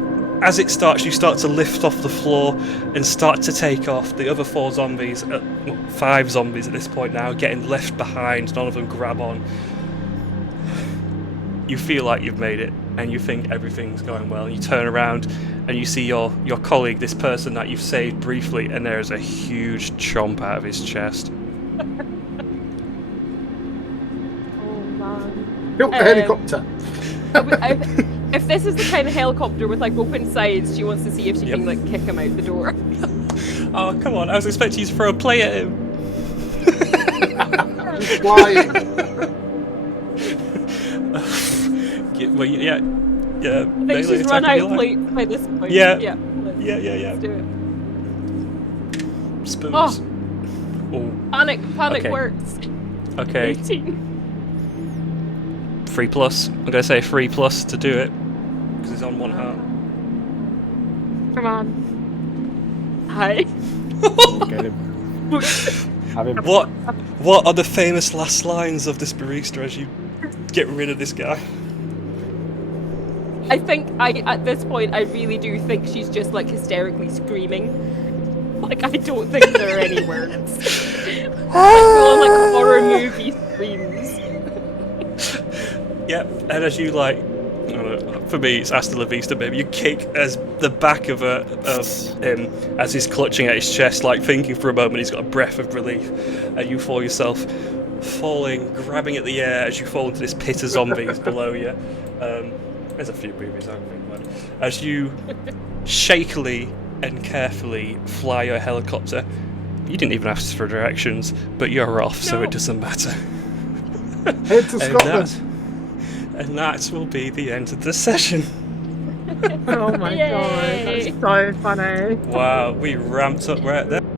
as it starts, you start to lift off the floor and start to take off. The other 4 zombies, 5 zombies at this point now, getting left behind. None of them grab on. You feel like you've made it, and you think everything's going well. And you turn around, and you see your colleague, this person that you've saved briefly, and there is a huge chomp out of his chest. Oh man. Built the helicopter. If this is the kind of helicopter with like open sides, she wants to see if she can like kick him out the door. Oh, come on. I was expecting you to throw a plate at him. He's flying. Well, yeah. I think she's run out of plates by this point. Yeah. Yeah. Yeah. Let's do it. Spoons. Oh. Oh. Panic Okay. works. Okay. 18. 3+. I'm gonna say 3+ to do it because it's on 1 heart. Come on. Hi. Get him. Have him. What are the famous last lines of this barista as you get rid of this guy? I think at this point I really do think she's just like hysterically screaming. Like I don't think there are any words. Full on like horror movie screams. Yep. And as you like, I don't know, for me it's hasta la vista, baby. You kick as the back of him as he's clutching at his chest, like thinking for a moment. He's got a breath of relief, and you feel yourself falling, grabbing at the air as you fall into this pit of zombies below you. There's a few movies I don't think about it. As you shakily and carefully fly your helicopter. You didn't even ask for directions, but you're off, so it doesn't matter. Head to Scotland. And that will be the end of the session. Oh my god, Yay. that's so funny. Wow, we ramped up right there.